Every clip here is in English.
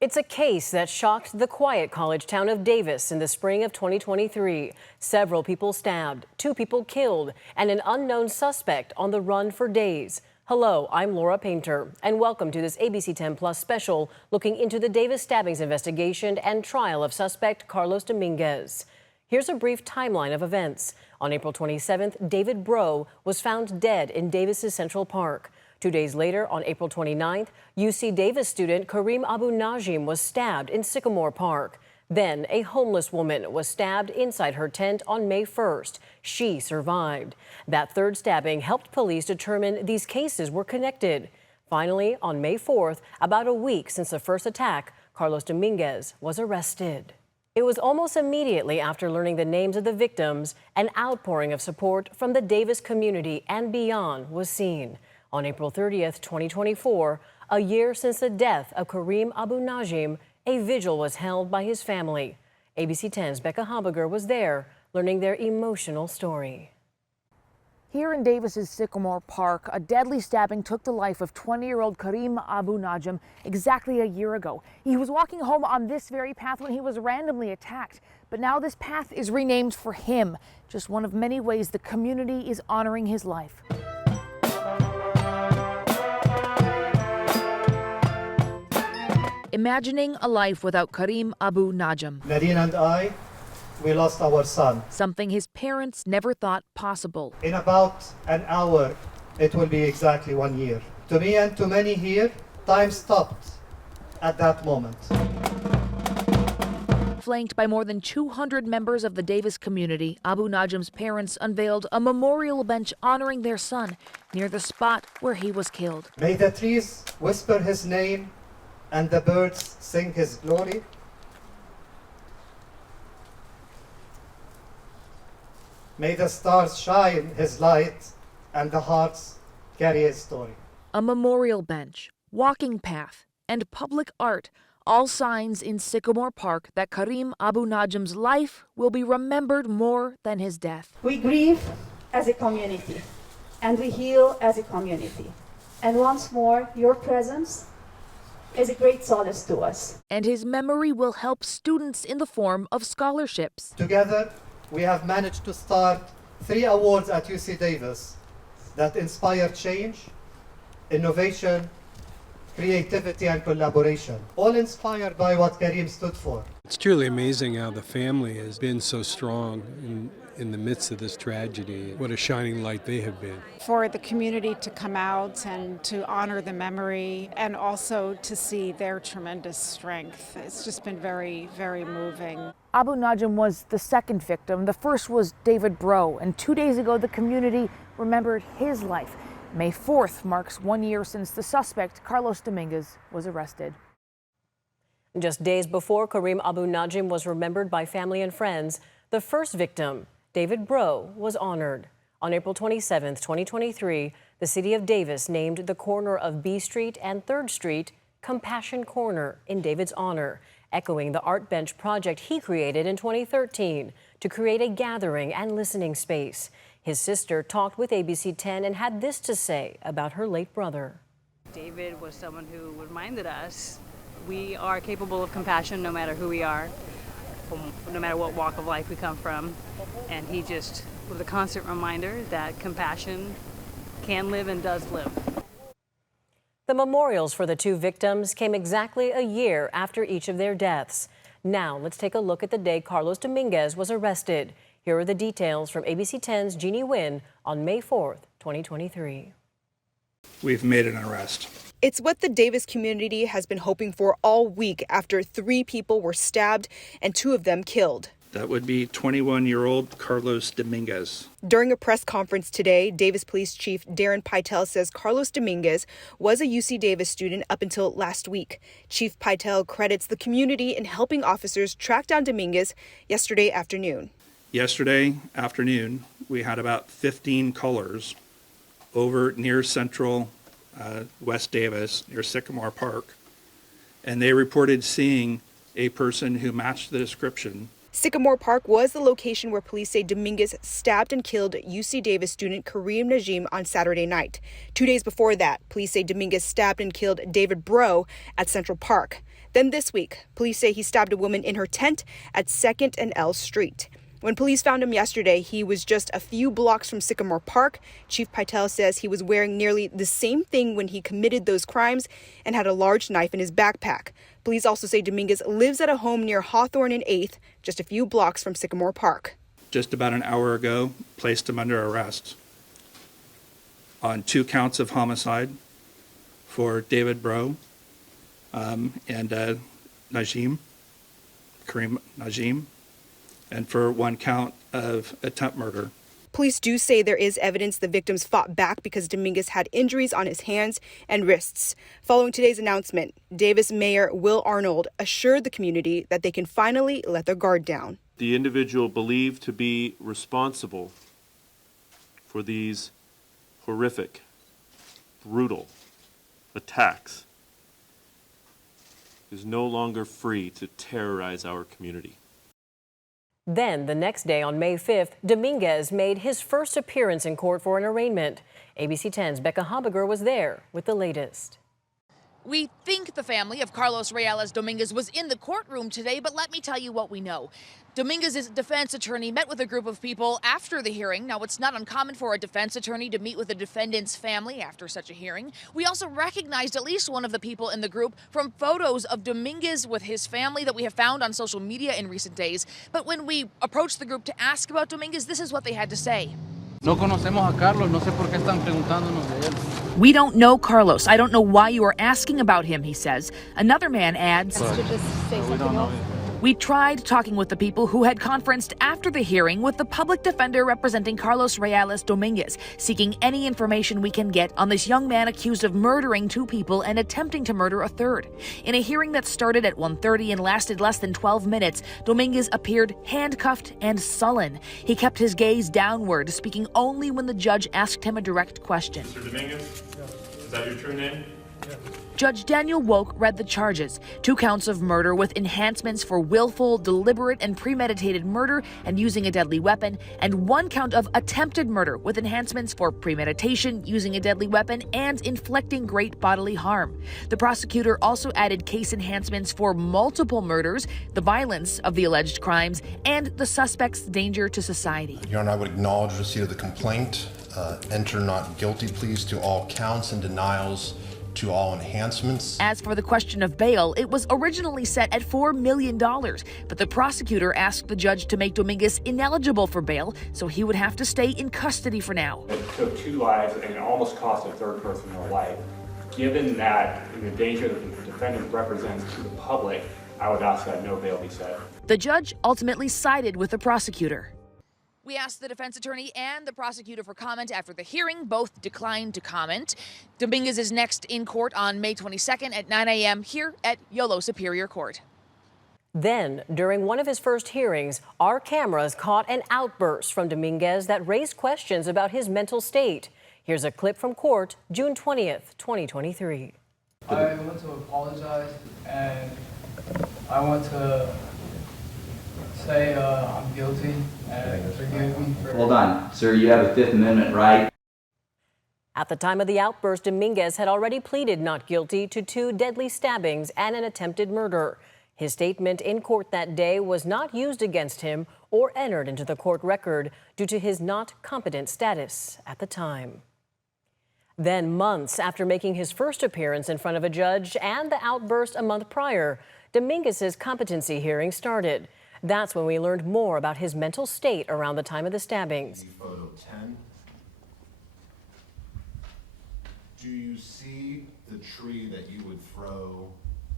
It's a case that shocked the quiet college town of Davis in the spring of 2023. Several people stabbed, 2 people killed, and an unknown suspect on the run for days. Hello, I'm Laura Painter, and welcome to this ABC 10 Plus special looking into the Davis stabbings investigation and trial of suspect Carlos Dominguez. Here's a brief timeline of events. On April 27th, David Breaux was found dead in Davis's Central Park. 2 days later, on April 29th, UC Davis student Karim Abou Najm was stabbed in Sycamore Park. Then, a homeless woman was stabbed inside her tent on May 1st. She survived. That third stabbing helped police determine these cases were connected. Finally, on May 4th, about a week since the first attack, Carlos Dominguez was arrested. It was almost immediately after learning the names of the victims, an outpouring of support from the Davis community and beyond was seen. On April 30th, 2024, a year since the death of Karim Abou Najm, a vigil was held by his family. ABC 10's Becca Habiger was there, learning their emotional story. Here in Davis's Sycamore Park, a deadly stabbing took the life of 20-year-old Karim Abou Najm exactly a year ago. He was walking home on this very path when he was randomly attacked. But now this path is renamed for him, just one of many ways the community is honoring his life. Imagining a life without Karim Abou Najm. Nadine and I, we lost our son. Something his parents never thought possible. In about an hour, it will be exactly 1 year. To me and to many here, time stopped at that moment. Flanked by more than 200 members of the Davis community, Abou Najm's parents unveiled a memorial bench honoring their son near the spot where he was killed. May the trees whisper his name and the birds sing his glory. May the stars shine his light and the hearts carry his story. A memorial bench, walking path, and public art, all signs in Sycamore Park that Karim Abou Najm's life will be remembered more than his death. We grieve as a community, and we heal as a community. And once more, your presence is a great solace to us. And his memory will help students in the form of scholarships. Together, we have managed to start 3 awards at UC Davis that inspire change, innovation, creativity, and collaboration, all inspired by what Karim stood for. It's truly amazing how the family has been so strong in the midst of this tragedy. What a shining light they have been. For the community to come out and to honor the memory and also to see their tremendous strength. It's just been very, very moving. Abou Najm was the second victim. The first was David Breaux, and 2 days ago the community remembered his life. May 4th marks 1 year since the suspect, Carlos Dominguez, was arrested. Just days before Karim Abou Najm was remembered by family and friends, the first victim, David Breaux, was honored. On April 27, 2023, the city of Davis named the corner of B Street and 3rd Street Compassion Corner in David's honor, echoing the art bench project he created in 2013 to create a gathering and listening space. His sister talked with ABC 10 and had this to say about her late brother. David was someone who reminded us we are capable of compassion no matter who we are, no matter what walk of life we come from. And he just was a constant reminder that compassion can live and does live. The memorials for the 2 victims came exactly a year after each of their deaths. Now let's take a look at the day Carlos Dominguez was arrested. Here are the details from ABC 10's Jeannie Nguyen on May 4th, 2023. We've made an arrest. It's what the Davis community has been hoping for all week after 3 people were stabbed and 2 of them killed. That would be 21-year-old Carlos Dominguez. During a press conference today, Davis Police Chief Darren Pytel says Carlos Dominguez was a UC Davis student up until last week. Chief Pytel credits the community in helping officers track down Dominguez yesterday afternoon. Yesterday afternoon, we had about 15 callers over near Central West Davis, near Sycamore Park, and they reported seeing a person who matched the description Sycamore Park was the location where police say Dominguez stabbed and killed UC Davis student Karim Najm on Saturday night. 2 days before that, police say Dominguez stabbed and killed David Breaux at Central Park. Then this week, police say he stabbed a woman in her tent at 2nd and L Street. When police found him yesterday, he was just a few blocks from Sycamore Park. Chief Pytel says he was wearing nearly the same thing when he committed those crimes and had a large knife in his backpack. Police also say Dominguez lives at a home near Hawthorne and 8th, just a few blocks from Sycamore Park. Just about an hour ago, placed him under arrest on 2 counts of homicide for David Breaux and Najm, Karim Najm, and for 1 count of attempt murder. Police do say there is evidence the victims fought back because Dominguez had injuries on his hands and wrists. Following today's announcement, Davis Mayor Will Arnold assured the community that they can finally let their guard down. The individual believed to be responsible for these horrific, brutal attacks is no longer free to terrorize our community. Then, the next day on May 5th, Dominguez made his first appearance in court for an arraignment. ABC 10's Becca Habiger was there with the latest. We think the family of Carlos Reyes Dominguez was in the courtroom today, but let me tell you what we know. Dominguez's defense attorney met with a group of people after the hearing. Now, it's not uncommon for a defense attorney to meet with a defendant's family after such a hearing. We also recognized at least one of the people in the group from photos of Dominguez with his family that we have found on social media in recent days. But when we approached the group to ask about Dominguez, this is what they had to say. No conocemos a Carlos, no sé por qué están preguntándonos de él. We don't know Carlos. I don't know why you are asking about him, he says. Another man adds, we tried talking with the people who had conferenced after the hearing with the public defender representing Carlos Reyes Dominguez, seeking any information we can get on this young man accused of murdering 2 people and attempting to murder a 3rd. In a hearing that started at 1:30 and lasted less than 12 minutes, Dominguez appeared handcuffed and sullen. He kept his gaze downward, speaking only when the judge asked him a direct question. Mr. Dominguez, is that your true name? Judge Daniel Woke read the charges, 2 counts of murder with enhancements for willful, deliberate, and premeditated murder and using a deadly weapon, and 1 count of attempted murder with enhancements for premeditation, using a deadly weapon, and inflicting great bodily harm. The prosecutor also added case enhancements for multiple murders, the violence of the alleged crimes, and the suspect's danger to society. Your Honor, I would acknowledge receipt of the complaint, enter not guilty pleas to all counts and denials to all enhancements. As for the question of bail, it was originally set at $4 million, but the prosecutor asked the judge to make Dominguez ineligible for bail, so he would have to stay in custody for now. It took 2 lives and it almost cost a 3rd person their life. Given that the danger that the defendant represents to the public, I would ask that no bail be set. The judge ultimately sided with the prosecutor. We asked the defense attorney and the prosecutor for comment after the hearing. Both declined to comment. Dominguez is next in court on May 22nd at 9 a.m. here at Yolo Superior Court. Then, during one of his first hearings, our cameras caught an outburst from Dominguez that raised questions about his mental state. Here's a clip from court, June 20th, 2023. I want to apologize and I want to say I'm guilty and forgive me for... Hold on, sir, you have a 5th Amendment right. At the time of the outburst, Dominguez had already pleaded not guilty to 2 deadly stabbings and an attempted murder. His statement in court that day was not used against him or entered into the court record due to his not competent status at the time. Then, months after making his first appearance in front of a judge and the outburst a month prior, Dominguez's competency hearing started. That's when we learned more about his mental state around the time of the stabbings. Photo 10. Do you see the tree that you would throw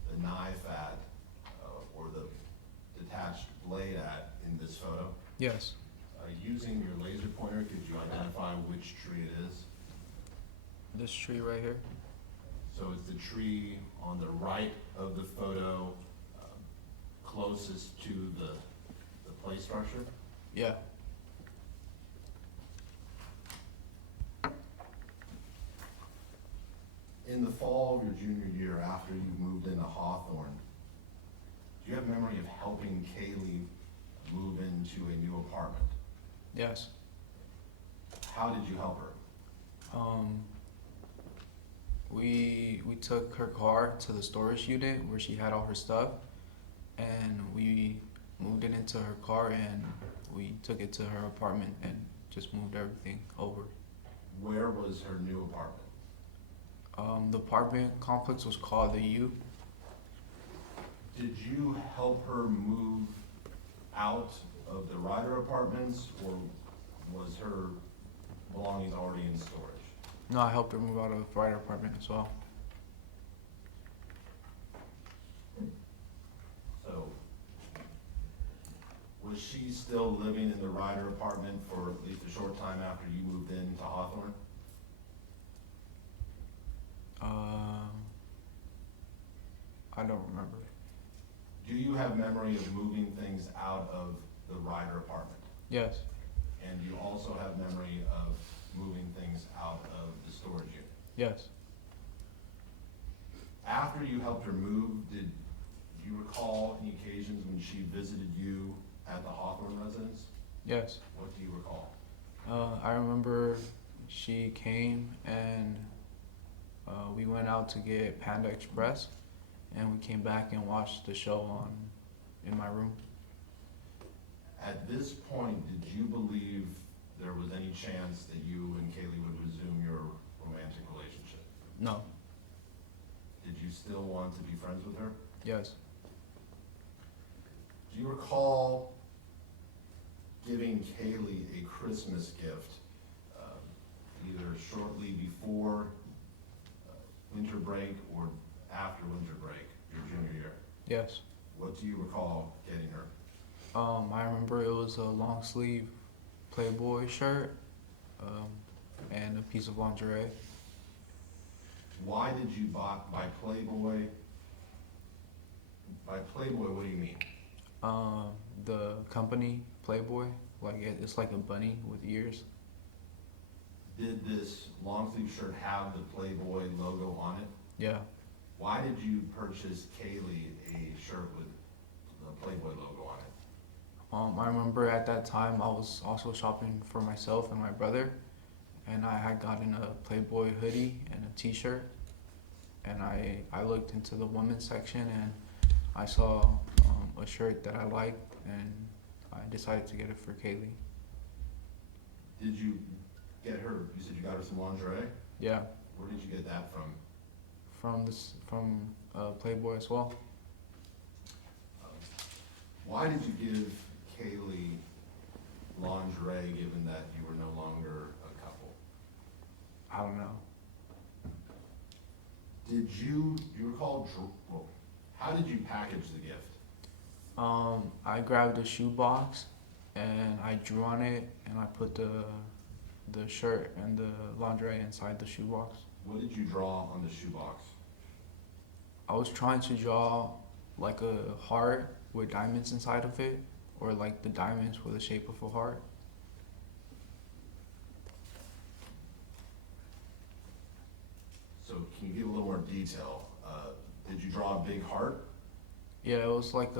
the knife at or the detached blade at in this photo? Yes. Using your laser pointer, could you identify which tree it is? This tree right here. So it's the tree on the right of the photo, closest to the play structure? Yeah. In the fall of your junior year, after you moved into Hawthorne, do you have memory of helping Kaylee move into a new apartment? Yes. How did you help her? We took her car to the storage unit where she had all her stuff, and we moved it into her car, and we took it to her apartment and just moved everything over. Where was her new apartment? The apartment complex was called the U. Did you help her move out of the Ryder apartments, or was her belongings already in storage? No, I helped her move out of the Ryder apartment as well. So, was she still living in the Ryder apartment for at least a short time after you moved into Hawthorne? I don't remember. Do you have memory of moving things out of the Ryder apartment? Yes. And you also have memory of moving things out of the storage unit? Yes. After you helped her move, did you recall any occasions when she visited you at the Hawthorne residence? Yes. What do you recall? I remember she came and we went out to get Panda Express, and we came back and watched the show in my room. At this point, did you believe there was any chance that you and Kaylee would resume your romantic relationship? No. Did you still want to be friends with her? Yes. Do you recall giving Kaylee a Christmas gift, either shortly before winter break or after winter break, your junior year? Yes. What do you recall getting her? I remember it was a long sleeve Playboy shirt and a piece of lingerie. Why did you buy Playboy? By Playboy, what do you mean? The company Playboy, like it's like a bunny with ears. Did this long sleeve shirt have the Playboy logo on it? Yeah. Why did you purchase Kaylee a shirt with the Playboy logo on it? I remember at that time I was also shopping for myself and my brother, and I had gotten a Playboy hoodie and a t-shirt, and I looked into the women's section and I saw a shirt that I liked, and I decided to get it for Kaylee. Did you get her, you said you got her some lingerie? Yeah. Where did you get that from? From Playboy as well. Why did you give Kaylee lingerie given that you were no longer a couple? I don't know. Do you recall, well, how did you package the gift? I grabbed a shoe box and I drew on it, and I put the shirt and the lingerie inside the shoe box. What did you draw on the shoe box? I was trying to draw like a heart with diamonds inside of it, or like the diamonds with the shape of a heart. So can you give a little more detail? Did you draw a big heart? Yeah, it was like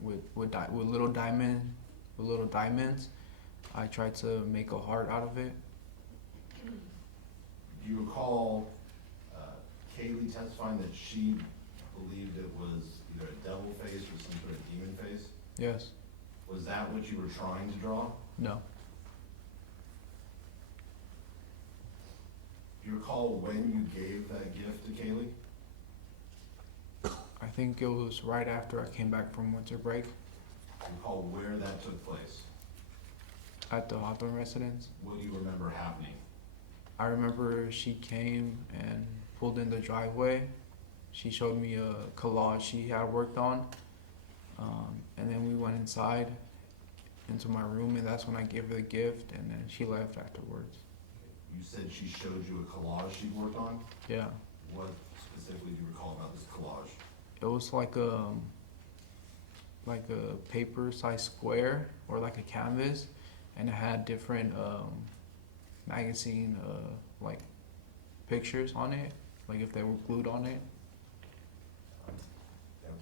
with little diamonds. I tried to make a heart out of it. Do you recall Kaylee testifying that she believed it was either a devil face or some sort of demon face? Yes. Was that what you were trying to draw? No. Do you recall when you gave that gift to Kaylee? I think it was right after I came back from winter break. Do you recall where that took place? At the Hawthorne residence. What do you remember happening? I remember she came and pulled in the driveway. She showed me a collage she had worked on. And then we went inside into my room, and that's when I gave her the gift, and then she left afterwards. You said she showed you a collage she'd worked on? Yeah. What specifically do you recall about this collage? It was like a paper-sized square, or like a canvas, and it had different magazine like pictures on it, like if they were glued on it.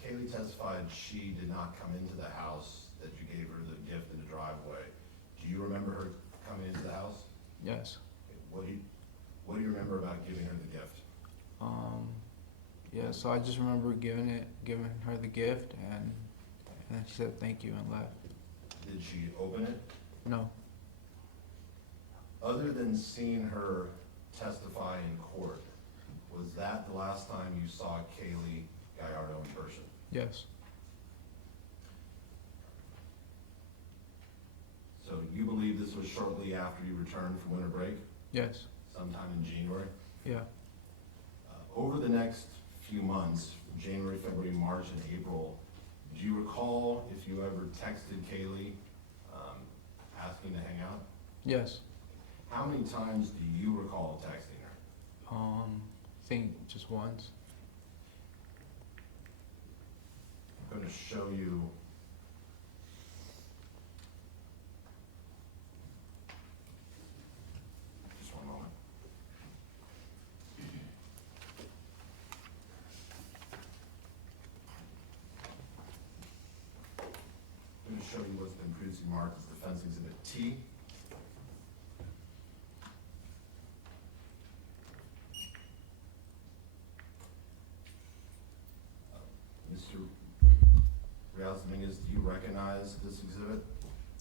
Kaylee testified she did not come into the house that you gave her the gift in the driveway. Do you remember her coming into the house? Yes. What do you remember about giving her the gift? Yeah, so I just remember giving her the gift, and then she said thank you and left. Did she open it? No. Other than seeing her testify in court, was that the last time you saw Kaylee Gallardo in person? Yes. So you believe this was shortly after you returned from winter break? Yes. Sometime in January? Yeah. Over the next few months, January, February, March, and April, do you recall if you ever texted Kaylee asking to hang out? Yes. How many times do you recall texting her? I think just once. I'm going to show you just one moment. I'm going to show you what's been previously marked as Defense Exhibit T. Mr. Dominguez, do you recognize this exhibit?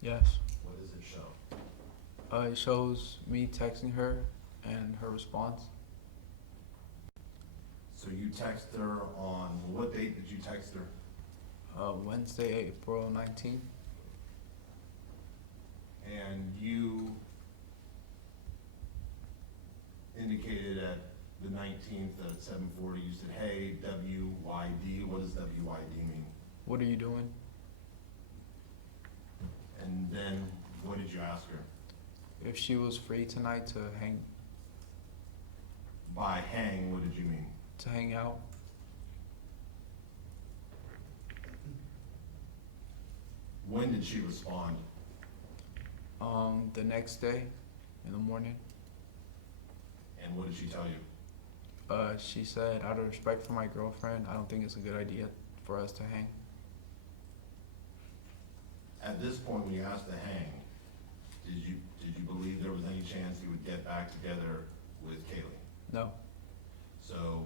Yes. What does it show? It shows me texting her and her response. So you text her on, what date did you text her? Wednesday, April 19th. And you indicated at the 19th at 7:40, you said, hey, WYD. What does WYD mean? What are you doing? And then what did you ask her? If she was free tonight to hang What did you mean? to hang out. When did she respond? The next day in the morning. And what did she tell you? She said, out of respect for my girlfriend, I don't think it's a good idea for us to hang. At this point, when you asked to hang, did you believe there was any chance you would get back together with Kaylee? No. So,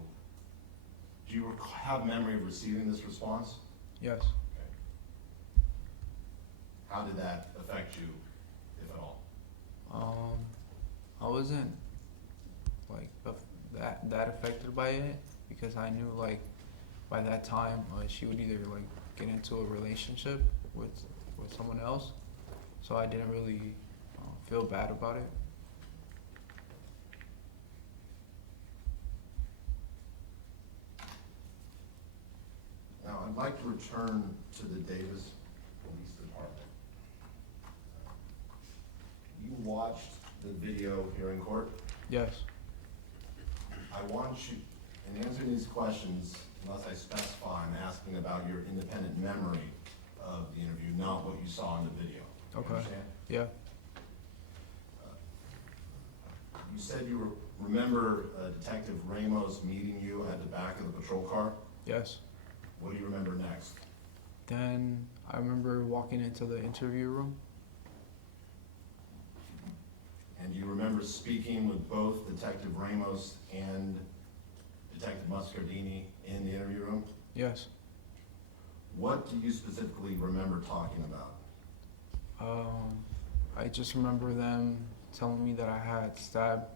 do you have memory of receiving this response? Yes. Okay. How did that affect you, if at all? I wasn't like that affected by it, because I knew like by that time she would either like get into a relationship with someone else, so I didn't really feel bad about it. Now, I'd like to return to the Davis Police Department. You watched the video here in court? Yes. I want you, in answering these questions, unless I specify, I'm asking about your independent memory of the interview, not what you saw in the video. You Okay. understand? Yeah. You said you remember Detective Ramos meeting you at the back of the patrol car? Yes. What do you remember next? Then I remember walking into the interview room. And do you remember speaking with both Detective Ramos and Detective Muscardini in the interview room? Yes. What do you specifically remember talking about? I just remember them telling me that I had stabbed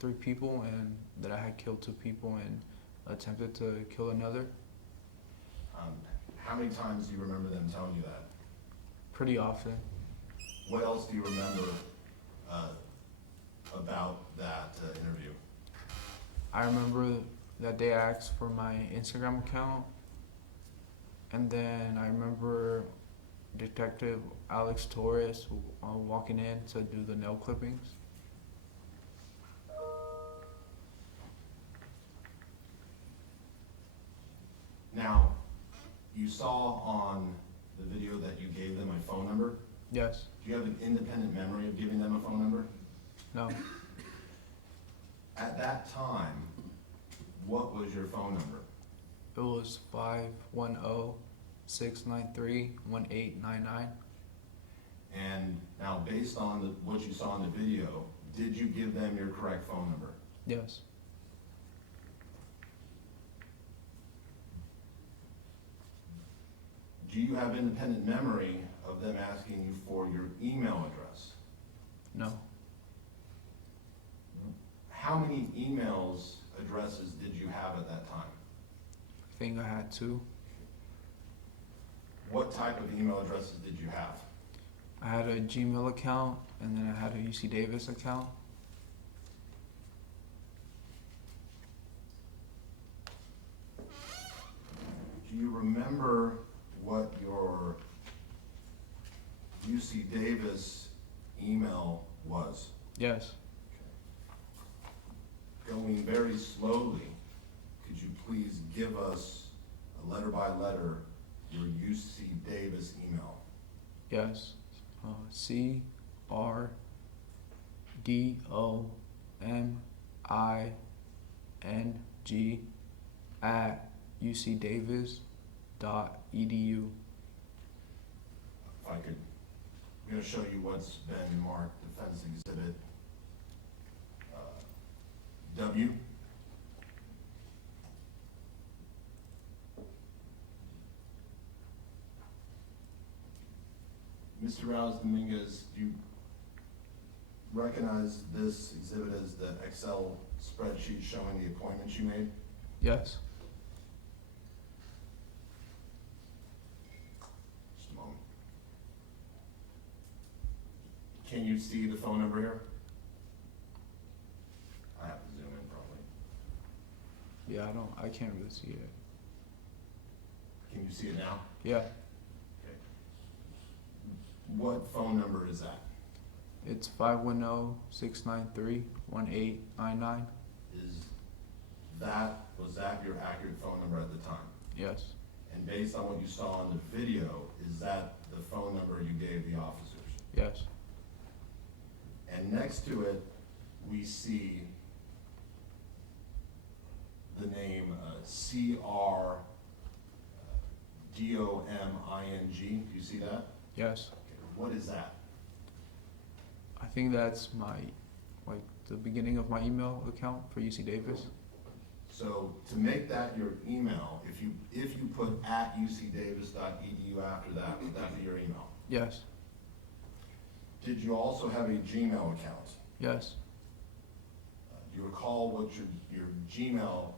3 people and that I had killed 2 people and attempted to kill another. How many times do you remember them telling you that? Pretty often. What else do you remember about that interview? I remember that they asked for my Instagram account, and then I remember Detective Alex Torres walking in to do the nail clippings. Now, you saw on the video that you gave them a phone number. Yes. Do you have an independent memory of giving them a phone number? No. At that time, what was your phone number? It was 510-693-1899. And now, based on what you saw in the video, did you give them your correct phone number? Yes. Do you have independent memory of them asking you for your email address? No. How many emails addresses did you have at that time? I think I had 2. What type of email addresses did you have? I had a Gmail account, and then I had a UC Davis account. Do you remember what your UC Davis email was? Yes. Going very slowly, could you please give us a letter by letter your UC Davis email? Yes. CRDOMING@ucdavis.edu. If I could, I'm going to show you what's been marked Defense Exhibit W. Mr. Rouse Dominguez, do you recognize this exhibit as the Excel spreadsheet showing the appointments you made? Yes. Just a moment. Can you see the phone number here? I have to zoom in probably. Yeah, I can't really see it. Can you see it now? Yeah. Okay. What phone number is that? It's 510-693-1899. Was that your accurate phone number at the time? Yes. And based on what you saw in the video, is that the phone number you gave the officers? Yes. And next to it, we see the name CRDOMING. Do you see that? Yes. Okay. What is that? I think that's the beginning of my email account for UC Davis. So to make that your email, if you put @ucdavis.edu after that, would that be your email? Yes. Did you also have a Gmail account? Yes. Do you recall what your Gmail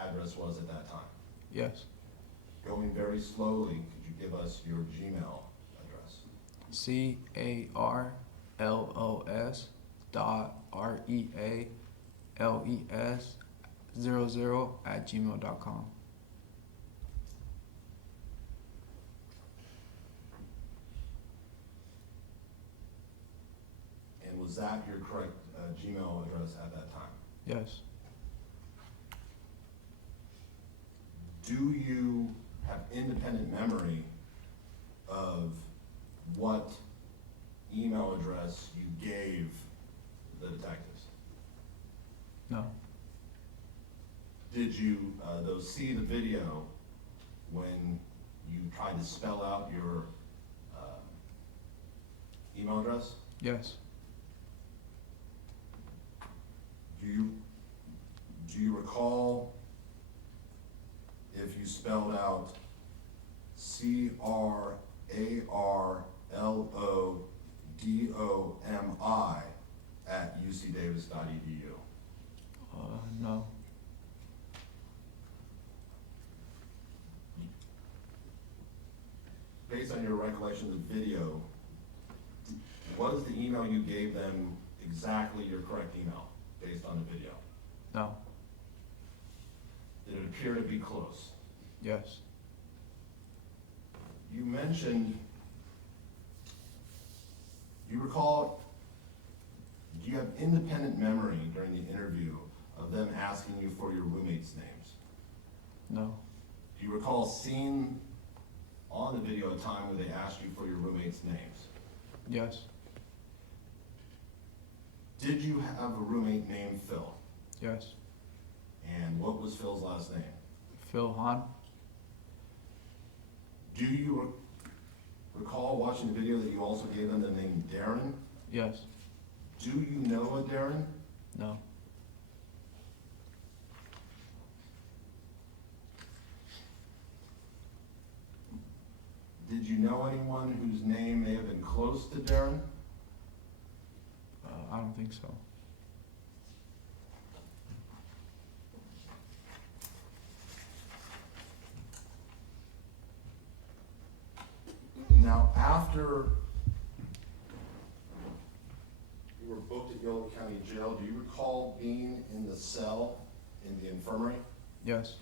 address was at that time? Yes. Going very slowly, could you give us your Gmail address? CARLOS.REALES00@gmail.com. And was that your correct Gmail address at that time? Yes. Do you have independent memory of what email address you gave the detectives? No. Did you, though, see the video when you tried to spell out your email address? Yes. Do you recall if you spelled out CRARLODOMI@ucdavis.edu? No. Based on your recollection of the video, was the email you gave them exactly your correct email based on the video? No. Did it appear to be close? Yes. You mentioned, do you have independent memory during the interview of them asking you for your roommates' names? No. Do you recall seeing on the video a time where they asked you for your roommates' names? Yes. Did you have a roommate named Phil? Yes. And what was Phil's last name? Phil Hahn. Do you recall watching the video that you also gave them the name Darren? Yes. Do you know a Darren? No. Did you know anyone whose name may have been close to Darren? I don't think so. Now, after you were booked at Yolo County Jail, do you recall being in the cell in the infirmary? Yes.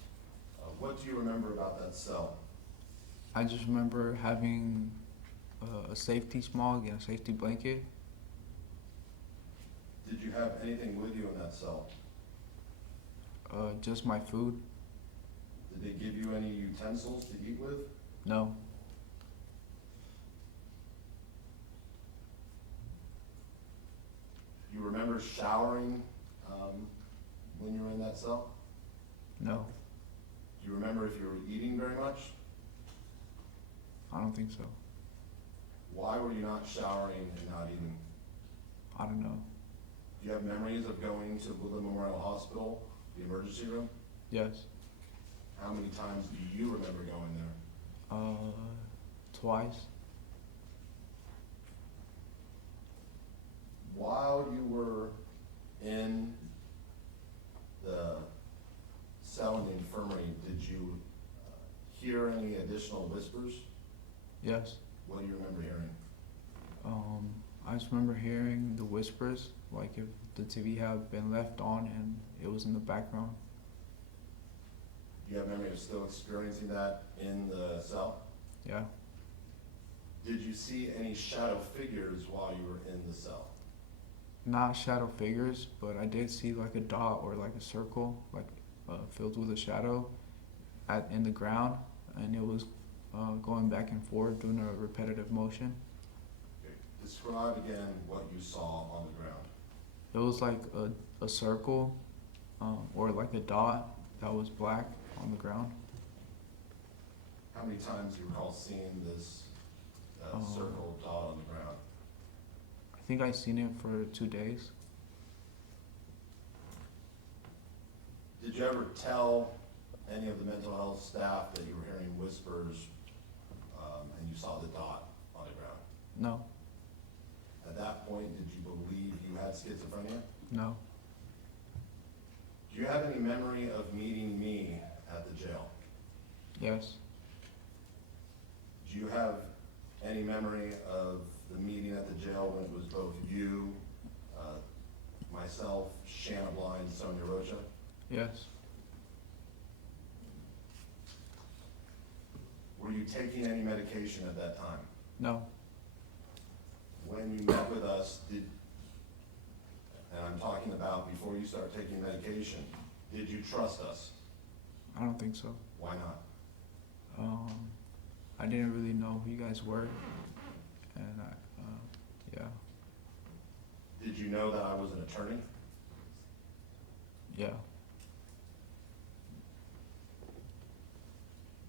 What do you remember about that cell? I just remember having a safety smog and a safety blanket. Did you have anything with you in that cell? Just my food. Did they give you any utensils to eat with? No. Do you remember showering when you were in that cell? No. Do you remember if you were eating very much? I don't think so. Why were you not showering and not eating? I don't know. Do you have memories of going to Woodland Memorial Hospital, the emergency room? Yes. How many times do you remember going there? Twice. While you were in the cell in the infirmary, did you hear any additional whispers? Yes. What do you remember hearing? I just remember hearing the whispers, like if the TV had been left on and it was in the background. Do you have memory of still experiencing that in the cell? Yeah. Did you see any shadow figures while you were in the cell? Not shadow figures, but I did see like a dot or like a circle, like filled with a shadow in the ground, and it was going back and forth doing a repetitive motion. Okay. Describe again what you saw on the ground. It was like a circle or like a dot that was black on the ground. How many times do you recall seeing this circle dot on the ground? I think I seen it for 2 days. Did you ever tell any of the mental health staff that you were hearing whispers and you saw the dot on the ground? No. At that point, did you believe you had schizophrenia? No. Do you have any memory of meeting me at the jail? Yes. Do you have any memory of the meeting at the jail when it was both you, myself, Shanna Blind, Sonia Rocha? Yes. Were you taking any medication at that time? No. When you met with us, and I'm talking about before you start taking medication, did you trust us? I don't think so. Why not? I didn't really know who you guys were, and yeah. Did you know that I was an attorney? Yeah.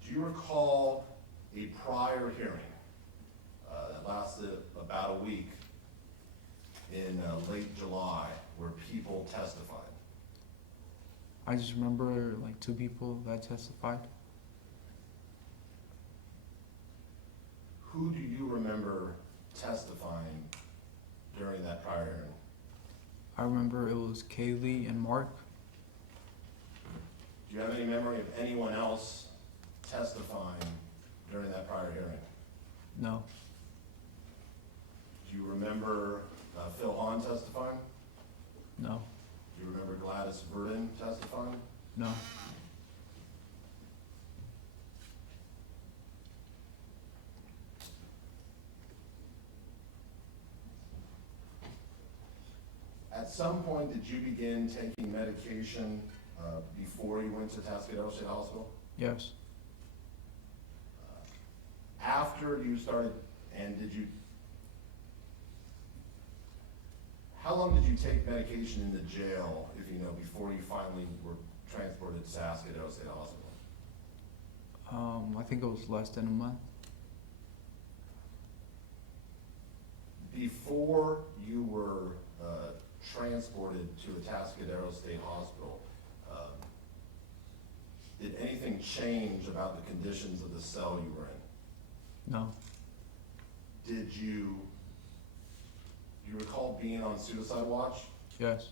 Do you recall a prior hearing that lasted about a week in late July where people testified? I just remember like 2 people that testified. Who do you remember testifying during that prior hearing? I remember it was Kaylee and Mark. Do you have any memory of anyone else testifying during that prior hearing? No. Do you remember Phil Hahn testifying? No. Do you remember Gladys Verdon testifying? No. At some point, did you begin taking medication before you went to Tascadero State Hospital? Yes. After you started, and how long did you take medication in the jail, if you know, before you finally were transported to Tascadero State Hospital? I think it was less than a month. Before you were transported to Atascadero State Hospital, did anything change about the conditions of the cell you were in? No. Did you recall being on suicide watch? Yes.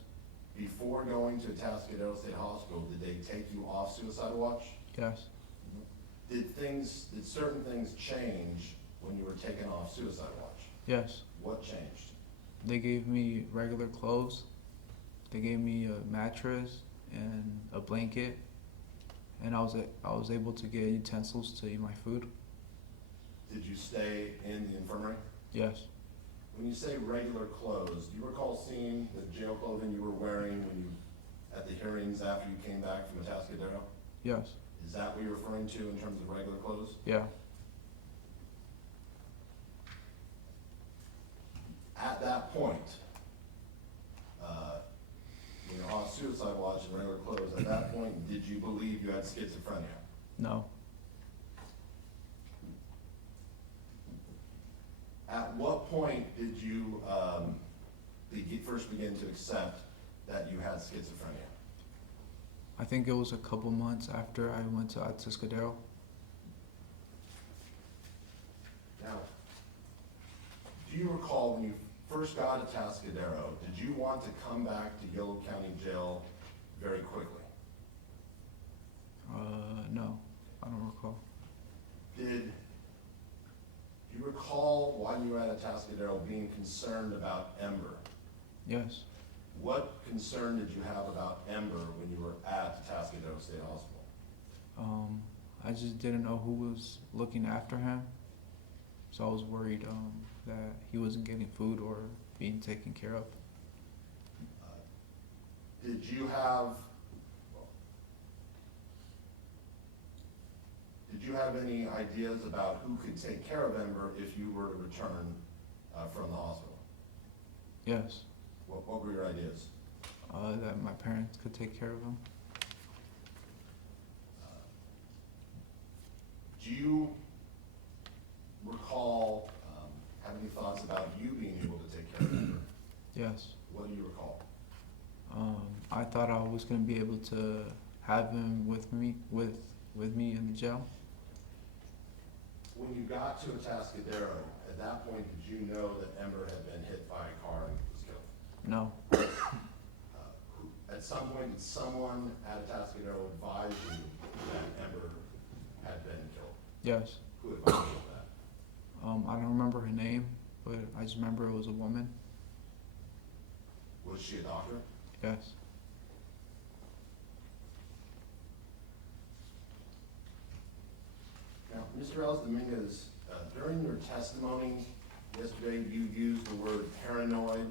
Before going to Atascadero State Hospital, did they take you off suicide watch? Yes. Did certain things change when you were taken off suicide watch? Yes. What changed? They gave me regular clothes. They gave me a mattress and a blanket, and I was able to get utensils to eat my food. Did you stay in the infirmary? Yes. When you say regular clothes, do you recall seeing the jail clothing you were wearing at the hearings after you came back from Atascadero? Yes. Is that what you're referring to in terms of regular clothes? Yeah. At that point, when you're off suicide watch and regular clothes, at that point, did you believe you had schizophrenia? No. At what point did you first begin to accept that you had schizophrenia? I think it was a couple months after I went to Atascadero. Now, do you recall when you first got to Atascadero, did you want to come back to Yolo County Jail very quickly? No, I don't recall. Do you recall while you were at Atascadero being concerned about Ember? Yes. What concern did you have about Ember when you were at Atascadero State Hospital? I just didn't know who was looking after him, so I was worried that he wasn't getting food or being taken care of. Did you have any ideas about who could take care of Ember if you were to return from the hospital? Yes. What were your ideas? That my parents could take care of him. Do you recall have any thoughts about you being able to take care of Ember? Yes. What do you recall? I thought I was going to be able to have him with me in the jail. When you got to Atascadero, at that point, did you know that Ember had been hit by a car and was killed? No. At some point, did someone at Atascadero advise you that Ember had been killed? Yes. Who advised you of that? I don't remember her name, but I just remember it was a woman. Was she a doctor? Yes. Now, Mr. Dominguez, during your testimony yesterday, you used the word paranoid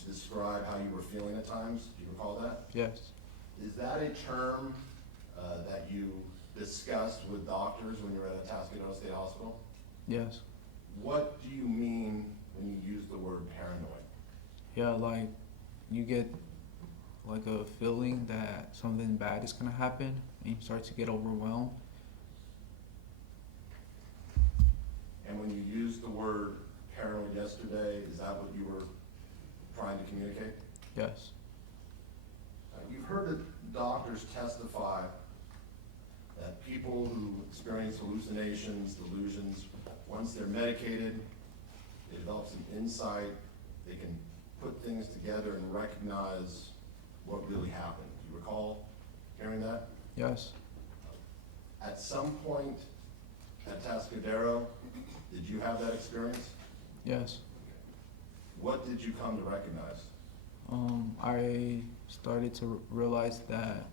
to describe how you were feeling at times. Do you recall that? Yes. Is that a term that you discussed with doctors when you were at Atascadero State Hospital? Yes. What do you mean when you use the word paranoid? Yeah, like you get like a feeling that something bad is gonna happen, and you start to get overwhelmed. And when you used the word paranoid yesterday, is that what you were trying to communicate? Yes. You've heard the doctors testify that people who experience hallucinations, delusions, once they're medicated, they develop some insight, they can put things together and recognize what really happened. Do you recall hearing that? Yes. At some point at Atascadero, did you have that experience? Yes. What did you come to recognize? I started to realize that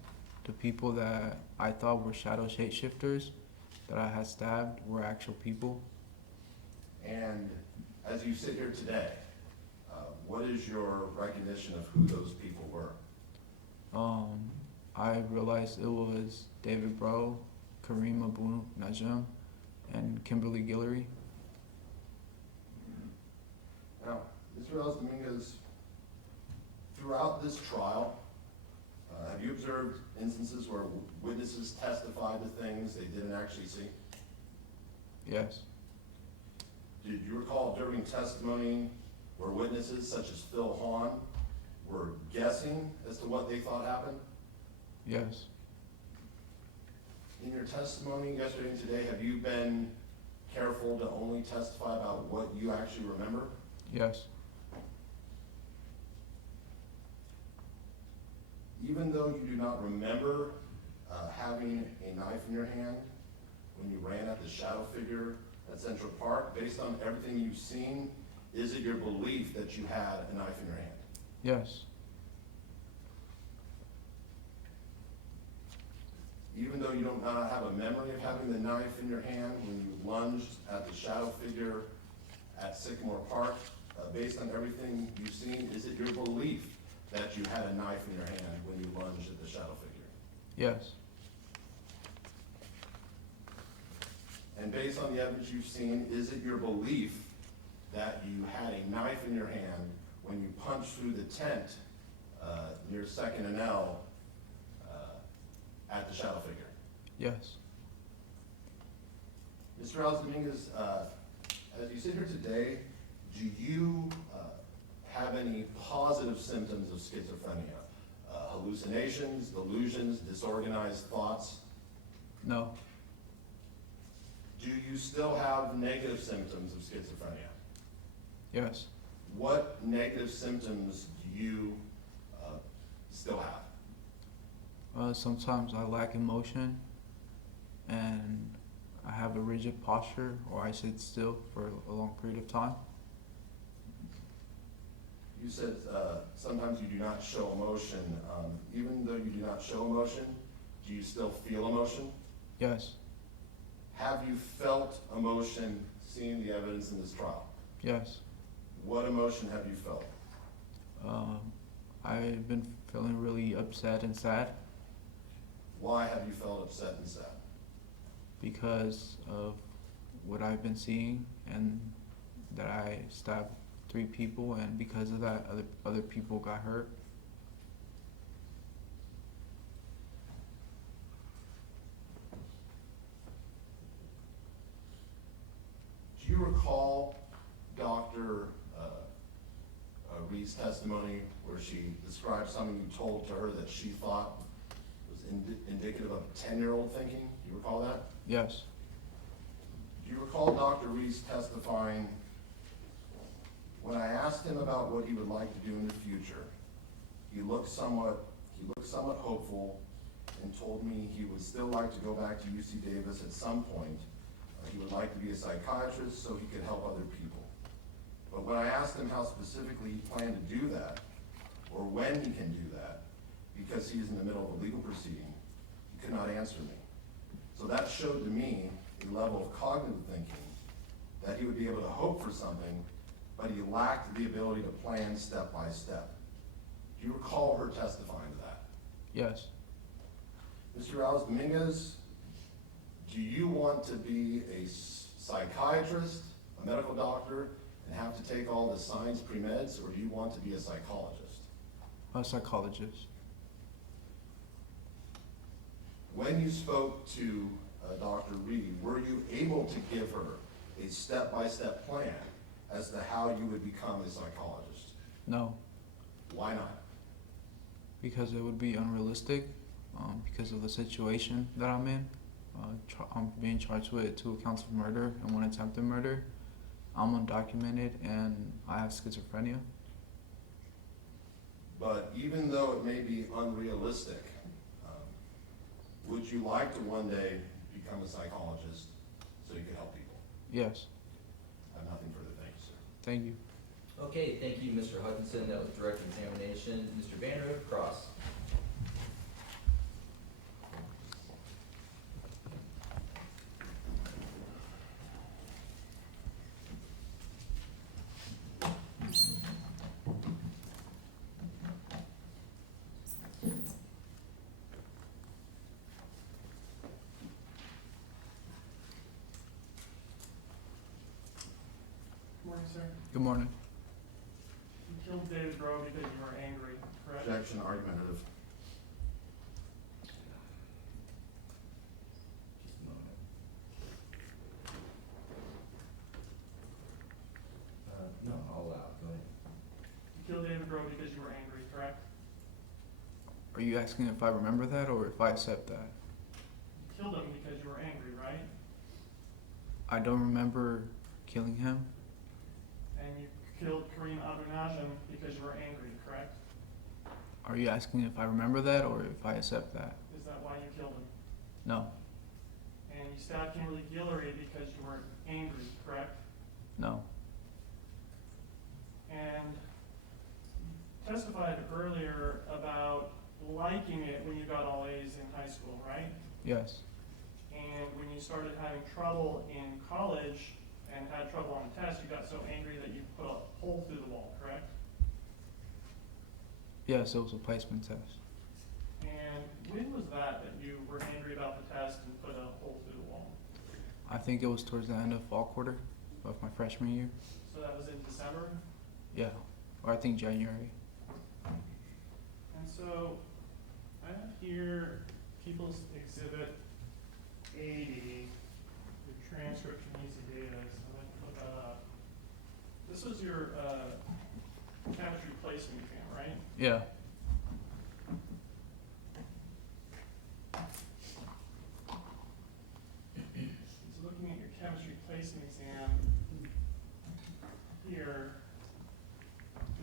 the people that I thought were shadow shapeshifters that I had stabbed were actual people. And as you sit here today, what is your recognition of who those people were? I realized it was David Breaux, Karim Abou Najm, and Kimberly Guillory. Now, Mr. Dominguez, throughout this trial, have you observed instances where witnesses testified to things they didn't actually see? Yes. Did you recall during testimony where witnesses such as Phil Hahn were guessing as to what they thought happened? Yes. In your testimony yesterday and today, have you been careful to only testify about what you actually remember? Yes. Even though you do not remember having a knife in your hand when you ran at the shadow figure at Central Park, based on everything you've seen, is it your belief that you had a knife in your hand? Yes. Even though you don't not have a memory of having the knife in your hand when you lunged at the shadow figure at Sycamore Park, based on everything you've seen, is it your belief that you had a knife in your hand when you lunged at the shadow figure? Yes. And based on the evidence you've seen, is it your belief that you had a knife in your hand when you punched through the tent near 2nd and L at the shadow figure? Yes. Mr. Dominguez, as you sit here today, do you have any positive symptoms of schizophrenia? Hallucinations, delusions, disorganized thoughts? No. Do you still have negative symptoms of schizophrenia? Yes. What negative symptoms do you still have? Sometimes I lack emotion, and I have a rigid posture, or I sit still for a long period of time. You said sometimes you do not show emotion. Even though you do not show emotion, do you still feel emotion? Yes. Have you felt emotion seeing the evidence in this trial? Yes. What emotion have you felt? I've been feeling really upset and sad Why have you felt upset and sad? because of what I've been seeing, and that I stabbed 3 people, and because of that, other people got hurt. Do you recall Dr. Reed's testimony where she described something you told to her that she thought was indicative of a 10-year-old thinking? Do you recall that? Yes. Do you recall Dr. Reed's testifying when I asked him about what he would like to do in the future? He looked somewhat hopeful and told me he would still like to go back to UC Davis at some point. He would like to be a psychiatrist so he could help other people. But when I asked him how specifically he planned to do that, or when he can do that, because he is in the middle of a legal proceeding, he could not answer me. So that showed to me a level of cognitive thinking that he would be able to hope for something, but he lacked the ability to plan step by step. Do you recall her testifying to that? Yes. Mr. Dominguez, do you want to be a psychiatrist, a medical doctor, and have to take all the science pre-meds, or do you want to be a psychologist? A psychologist. When you spoke to Dr. Reed, were you able to give her a step-by-step plan as to how you would become a psychologist? No. Why not? Because it would be unrealistic, because of the situation that I'm in. I'm being charged with 2 counts of murder and 1 attempted murder. I'm undocumented and I have schizophrenia. But even though it may be unrealistic, would you like to one day become a psychologist so you can help people? Yes. I have nothing further. Thank you, sir. Thank you. Okay, thank you, Mr. Hutchinson. That was direct examination. Mr. Vanderhook, cross. Morning, sir. Good morning. You killed David Breaux because you were angry, correct? Objection, argumentative. Just a moment. because you were angry, correct? Are you asking if I remember that or if I accept that? You killed him because you were angry, right? I don't remember killing him. And you killed Karim Abou Najm because you were angry, correct? Are you asking if I remember that or if I accept that? Is that why you killed him? No. And you stabbed Kimberly Guillory because you were angry, correct? No. And you testified earlier about liking it when you got all A's in high school, right? Yes. And when you started having trouble in college and had trouble on the test, you got so angry that you put a hole through the wall, correct? Yes, it was a placement test. And when was that you were angry about the test and put a hole through the wall? I think it was towards the end of fall quarter of my freshman year. So that was in December? Yeah, or I think January. And so I have here People's Exhibit 80, the transcript from UC Davis. I'm going to put that up. This was your chemistry placement exam, right? Yeah. So looking at your chemistry placement exam here,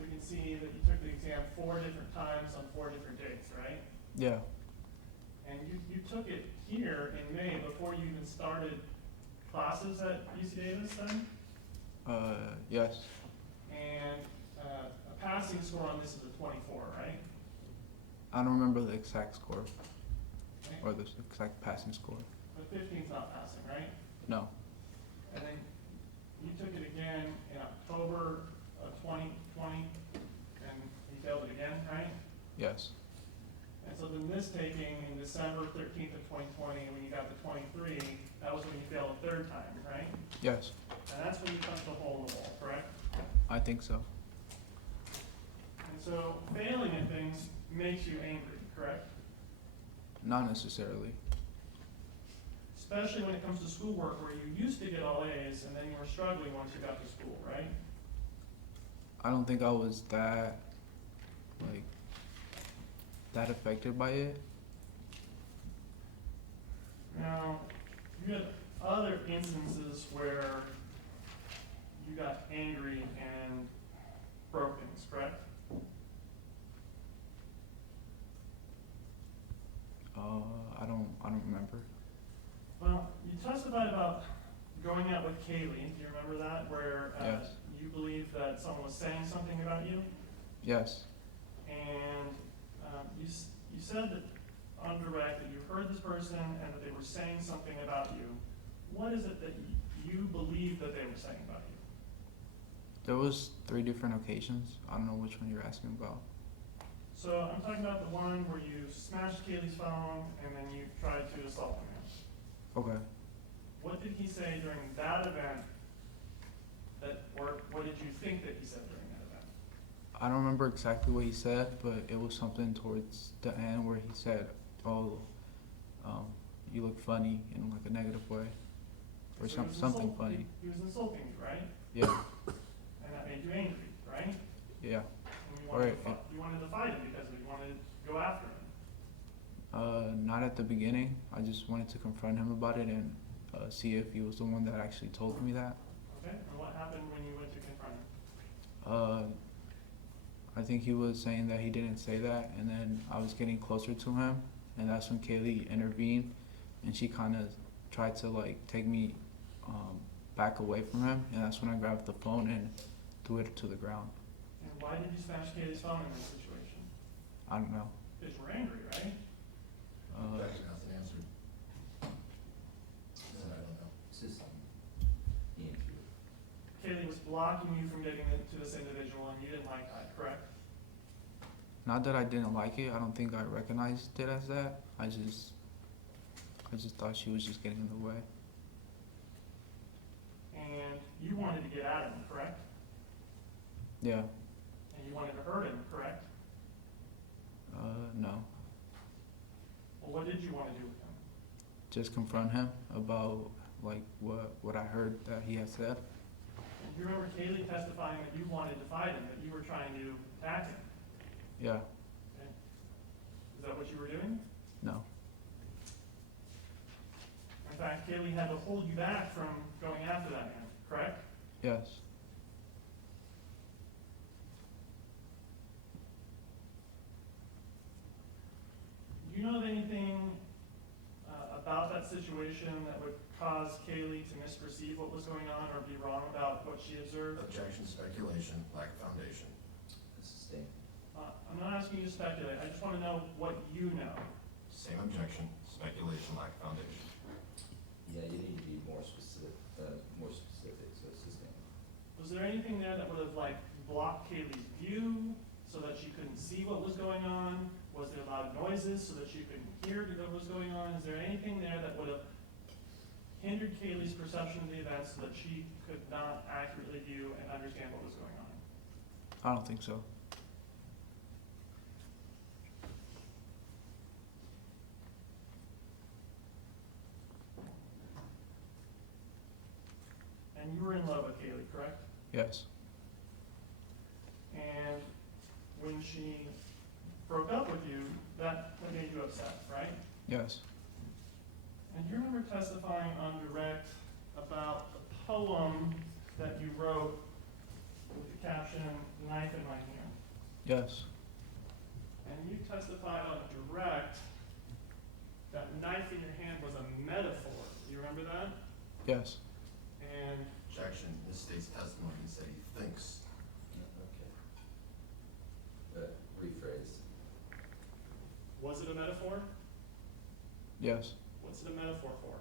we can see that you took the exam 4 different times on 4 different dates, right? Yeah. And you took it here in May before you even started classes at UC Davis then? Yes. And a passing score on this is a 24, right? I don't remember the exact score Okay. or the exact passing score. But 15's not passing, right? No. And then you took it again in October of 2020, and you failed it again, right? Yes. And so then this taking in December 13th of 2020, when you got the 23, that was when you failed a 3rd time, right? Yes. And that's when you punched a hole in the wall, correct? I think so. And so failing at things makes you angry, correct? Not necessarily. Especially when it comes to schoolwork, where you used to get all A's and then you were struggling once you got to school, right? I don't think I was that affected by it. Now, you had other instances where you got angry and broke things, correct? I don't remember. Well, you testified about going out with Kaylee. Do you remember that? Where Yes. you believe that someone was saying something about you? Yes. And you said that on direct that you heard this person and that they were saying something about you. What is it that you believe that they were saying about you? There was 3 different occasions. I don't know which one you're asking about. So I'm talking about the one where you smashed Kaylee's phone and then you tried to assault him. Okay. What did he say during that event or what did you think that he said during that event? I don't remember exactly what he said, but it was something towards the end where he said, "Oh, you look funny," in like a negative way, or So something funny. He was insulting you, right? Yeah. And that made you angry, right? Yeah. And you Alright. you wanted to fight him because you wanted to go after him. Not at the beginning. I just wanted to confront him about it and see if he was the one that actually told me that. Okay, and what happened when you went to confront him? I think he was saying that he didn't say that, and then I was getting closer to him, and that's when Kaylee intervened, and she kind of tried to take me back away from him, and that's when I grabbed the phone and threw it to the ground. And why did you smash Kaylee's phone in this situation? I don't know. Because you were angry, right? Objection hasn't answered. So I don't know. It's just, Kaylee was blocking you from getting to this individual and you didn't like that, correct? Not that I didn't like it. I don't think I recognized it as that. I just thought she was just getting in the way. And you wanted to get at him, correct? Yeah. And you wanted to hurt him, correct? No. Well, what did you want to do with him? Just confront him about what I heard that he had said. And you remember Kaylee testifying that you wanted to fight him, that you were trying to attack him? Yeah. Okay. Is that what you were doing? No. In fact, Kaylee had to hold you back from going after that man, correct? Yes. Do you know of anything about that situation that would cause Kaylee to misperceive what was going on or be wrong about what she observed? Objection, speculation, lack of foundation. Sustain. I'm not asking you to speculate. I just want to know what you know. Same objection, speculation, lack of foundation. Yeah, you need to be more specific, so sustain. Was there anything there that would have like blocked Kaylee's view so that she couldn't see what was going on? Was there loud noises so that she couldn't hear what was going on? Is there anything there that would have hindered Kaylee's perception of the events so that she could not accurately view and understand what was going on? I don't think so. And you were in love with Kaylee, correct? Yes. And when she broke up with you, that made you upset, right? Yes. And you remember testifying on direct about the poem that you wrote with the caption, "Knife in My Hand." Yes. And you testified on direct that knife in your hand was a metaphor. Do you remember that? Yes. And Objection, misstates testimony, he said he thinks. Okay. Rephrase. was it a metaphor? Yes. What's it a metaphor for?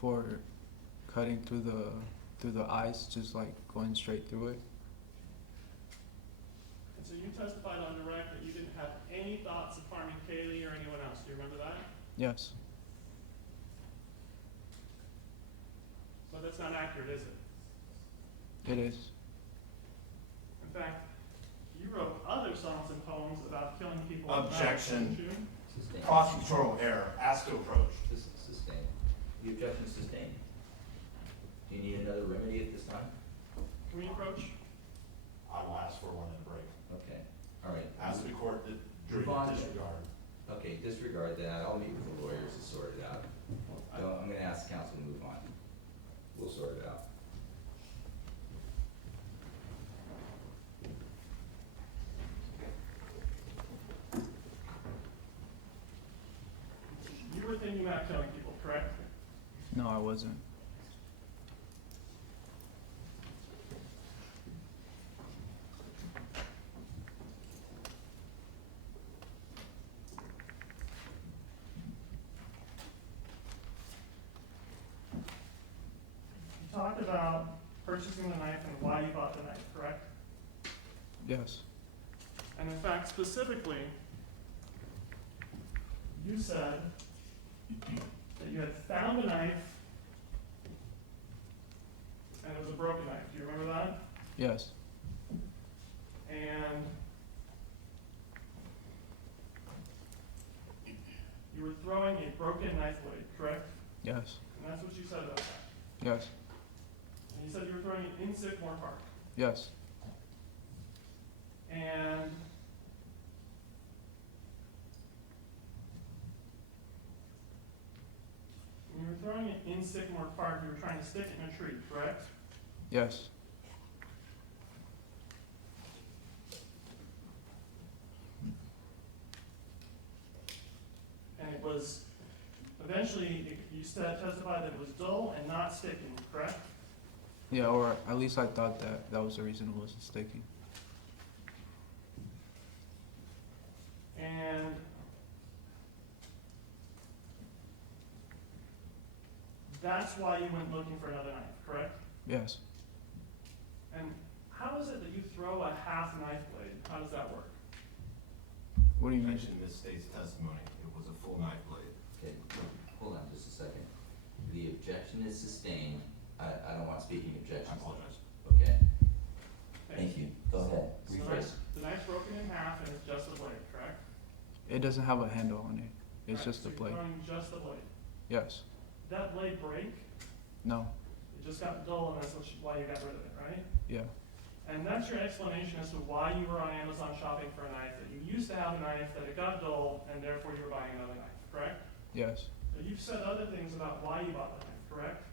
For cutting through the ice, just like going straight through it. And so you testified on direct that you didn't have any thoughts of harming Kaylee or anyone else. Do you remember that? Yes. So that's not accurate, is it? It is. In fact, you wrote other songs and poems about killing people. Objection. Didn't you? Sustained. Prosecutorial error, asked to approach. Sustained. The objection is sustained. Do you need another remedy at this time? Can we approach? I will ask for one at a break. Okay, all right. Ask the court to Move on. disregard. Okay, disregard that. I'll meet with the lawyers to sort it out. So I'm gonna ask the council to move on. We'll sort it out. You were thinking about killing people, correct? No, I wasn't. You talked about purchasing the knife and why you bought the knife, correct? Yes. And in fact, specifically, you said that you had found a knife and it was a broken knife. Do you remember that? Yes. And you were throwing a broken knife blade, correct? Yes. And that's what you said about that. Yes. And you said you were throwing it in Sycamore Park. Yes. And when you were throwing it in Sycamore Park, you were trying to stick it in a tree, correct? Yes. And it was, eventually, you testified that it was dull and not sticking, correct? Yeah, or at least I thought that was the reason it wasn't sticking. And that's why you went looking for another knife, correct? Yes. And how is it that you throw a half knife blade? How does that work? What do you mean? Objection, misstates testimony, it was a full knife blade. Okay, hold on just a second. The objection is sustained. I don't want speaking I objections. apologize. Okay, thank you. Go ahead. So Rephrase. the knife's broken in half and it's just a blade, correct? It doesn't have a handle on it. It's Right, just so a blade. you're throwing just the blade. Yes. Did that blade break? No. It just got dull and that's why you got rid of it, right? Yeah. And that's your explanation as to why you were on Amazon shopping for a knife, that you used to have a knife, that it got dull, and therefore you were buying another knife, correct? Yes. But you've said other things about why you bought the knife, correct?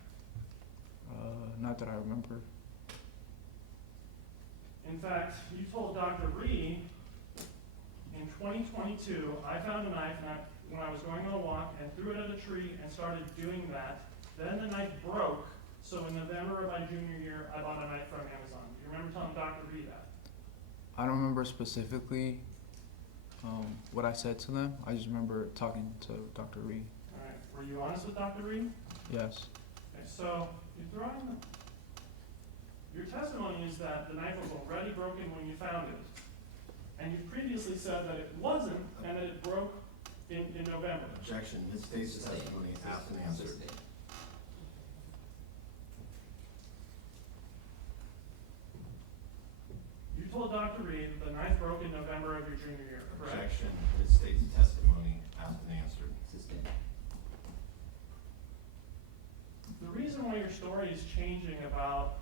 Not that I remember. In fact, you told Dr. Breaux in 2022, I found a knife when I was going on a walk and threw it at a tree and started doing that. Then the knife broke, so in November of my junior year, I bought a knife from Amazon. Do you remember telling Dr. Breaux that? I don't remember specifically what I said to them. I just remember talking to Dr. Breaux. All right. Were you honest with Dr. Breaux? Yes. Okay, so your testimony is that the knife was already broken when you found it. And you previously said that it wasn't and that it broke in November. Objection, Ms. State's testimony asked and answered. You told Dr. Breaux that the knife broke in November of your junior year, correct? Objection, Ms. State's testimony asked and answered. The reason why your story is changing about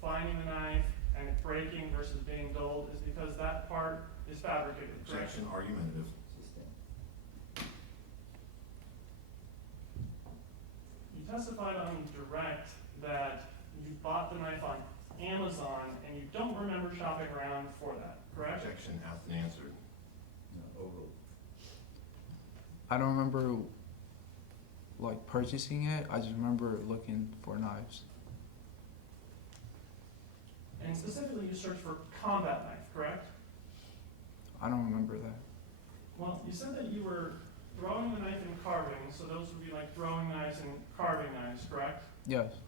finding the knife and it breaking versus being dulled is because that part is fabricated, correct? Objection, argumentative. You testified on direct that you bought the knife on Amazon and you don't remember shopping around for that, correct? Objection, asked and answered. I don't remember like purchasing it. I just remember looking for knives. And specifically you searched for combat knife, correct? I don't remember that. Well, you said that you were throwing the knife and carving, so those would be like throwing knives and carving knives, correct? Yes.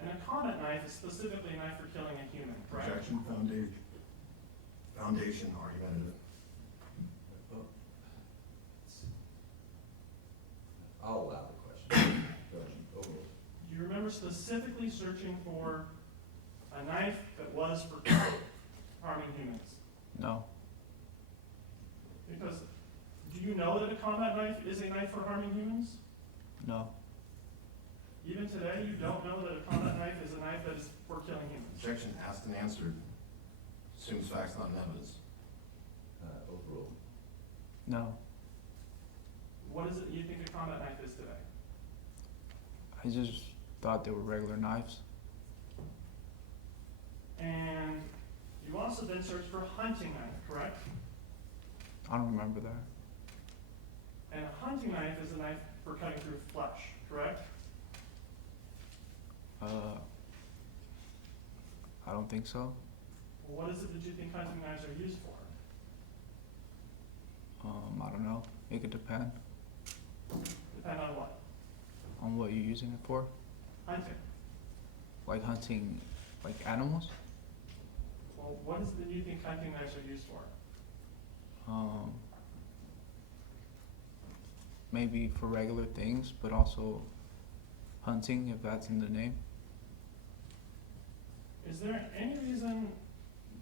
And a combat knife is specifically a knife for killing a human, correct? Objection, foundation, argumentative. I'll allow the question. Do you remember specifically searching for a knife that was for harming humans? No. Because do you know that a combat knife is a knife for harming humans? No. Even today, you don't know that a combat knife is a knife that is for killing humans? Objection, asked and answered. Assumes facts, not evidence. Overruled. No. What is it you think a combat knife is today? I just thought they were regular knives. And you also then searched for a hunting knife, correct? I don't remember that. And a hunting knife is a knife for cutting through flesh, correct? I don't think so. Well, what is it that you think hunting knives are used for? I don't know. It could depend Depend on what? on what you're using it for. Hunting. Like hunting, like animals. Well, what is it that you think hunting knives are used for? Maybe for regular things, but also hunting, if that's in the name. Is there any reason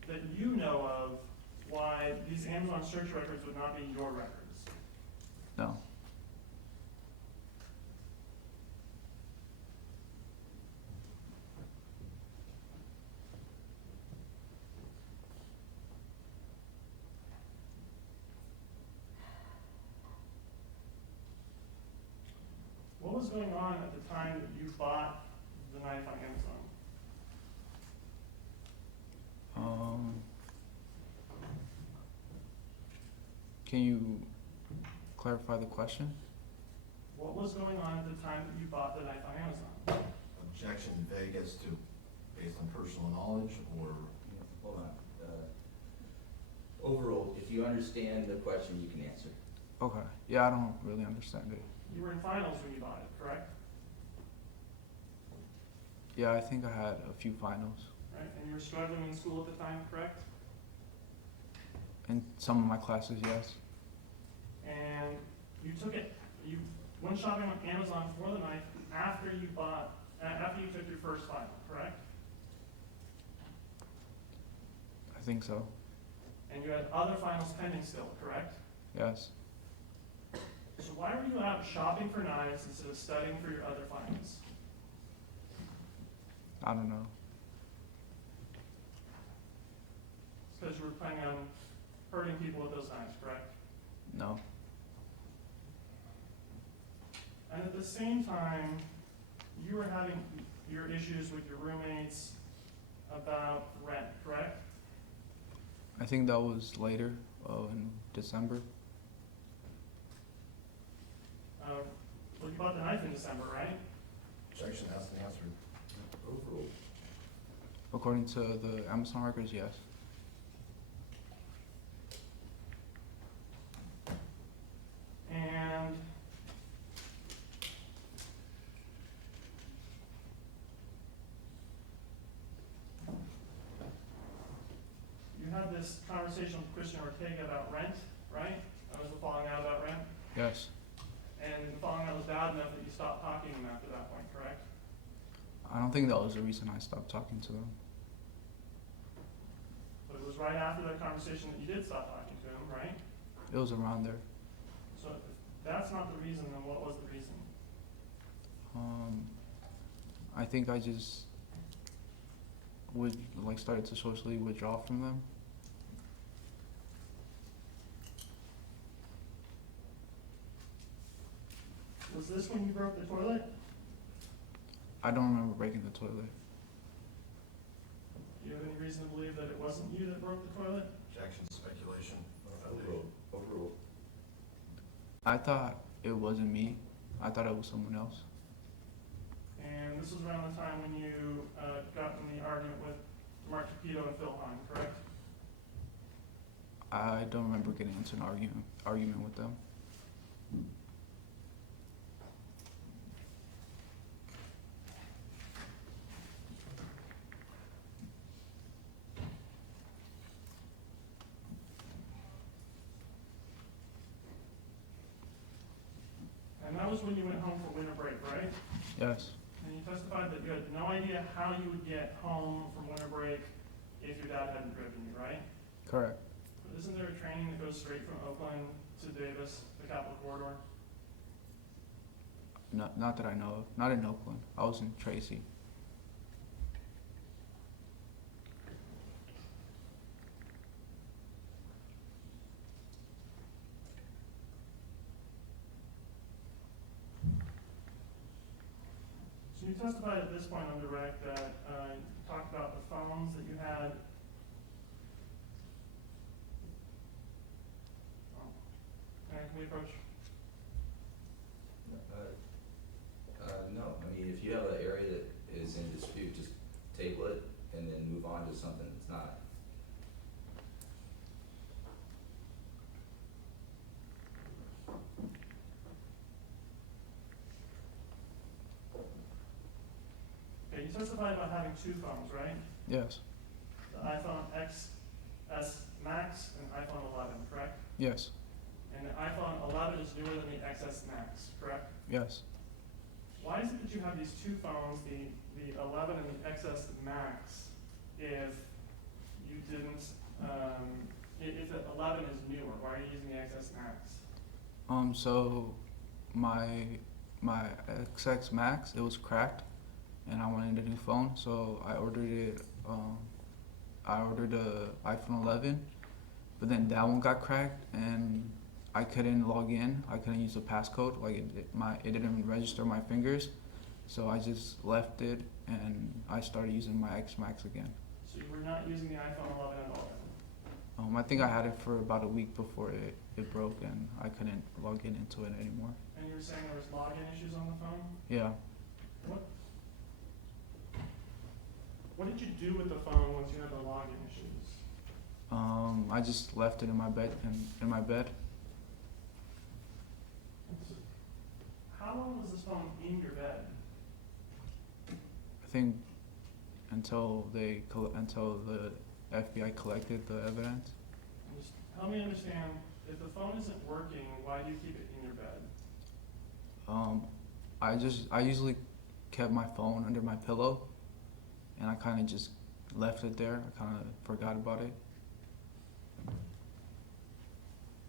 that you know of why these Amazon search records would not be your records? No. What was going on at the time that you bought the knife on Amazon? Can you clarify the question? What was going on at the time that you bought the knife on Amazon? Objection, vague as to based on personal knowledge or. Hold on. Overruled. If you understand the question, you can answer. Okay. Yeah, I don't really understand it. You were in finals when you bought it, correct? Yeah, I think I had a few finals. Right, and you were struggling in school at the time, correct? In some of my classes, yes. And you went shopping on Amazon for the knife after you took your first final, correct? I think so. And you had other finals pending still, correct? Yes. So why were you out shopping for knives instead of studying for your other finals? I don't know. because you were planning on hurting people with those knives, correct? No. And at the same time, you were having your issues with your roommates about rent, correct? I think that was later, in December. Well, you bought the knife in December, right? Objection asked and answered. Overruled. According to the Amazon records, yes. And you had this conversation with Christian Ortega about rent, right? That was the falling out about rent? Yes. And the falling out was bad enough that you stopped talking to him after that point, correct? I don't think that was the reason I stopped talking to them. But it was right after that conversation that you did stop talking to him, right? It was around there. So if that's not the reason, then what was the reason? I think I just started to socially withdraw from them. Was this when you broke the toilet? I don't remember breaking the toilet. Do you have any reason to believe that it wasn't you that broke the toilet? Objection, speculation. Overruled. Overruled. I thought it wasn't me. I thought it was someone else. And this was around the time when you got in the argument with Mark Capito and Phil Hahn, correct? I don't remember getting into an argument with them. And that was when you went home for winter break, right? Yes. And you testified that you had no idea how you would get home from winter break if your dad hadn't driven you, right? Correct. But isn't there a training that goes straight from Oakland to Davis, the Capital Corridor? Not that I know of. Not in Oakland. I was in Tracy. So you testified at this point on direct that you talked about the phones that you had. And can we approach? No, I mean, if you have an area that is in dispute, just table it and then move on to something that's not. Okay, you testified about having two phones, right? Yes. The iPhone XS Max and iPhone 11, correct? Yes. And the iPhone 11 is newer than the XS Max, correct? Yes. Why is it that you have these two phones, the 11 and the XS Max, if you didn't, if the 11 is newer, why are you using the XS Max? So my XX Max, it was cracked, and I wanted a new phone, so I ordered it. I ordered a iPhone 11, but then that one got cracked, and I couldn't log in. I couldn't use the passcode. Like it didn't register my fingers, so I just left it, and I started using my X Max again. So you were not using the iPhone 11 at all? I think I had it for about a week before it broke, and I couldn't log in into it anymore. And you were saying there was login issues on the phone? Yeah. What did you do with the phone once you had the login issues? I just left it in my bed. How long was this phone in your bed? I think until the FBI collected the evidence. Just help me understand, if the phone isn't working, why do you keep it in your bed? I usually kept my phone under my pillow, and I kind of just left it there. I kind of forgot about it.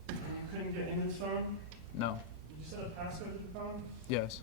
You couldn't get in this phone? No. Did you set a passcode to your phone? Yes.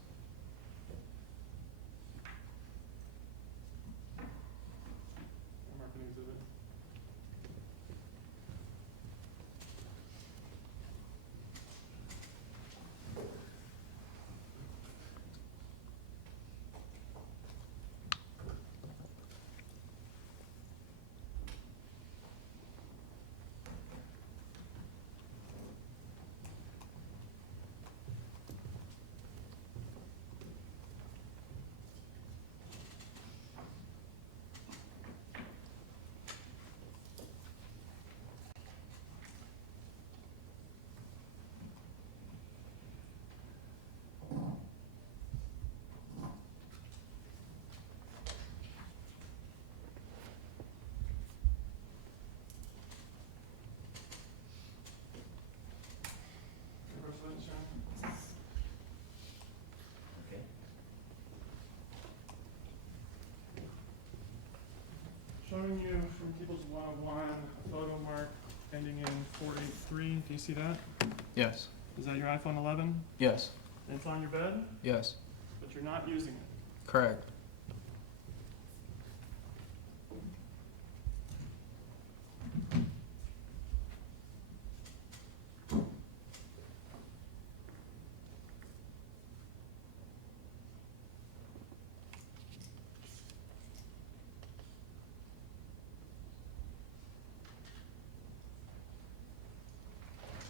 see that? Yes. Is that your iPhone 11? Yes. And it's on your bed, Yes. but you're not using it. Correct.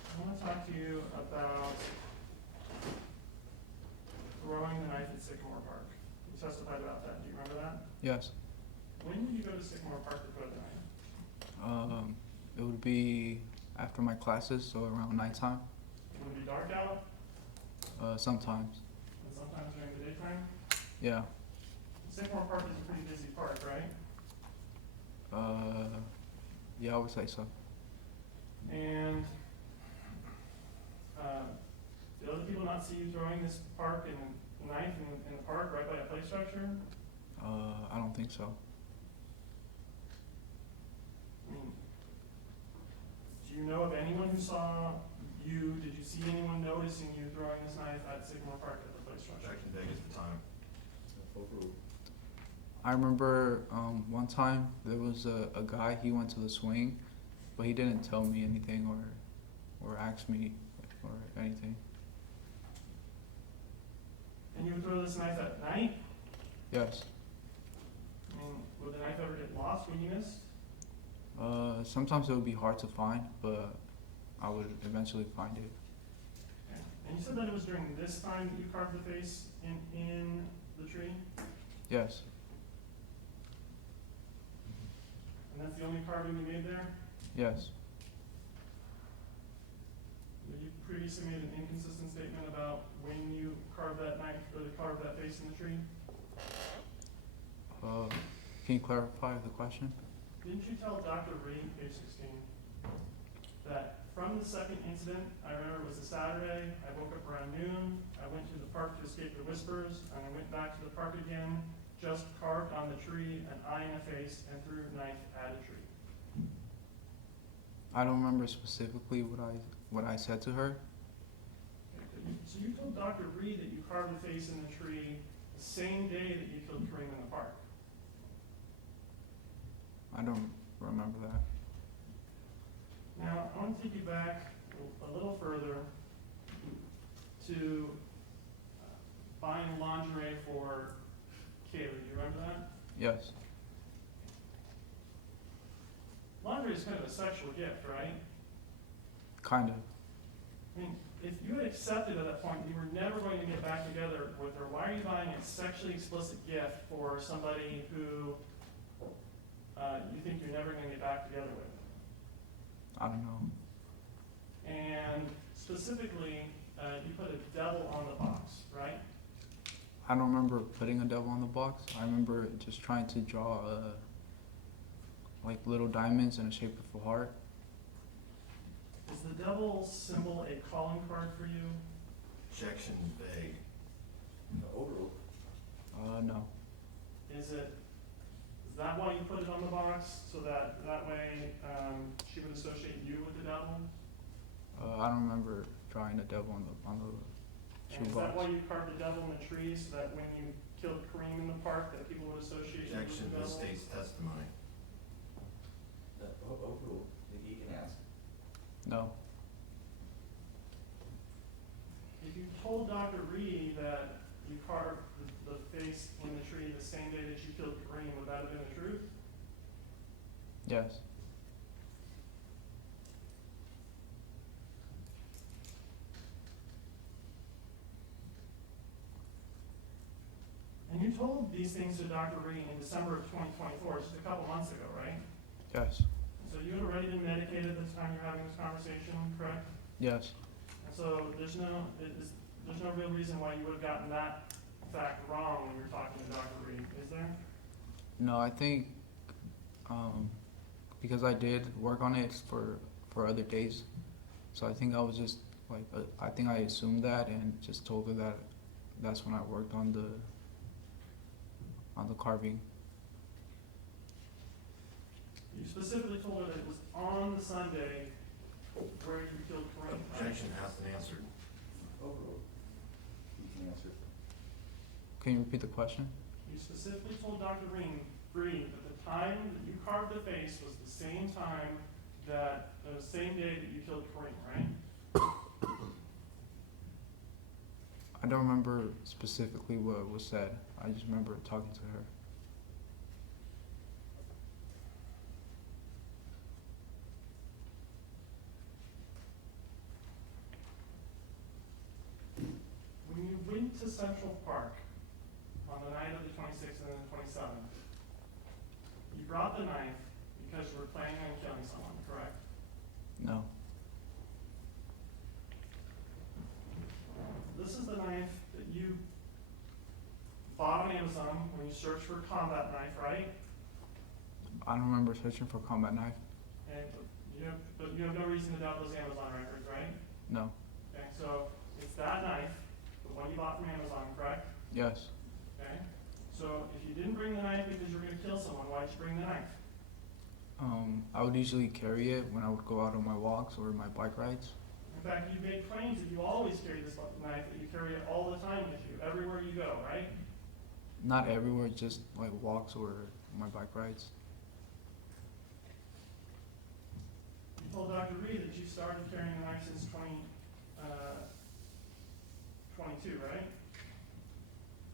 I want to talk to you about throwing the knife at Sycamore Park. You testified about that. Do you remember that? Yes. When did you go to Sycamore Park to throw the knife? It would be after my classes, so around nighttime. Would it be dark out? Sometimes. And sometimes during the daytime? Yeah. Sycamore Park is a pretty busy park, right? Yeah, I would say so. And did other people not see you throwing this knife in the park right by a play structure? I don't think so. I mean, do you know of anyone who saw you? Did you see anyone noticing you throwing this knife at Sycamore Park at the play structure? Objection, Vegas, the time. Overruled. I remember one time there was a guy, he went to the swing, but he didn't tell me anything or ask me or anything. And you would throw this knife at night? Yes. I mean, would the knife ever get lost when you missed? Sometimes it would be hard to find, but I would eventually find it. Okay. And you said that it was during this time that you carved the face in the tree? Yes. And that's the only carving you made there? Yes. You previously made an inconsistent statement about when you carved that knife or carved that face in the tree? Can you clarify the question? Didn't you tell Dr. Reed, page 16, that from the second incident, I remember it was a Saturday, I woke up around noon, I went to the park to escape the whispers, and I went back to the park again, just carved on the tree an eye and a face, and threw a knife at a tree? I don't remember specifically what I said to her. Okay, so you told Dr. Reed that you carved the face in the tree the same day that you killed Karim in the park? I don't remember that. Now, I want to take you back a little further to buying lingerie for Kaylee. Do you remember that? Yes. Lingerie is kind of a sexual gift, right? Kind of. I mean, if you had accepted at that point you were never going to get back together with her, why are you buying a sexually explicit gift for somebody who you think you're never going to get back together with? I don't know. And specifically, you put a devil on the box, right? I don't remember putting a devil on the box. I remember just trying to draw like little diamonds in the shape of a heart. Is the devil symbol a calling card for you? Objection, vague. Overruled. No. Is that why you put it on the box, so that way she would associate you with the devil? I don't remember drawing a devil on the And is shoebox. that why you carved the devil in the tree, so that when you killed Karim in the park, that people would associate you with Objection, the this devil? state's testimony. Overruled. You can ask. No. If you told Dr. Reed that you carved the face in the tree the same day that you killed Karim, would that have been the truth? Yes. And you told these things to Dr. Reed in December of 2024, just a couple months ago, right? Yes. So you had already been medicated at the time you're having this conversation, correct? Yes. And so there's no real reason why you would have gotten that fact wrong when you were talking to Dr. Reed, is there? No, I think because I did work on it for other days, so I think I was just like I think I assumed that and just told her that that's when I worked on the carving. You specifically told her that it was on the Sunday where you killed Karim. Objection asked and answered. Overruled. You can answer. Can you repeat the question? You specifically told Dr. Breaux that the time that you carved the face was the same time that, the same day that you killed Karim, right? I don't remember specifically what was said. I just remember talking to her. When you went to Central Park on the night of the 26th and the 27th, you brought the knife because you were planning on killing someone, correct? No. This is the knife that you bought on Amazon when you searched for combat knife, right? I don't remember searching for a combat knife. And but you have no reason to doubt those Amazon records, right? No. Okay, so it's that knife, the one you bought from Amazon, correct? Yes. Okay, so if you didn't bring the knife because you were going to kill someone, why'd you bring the knife? I would usually carry it when I would go out on my walks or my bike rides. In fact, you made claims that you always carry this knife, that you carry it all the time with you, everywhere you go, right? Not everywhere, just like walks or my bike rides. You told Dr. Breaux that you started carrying the knife since 22, right?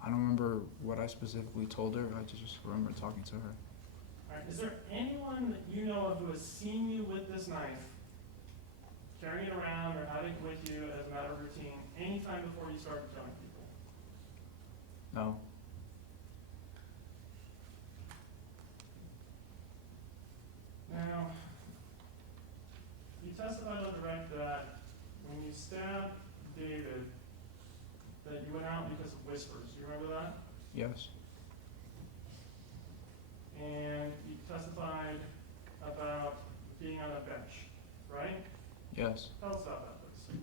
I don't remember what I specifically told her. I just remember talking to her. All right, is there anyone that you know of who has seen you with this knife, carrying it around or having it with you as a matter of routine, anytime before you started killing people? No. Now, you testified on direct that when you stabbed David, that you went out because of whispers. Do you remember that? Yes. And you testified about being on a bench, right? Yes. Tell us about that, please.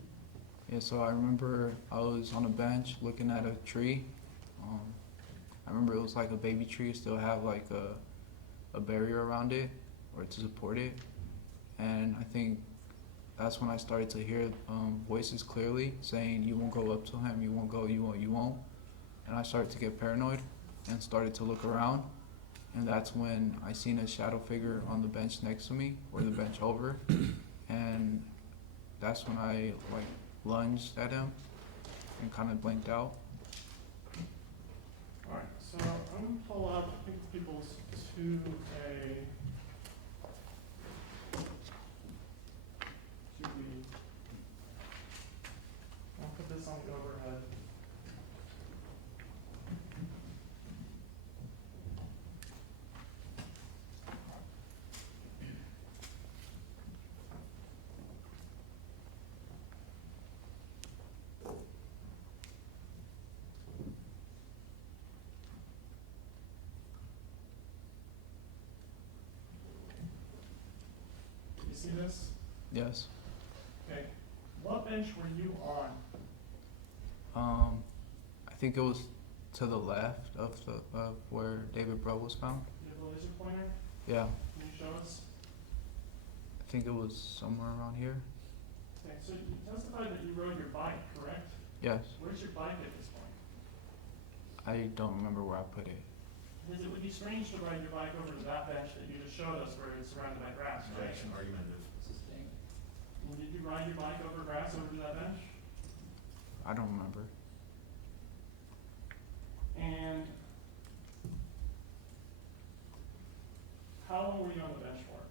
Yeah, so I remember I was on a bench looking at a tree. I remember it was like a baby tree, still have like a barrier around it or to support it. And I think that's when I started to hear voices clearly saying, you won't go up to him, you won't go, you won't. And I started to get paranoid and started to look around. And that's when I seen a shadow figure on the bench next to me, or the bench over. And that's when I like lunged at him and kind of blinked out. All right, so I'm going to pull up, I think it's people's 2A. 2B. I'll put this on the overhead. You see this? Yes. Okay. What bench were you on? I think it was to the left of where David Breaux was found. You have the laser pointer? Yeah. Can you show us? I think it was somewhere around here. Okay, so you testified that you rode your bike, correct? Yes. Where's your bike at this point? I don't remember where I put it. Because it would be strange to ride your bike over to that bench that you just showed us where it's surrounded by grass, right? Objection, argumentative. Sustained. And did you ride your bike over grass over to that bench? I don't remember. And how long were you on the bench for?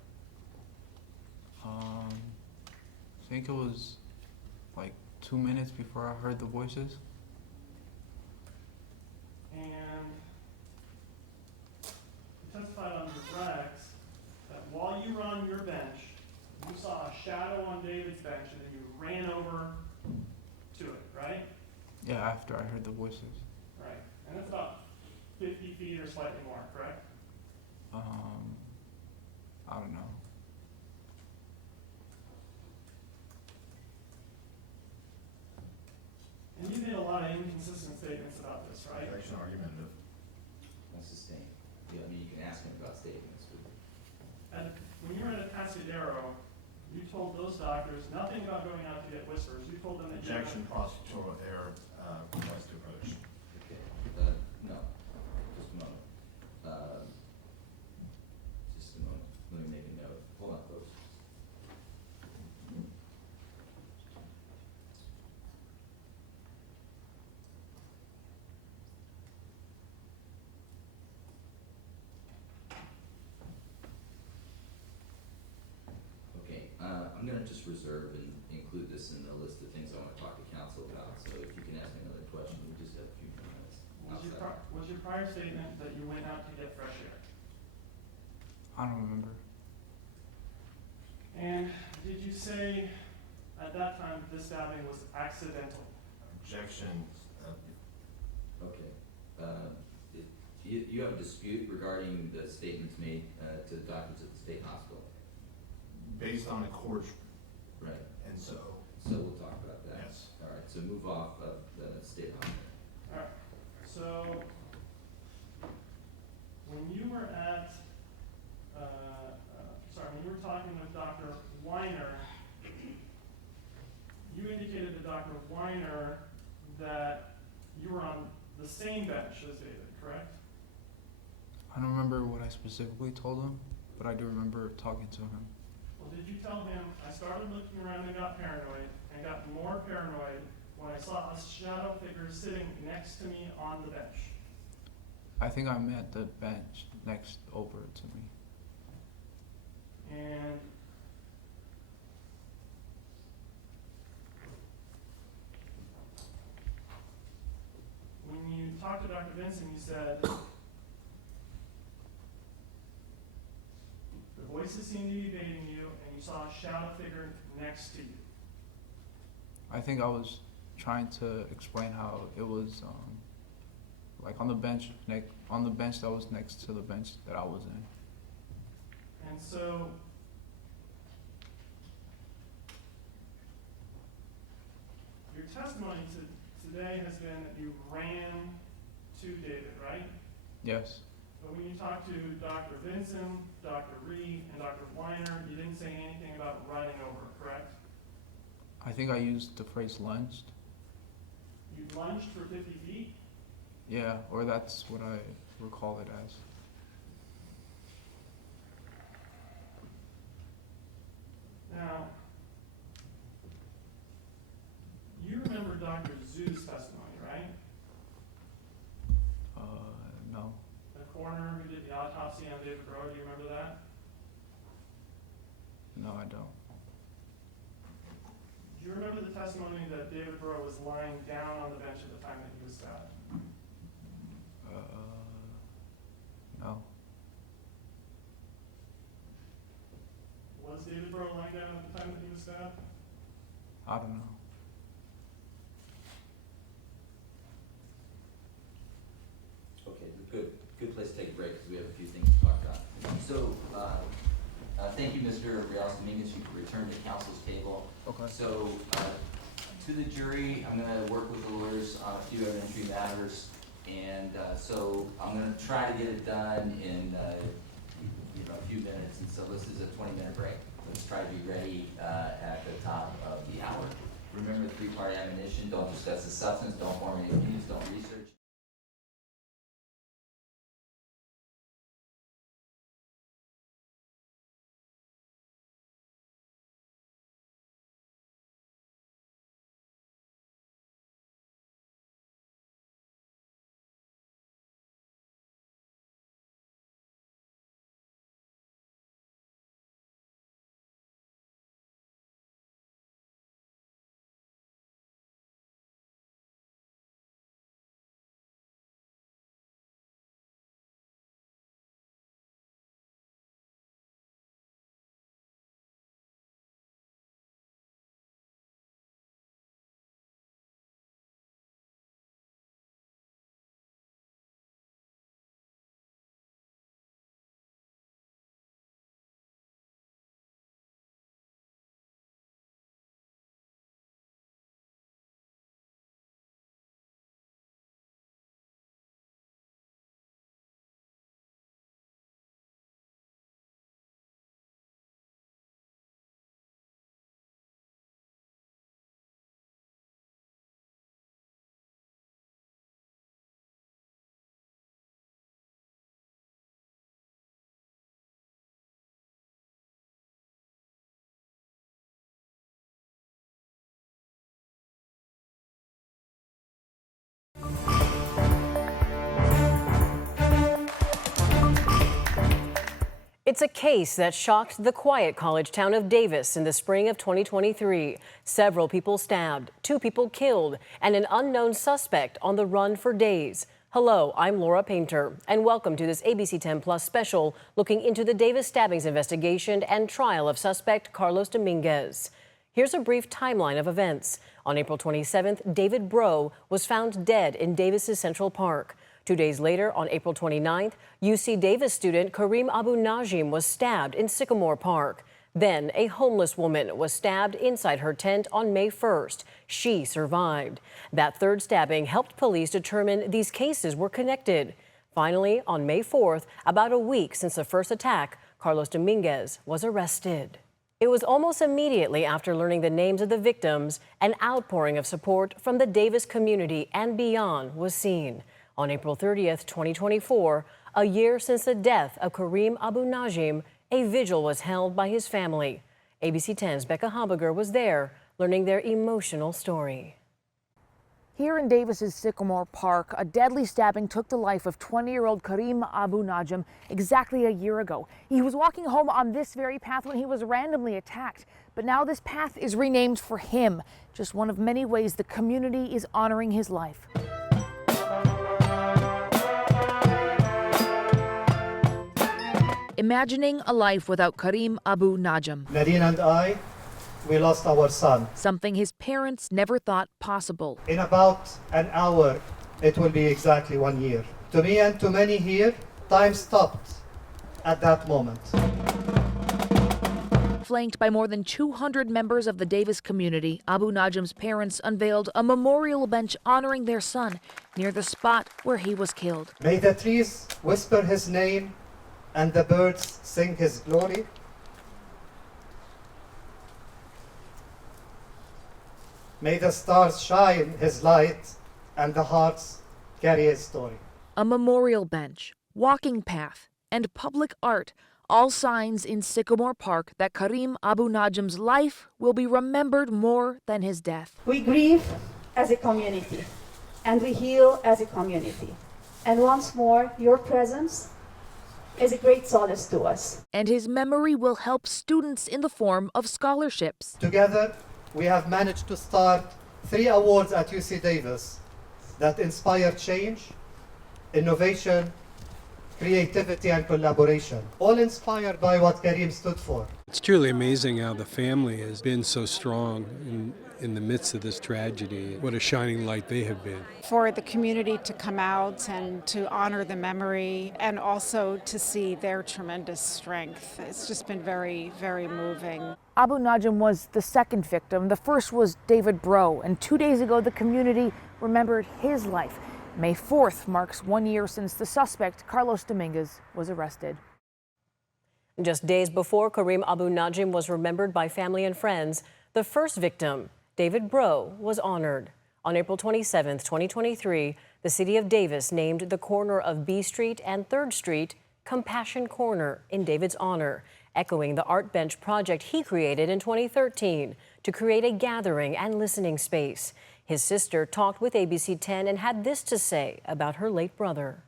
I think it was like 2 minutes before I heard the voices. And you testified on your tracks that while you were on your bench, you saw a shadow on David's bench and then you ran over to it, right? Yeah, after I heard the voices. Right. And it's about 50 feet or slightly more, correct? I don't know. And you made a lot of inconsistent statements about this, right? Objection, argumentative. That's sustained. Yeah, I mean, you can ask him about statements. And when you were at Atascadero, You told those doctors nothing about going out to get whispers. You told them that you Objection, prosecutorial error, request to approach. Okay, no, just a moment. Just a moment, let me make a note. Hold on, folks. Okay, I'm gonna just reserve and include this in the list of things I wanna talk to council about, so if you can ask me another question, we just have a few more minutes. Was your prior statement that you went out to get fresh air? I don't remember. And did you say at that time this stabbing was accidental? Objection, Okay, you have a dispute regarding the statements made, to the doctors at the state hospital? based on a court, Right, and so, we'll talk about that. yes. All right, so move off of the state hospital. All right. So when you were at, when you were talking with Dr. Weiner, you indicated to Dr. Weiner that you were on the same bench as David, correct? I don't remember what I specifically told him, but I do remember talking to him. Well, did you tell him, I started looking around and got paranoid, and got more paranoid when I saw a shadow figure sitting next to me on the bench? I think I meant the bench next over to me. And when you talked to Dr. Vincent, you said, the voices seemed to be evading you, and you saw a shadow figure next to you. I think I was trying to explain how it was, like on the bench that was next to the bench that I was in. And so, your testimony today has been that you ran to David, right? Yes. But when you talked to Dr. Vinson, Dr. Reed, and Dr. Weiner, you didn't say anything about running over, correct? I think I used the phrase lunged. You lunged for 50 feet? Yeah, or that's what I recall it as. Now, you remember Dr. Zhu's testimony, right? No. The coroner who did the autopsy on David Breaux, do you remember that? No, I don't. Do you remember the testimony that David Breaux was lying down on the bench at the time that he was stabbed? No. Was David Breaux lying down at the time that he was stabbed? I don't know. Okay, good place to take a break, because we have a few things to talk about. So, thank you, Mr. Dominguez, you can return to counsel's table. Okay. So, to the jury, I'm gonna work with the lawyers on a few evidentiary matters, and, so I'm gonna try to get it done in, a few minutes, and so this is a 20-minute break. Let's try to be ready, at the top of the hour. Remember the three-part admonition: don't discuss the substance, don't form any opinions, don't research. It's a case that shocked the quiet college town of Davis in the spring of 2023. Several people stabbed, 2 people killed, and an unknown suspect on the run for days. Hello, I'm Laura Painter, and welcome to this ABC 10 Plus special looking into the Davis stabbings investigation and trial of suspect Carlos Dominguez. Here's a brief timeline of events. On April 27th, David Breaux was found dead in Davis's Central Park. 2 days later, on April 29th, UC Davis student Karim Abou Najm was stabbed in Sycamore Park. Then, a homeless woman was stabbed inside her tent on May 1st. She survived. That third stabbing helped police determine these cases were connected. Finally, on May 4th, about a week since the first attack, Carlos Dominguez was arrested. It was almost immediately after learning the names of the victims, an outpouring of support from the Davis community and beyond was seen. On April 30th, 2024, a year since the death of Karim Abou Najm, a vigil was held by his family. ABC 10's Becca Habiger was there, learning their emotional story. Here in Davis's Sycamore Park, a deadly stabbing took the life of 20-year-old Karim Abou Najm exactly a year ago. He was walking home on this very path when he was randomly attacked. But now this path is renamed for him, just one of many ways the community is honoring his life. Imagining a life without Karim Abou Najm. Nadine and I, we lost our son. Something his parents never thought possible. In about an hour, it will be exactly 1 year. To me and to many here, time stopped at that moment. Flanked by more than 200 members of the Davis community, Abou Najm's parents unveiled a memorial bench honoring their son near the spot where he was killed. May the trees whisper his name and the birds sing his glory. May the stars shine his light and the hearts carry his story. A memorial bench, walking path, and public art, all signs in Sycamore Park that Karim Abou Najm's life will be remembered more than his death. We grieve as a community, and we heal as a community. And once more, your presence is a great solace to us. And his memory will help students in the form of scholarships. Together, we have managed to start 3 awards at UC Davis that inspire change, innovation, creativity, and collaboration, all inspired by what Karim stood for. It's truly amazing how the family has been so strong in the midst of this tragedy. What a shining light they have been. For the community to come out and to honor the memory and also to see their tremendous strength. It's just been very, very moving. Abou Najm was the second victim. The first was David Breaux, and 2 days ago the community remembered his life. May 4th marks 1 year since the suspect, Carlos Dominguez, was arrested. Just days before Karim Abou Najm was remembered by family and friends, the first victim, David Breaux, was honored. On April 27, 2023, the city of Davis named the corner of B Street and 3rd Street Compassion Corner in David's honor, echoing the art bench project he created in 2013 to create a gathering and listening space. His sister talked with ABC 10 and had this to say about her late brother.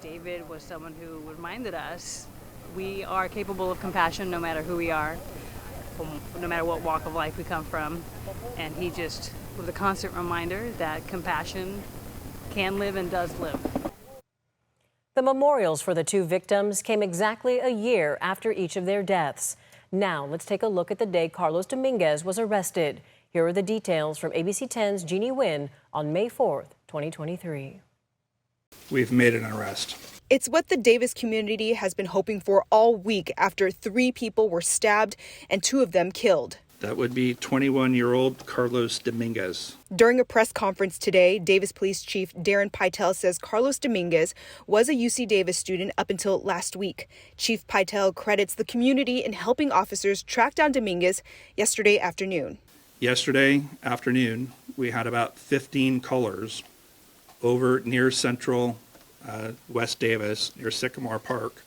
David was someone who reminded us we are capable of compassion no matter who we are, no matter what walk of life we come from. And he just was a constant reminder that compassion can live and does live. The memorials for the 2 victims came exactly a year after each of their deaths. Now let's take a look at the day Carlos Dominguez was arrested. Here are the details from ABC 10's Jeannie Nguyen on May 4th, 2023. We've made an arrest. It's what the Davis community has been hoping for all week after 3 people were stabbed and 2 of them killed. That would be 21-year-old Carlos Dominguez. During a press conference today, Davis Police Chief David Breaux says Carlos Dominguez was a UC Davis student up until last week. Chief Breaux credits the community in helping officers track down Dominguez yesterday afternoon. Yesterday afternoon, we had about 15 callers over near central West Davis, near Sycamore Park,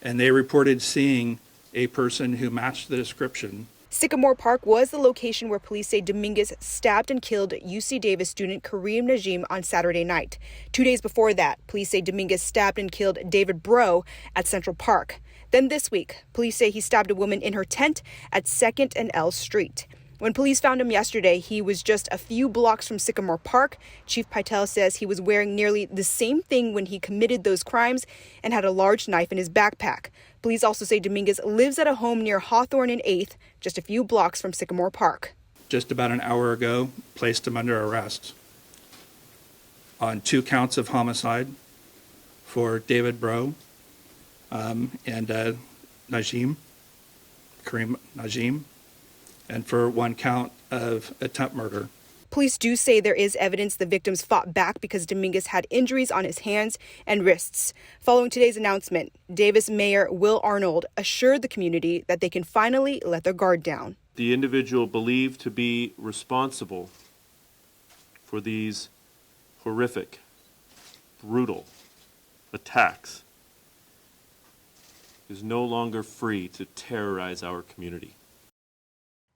and they reported seeing a person who matched the description Sycamore Park was the location where police say Dominguez stabbed and killed UC Davis student Karim Najm on Saturday night. 2 days before that, police say Dominguez stabbed and killed David Breaux at Central Park. Then this week, police say he stabbed a woman in her tent at 2nd and L Street. When police found him yesterday, he was just a few blocks from Sycamore Park. Chief Pytel says he was wearing nearly the same thing when he committed those crimes and had a large knife in his backpack. Police also say Dominguez lives at a home near Hawthorne and 8th, just a few blocks from Sycamore Park. Just about an hour ago, placed him under arrest on 2 counts of homicide for David Breaux and Najm, Karim Najm, and for 1 count of attempt murder. Police do say there is evidence the victims fought back because Dominguez had injuries on his hands and wrists. Following today's announcement, Davis Mayor Will Arnold assured the community that they can finally let their guard down. The individual believed to be responsible for these horrific, brutal attacks is no longer free to terrorize our community.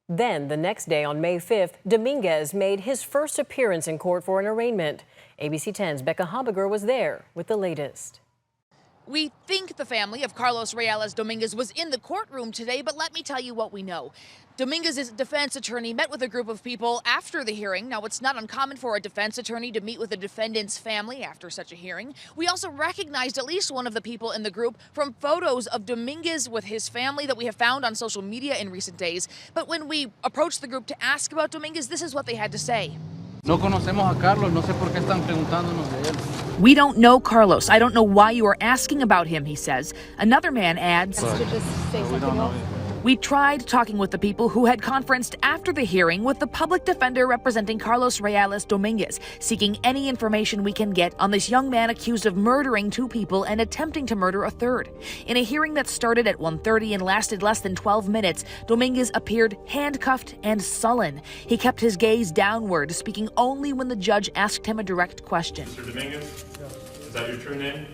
Then, the next day on May 5th, Dominguez made his first appearance in court for an arraignment. ABC 10's Becca Habiger was there with the latest. We think the family of Carlos Reyes Dominguez was in the courtroom today, but let me tell you what we know. Dominguez's defense attorney met with a group of people after the hearing. Now, it's not uncommon for a defense attorney to meet with a defendant's family after such a hearing. We also recognized at least one of the people in the group from photos of Dominguez with his family that we have found on social media in recent days. But when we approached the group to ask about Dominguez, this is what they had to say. No conocemos a Carlos, no sé por qué están preguntándonos de él. We don't know Carlos. I don't know why you are asking about him, he says. Another man adds, we tried talking with the people who had conferenced after the hearing with the public defender representing Carlos Reyes Dominguez, seeking any information we can get on this young man accused of murdering 2 people and attempting to murder a 3rd. In a hearing that started at 1:30 and lasted less than 12 minutes, Dominguez appeared handcuffed and sullen. He kept his gaze downward, speaking only when the judge asked him a direct question. Mr. Dominguez, is that your true name?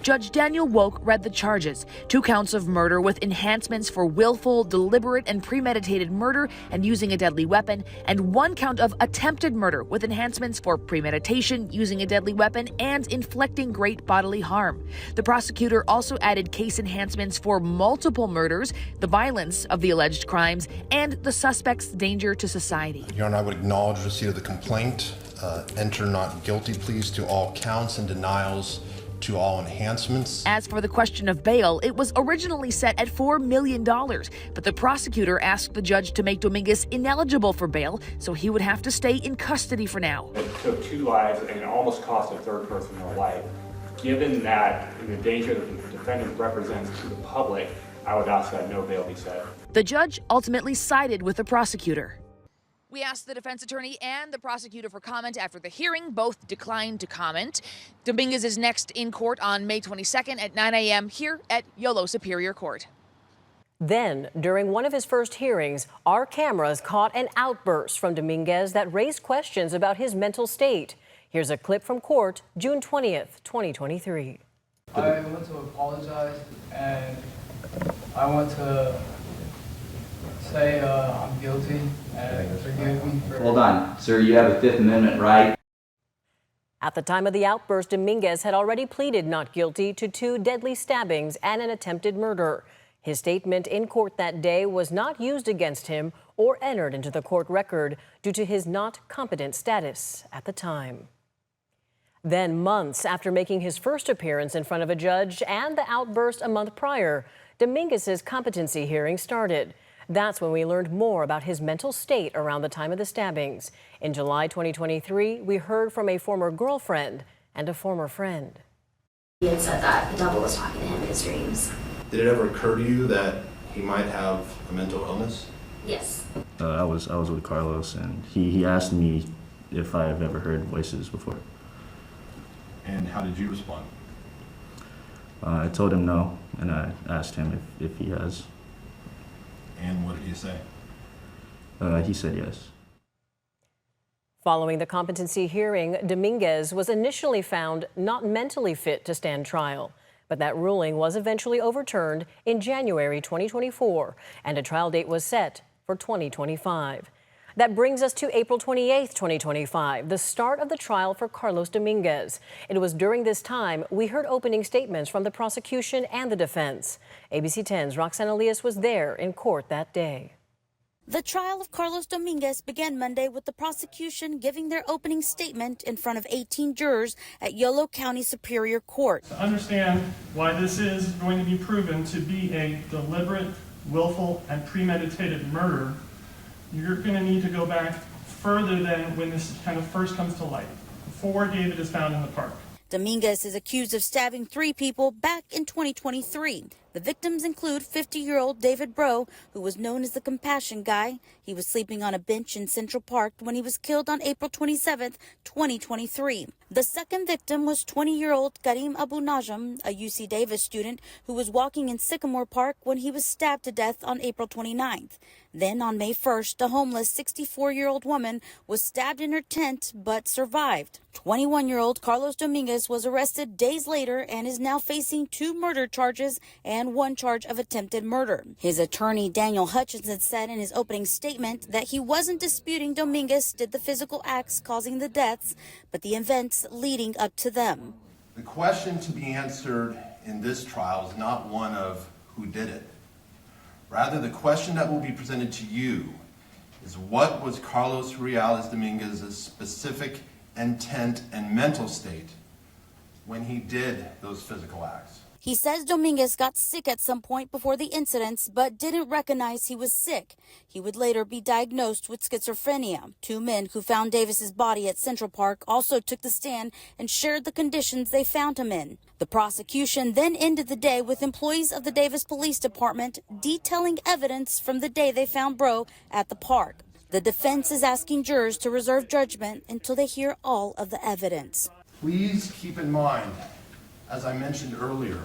Judge Daniel Woke read the charges: 2 counts of murder with enhancements for willful, deliberate, and premeditated murder and using a deadly weapon, and 1 count of attempted murder with enhancements for premeditation, using a deadly weapon, and inflicting great bodily harm. The prosecutor also added case enhancements for multiple murders, the violence of the alleged crimes, and the suspect's danger to society. Your Honor, I would acknowledge receipt of the complaint, enter not guilty pleas to all counts and denials to all enhancements. As for the question of bail, it was originally set at $4 million, but the prosecutor asked the judge to make Dominguez ineligible for bail, so he would have to stay in custody for now. It took 2 lives and it almost cost a 3rd person their life. Given that the danger that the defendant represents to the public, I would ask that no bail be set. The judge ultimately sided with the prosecutor. We asked the defense attorney and the prosecutor for comment after the hearing. Both declined to comment. Dominguez is next in court on May 22nd at 9 a.m. here at Yolo Superior Court. Then, during one of his first hearings, our cameras caught an outburst from Dominguez that raised questions about his mental state. Here's a clip from court, June 20th, 2023. I want to apologize, and I want to say I'm guilty and forgive me for... Hold on, sir, you have a 5th Amendment right. At the time of the outburst, Dominguez had already pleaded not guilty to 2 deadly stabbings and an attempted murder. His statement in court that day was not used against him or entered into the court record due to his not competent status at the time. Then, months after making his first appearance in front of a judge and the outburst a month prior, Dominguez's competency hearing started. That's when we learned more about his mental state around the time of the stabbings. In July 2023, we heard from a former girlfriend and a former friend. He had said that the devil was talking to him in his dreams. Did it ever occur to you that he might have a mental illness? Yes. I was with Carlos, and he asked me if I have ever heard voices before. And how did you respond? I told him no, and I asked him if he has. And what did he say? He said yes. Following the competency hearing, Dominguez was initially found not mentally fit to stand trial. But that ruling was eventually overturned in January 2024, and a trial date was set for 2025. That brings us to April 28, 2025, the start of the trial for Carlos Dominguez. It was during this time we heard opening statements from the prosecution and the defense. ABC 10's Roxanne Elias was there in court that day. The trial of Carlos Dominguez began Monday with the prosecution giving their opening statement in front of 18 jurors at Yolo County Superior Court. To understand why this is going to be proven to be a deliberate, willful, and premeditated murder, you're going to need to go back further than when this kind of first comes to light, before David is found in the park. Dominguez is accused of stabbing 3 people back in 2023. The victims include 50-year-old David Breaux, who was known as the Compassion Guy. He was sleeping on a bench in Central Park when he was killed on April 27, 2023. The second victim was 20-year-old Karim Abou Najm, a UC Davis student who was walking in Sycamore Park when he was stabbed to death on April 29th. Then on May 1st, a homeless 64-year-old woman was stabbed in her tent but survived. 21-year-old Carlos Dominguez was arrested days later and is now facing 2 murder charges and 1 charge of attempted murder. His attorney, Daniel Hutchinson, said in his opening statement that he wasn't disputing Dominguez did the physical acts causing the deaths, but the events leading up to them. The question to be answered in this trial is not one of who did it. Rather, the question that will be presented to you is what was Carlos Reales Dominguez's specific intent and mental state when he did those physical acts? He says Dominguez got sick at some point before the incidents, but didn't recognize he was sick. He would later be diagnosed with schizophrenia. 2 men who found Davis's body at Central Park also took the stand and shared the conditions they found him in. The prosecution then ended the day with employees of the Davis Police Department detailing evidence from the day they found Breaux at the park. The defense is asking jurors to reserve judgment until they hear all of the evidence. Please keep in mind, as I mentioned earlier,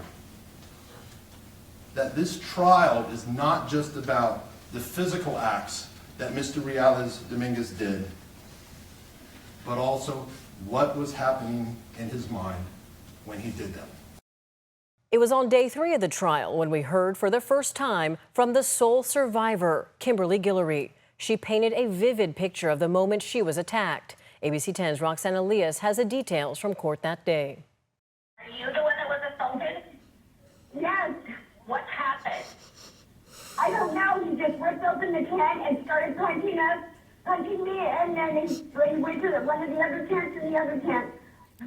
that this trial is not just about the physical acts that Mr. Reales Dominguez did, but also what was happening in his mind when he did them. It was on day 3 of the trial when we heard for the first time from the sole survivor, Kimberly Guillory. She painted a vivid picture of the moment she was attacked. ABC 10's Roxanne Elias has the details from court that day. Are you the one that was assaulted? Yes. What happened? I don't know. He just ripped open the tent and started punching me, and then he went to one of the other tents and the other tent.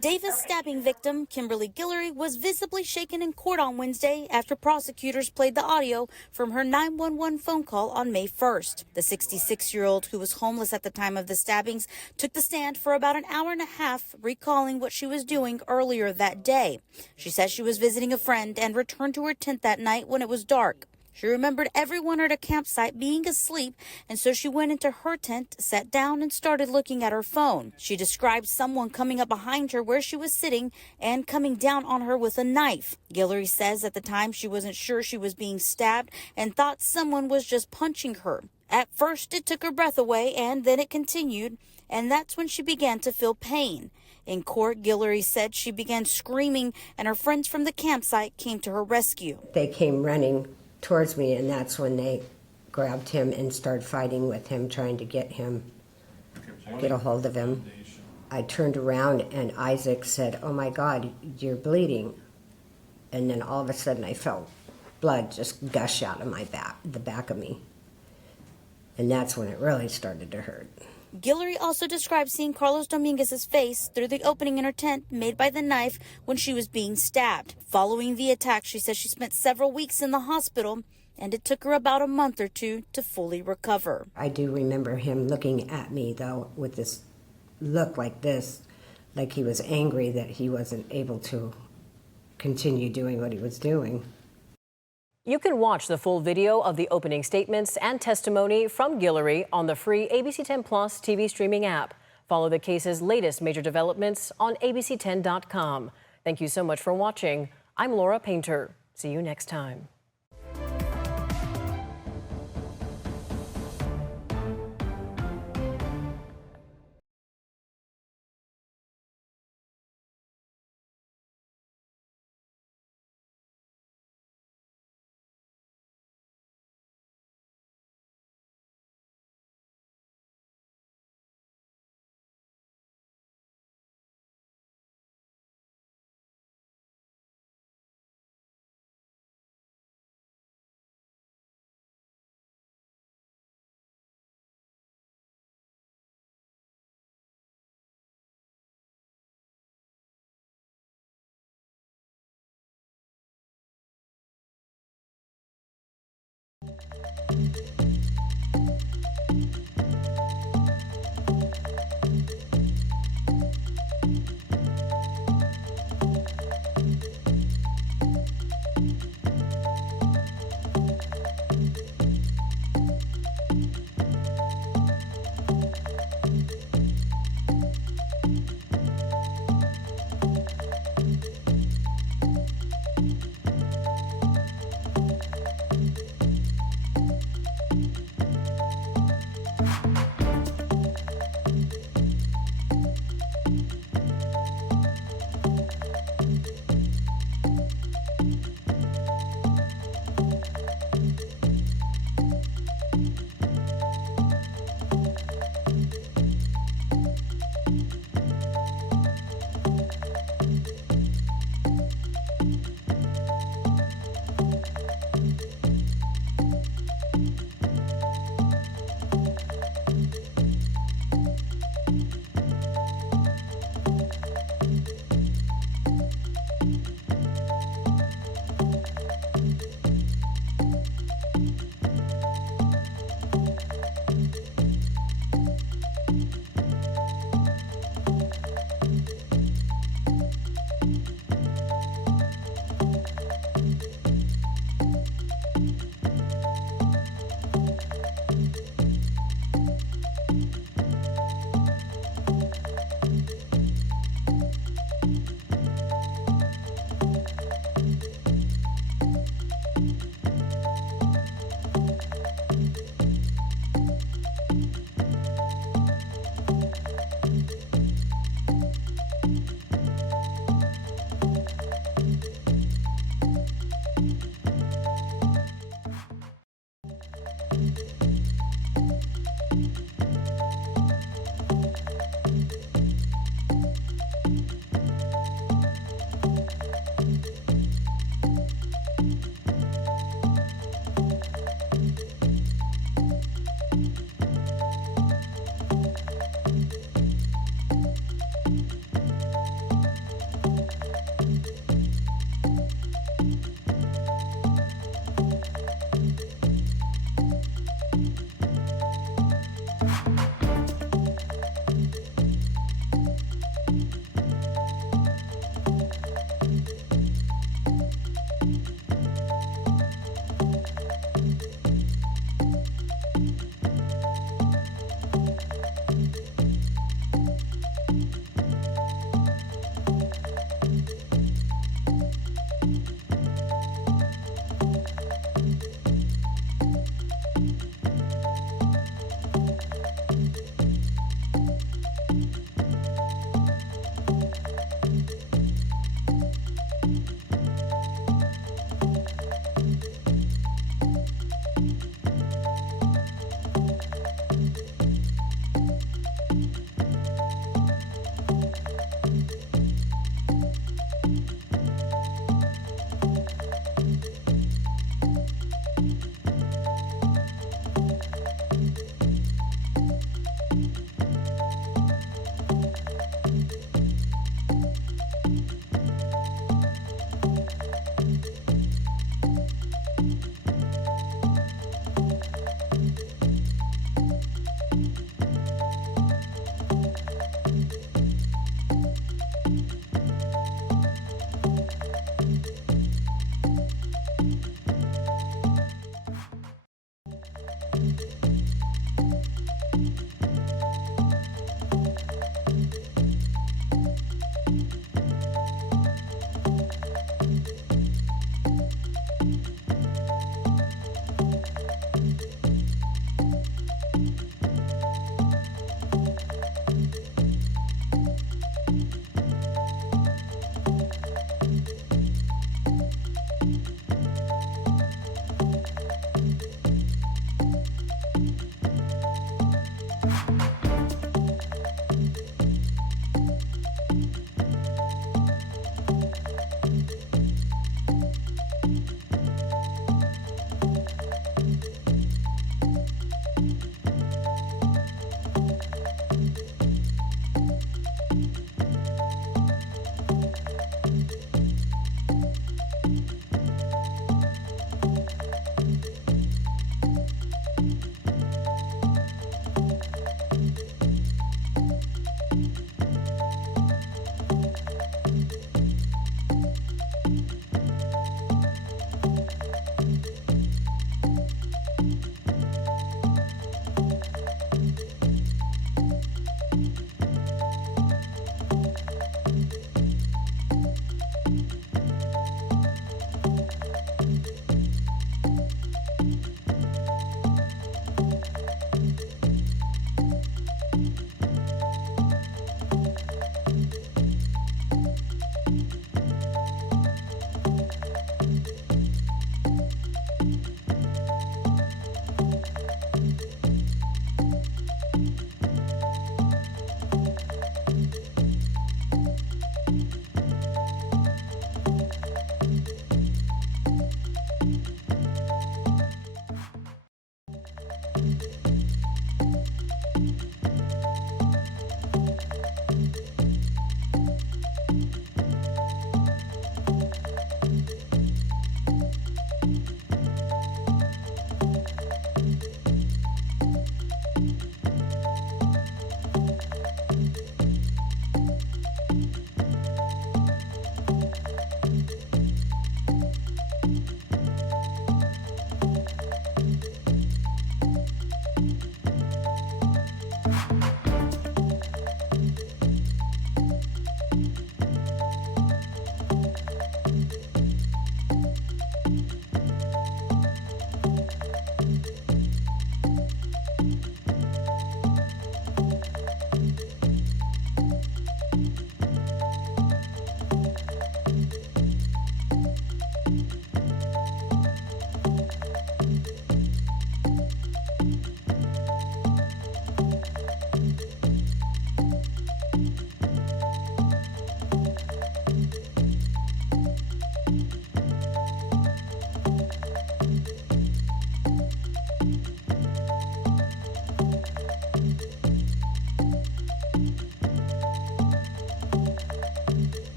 Davis stabbing victim Kimberly Guillory was visibly shaken in court on Wednesday after prosecutors played the audio from her 911 phone call on May 1st. The 66-year-old, who was homeless at the time of the stabbings, took the stand for about an hour and a half, recalling what she was doing earlier that day. She says she was visiting a friend and returned to her tent that night when it was dark. She remembered everyone at a campsite being asleep, and so she went into her tent, sat down, and started looking at her phone. She described someone coming up behind her where she was sitting and coming down on her with a knife. Guillory says at the time she wasn't sure she was being stabbed and thought someone was just punching her. At first, it took her breath away, and then it continued, and that's when she began to feel pain. In court, Guillory said she began screaming, and her friends from the campsite came to her rescue. They came running towards me, and that's when they grabbed him and started fighting with him, trying to get a hold of him. I turned around and Isaac said, "Oh my God, you're bleeding." And then all of a sudden I felt blood just gush out of my back, the back of me. And that's when it really started to hurt. Guillory also described seeing Carlos Dominguez's face through the opening in her tent made by the knife when she was being stabbed. Following the attack, she says she spent several weeks in the hospital, and it took her about a month or 2 to fully recover. I do remember him looking at me, though, with this look like this, like he was angry that he wasn't able to continue doing what he was doing. You can watch the full video of the opening statements and testimony from Guillory on the free ABC 10 Plus TV streaming app. Follow the case's latest major developments on abc10.com. Thank you so much for watching. I'm Laura Painter. See you next time.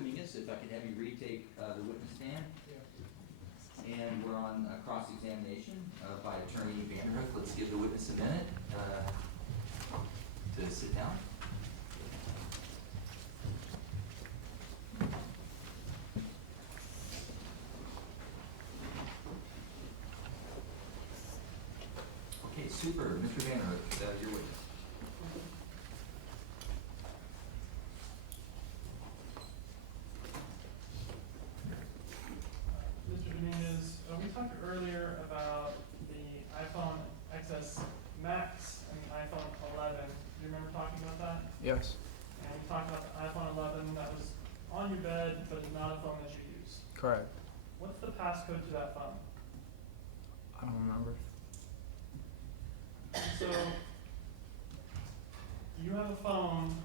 Dominguez, if I could have you retake the witness stand. And we're on cross-examination by Attorney Vanderhook. Let's give the witness a minute to sit down. Okay, super. Mr. Vanderhook, your witness. We talked earlier about the iPhone XS Max and the iPhone 11. Do you remember talking about that? Yes. And we talked about the iPhone 11 that was on your bed, but is not a phone that you use. Correct. What's the passcode to that phone? I don't remember. So, you have a phone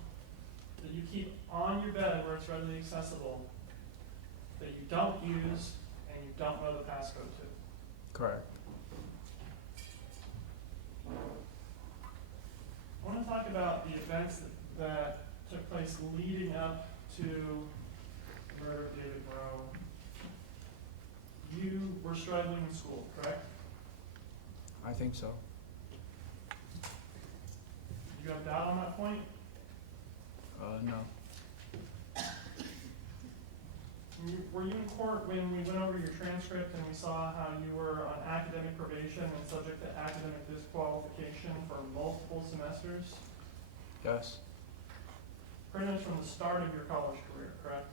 that you keep on your bed where it's readily accessible, that you don't use, and you don't know the passcode to. Correct. I want to talk about the events that took place leading up to the murder of David Breaux. You were struggling in school, correct? I think so. Do you have doubt on that point? No. Were you in court when we went over your transcript and we saw how you were on academic probation and subject to academic disqualification for multiple semesters? Yes. Pretty much from the start of your college career, correct?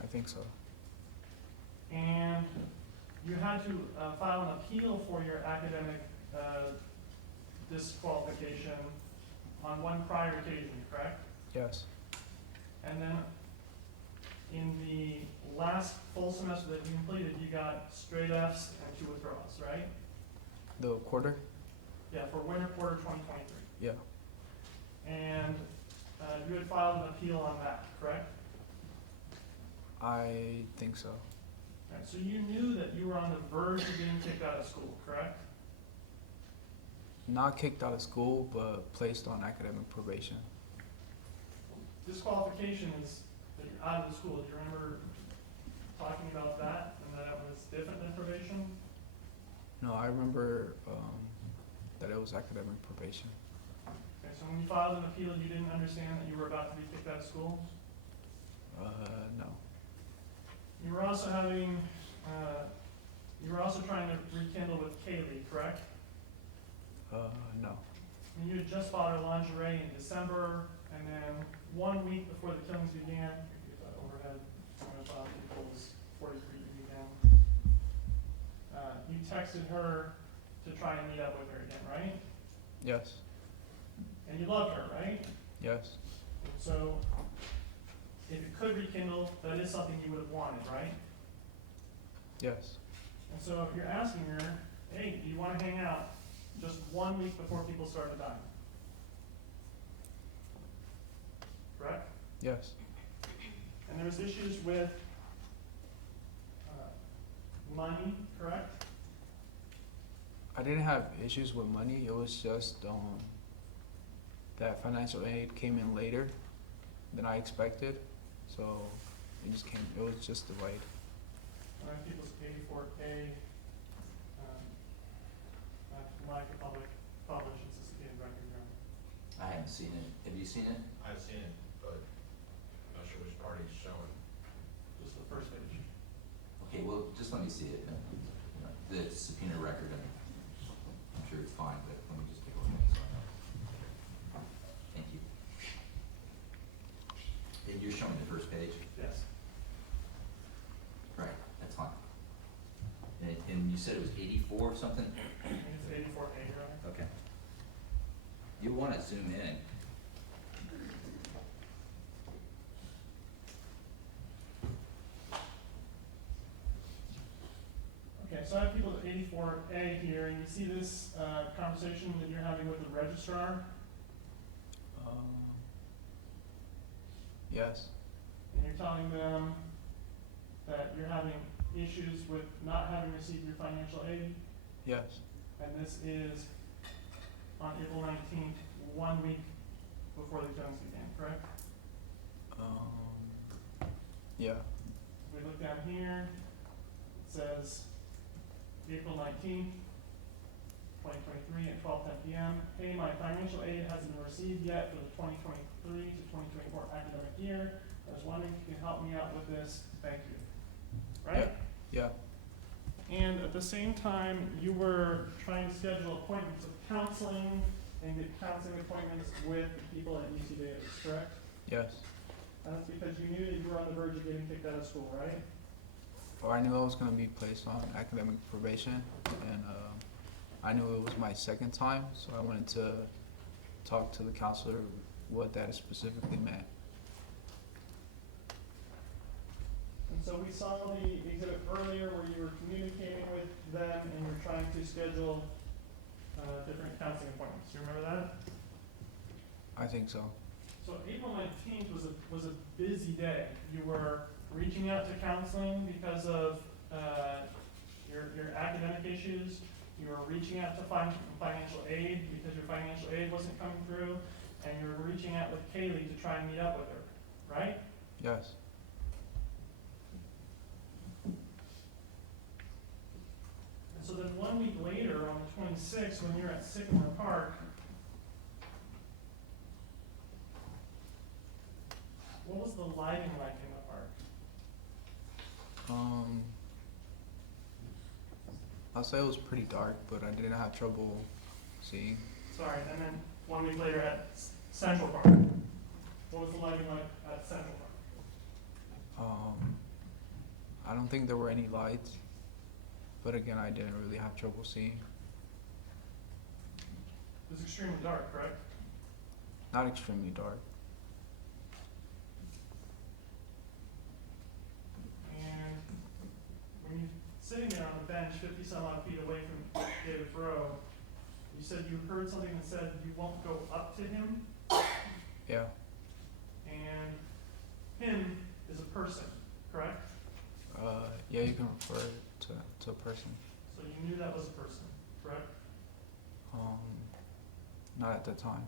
I think so. And you had to file an appeal for your academic disqualification on one prior occasion, correct? Yes. And then in the last full semester that you completed, you got straight Fs and 2 withdrawals, right? The quarter? Yeah, for winter quarter 2023. Yeah. And you had filed an appeal on that, correct? I think so. Right, so you knew that you were on the verge of being kicked out of school, correct? Not kicked out of school, but placed on academic probation. Disqualification is that you're out of the school. Do you remember talking about that and that it was different than probation? No, I remember that it was academic probation. Okay, so when you filed an appeal, you didn't understand that you were about to be kicked out of school? No. You were also having, you were also trying to rekindle with Kaylee, correct? No. And you had just bought her lingerie in December, and then 1 week before the killings began, get that overhead, I'm going to file people's 43 began. You texted her to try and meet up with her again, right? Yes. And you loved her, right? Yes. So, if it could rekindle, that is something you would have wanted, right? Yes. And so if you're asking her, hey, do you want to hang out just 1 week before people started dying? Correct? Yes. And there was issues with money, correct? I didn't have issues with money. It was just that financial aid came in later than I expected, so it was just delayed. People's 84K, lack of publish and sustained record ground. I haven't seen it. Have you seen it? I've seen it, but I'm not sure which part he's showing. Just the first page. Okay, well, just let me see it. The subpoena record, I'm sure it's fine, but let me just take a look at it. Thank you. And you're showing the first page? Yes. Right, that's fine. And you said it was 84 or something? It's 84A, right? Okay. You want to zoom in. Okay, so I have people at 84A here, and you see this conversation that you're having with the registrar, Yes. and you're telling them that you're having issues with not having received your financial aid, Yes. and this is on April 19th, 1 week before the exams began, correct? Yeah. We look down here, it says April 19th, 2023 at 12:10 p.m. Hey, my financial aid hasn't been received yet for the 2023 to 2024 academic year. I was wondering if you can help me out with this. Thank you. Right? Yeah. And at the same time, you were trying to schedule appointments of counseling and get counseling appointments with people at UC Davis, correct? Yes. And that's because you knew that you were on the verge of getting kicked out of school, right? Or I knew I was going to be placed on academic probation, and I knew it was my second time, so I wanted to talk to the counselor what that specifically meant. And so we saw the exhibit earlier where you were communicating with them and you were trying to schedule different counseling appointments. Do you remember that? I think so. So April 19th was a busy day. You were reaching out to counseling because of your academic issues. You were reaching out to financial aid because your financial aid wasn't coming through, and you were reaching out with Kaylee to try and meet up with her, right? Yes. And so then 1 week later, on the 26th, when you're at Sycamore Park, what was the lighting like in the park? I'll say it was pretty dark, but I didn't have trouble seeing. Sorry, and then 1 week later at Central Park. What was the lighting like at Central Park? I don't think there were any lights, but again, I didn't really have trouble seeing. It was extremely dark, correct? Not extremely dark. And when you're sitting there on the bench 50 some odd feet away from David Breaux, you said you heard something that said you won't go up to him. Yeah. And him is a person, correct? Yeah, you can refer to a person. So you knew that was a person, correct? Not at the time.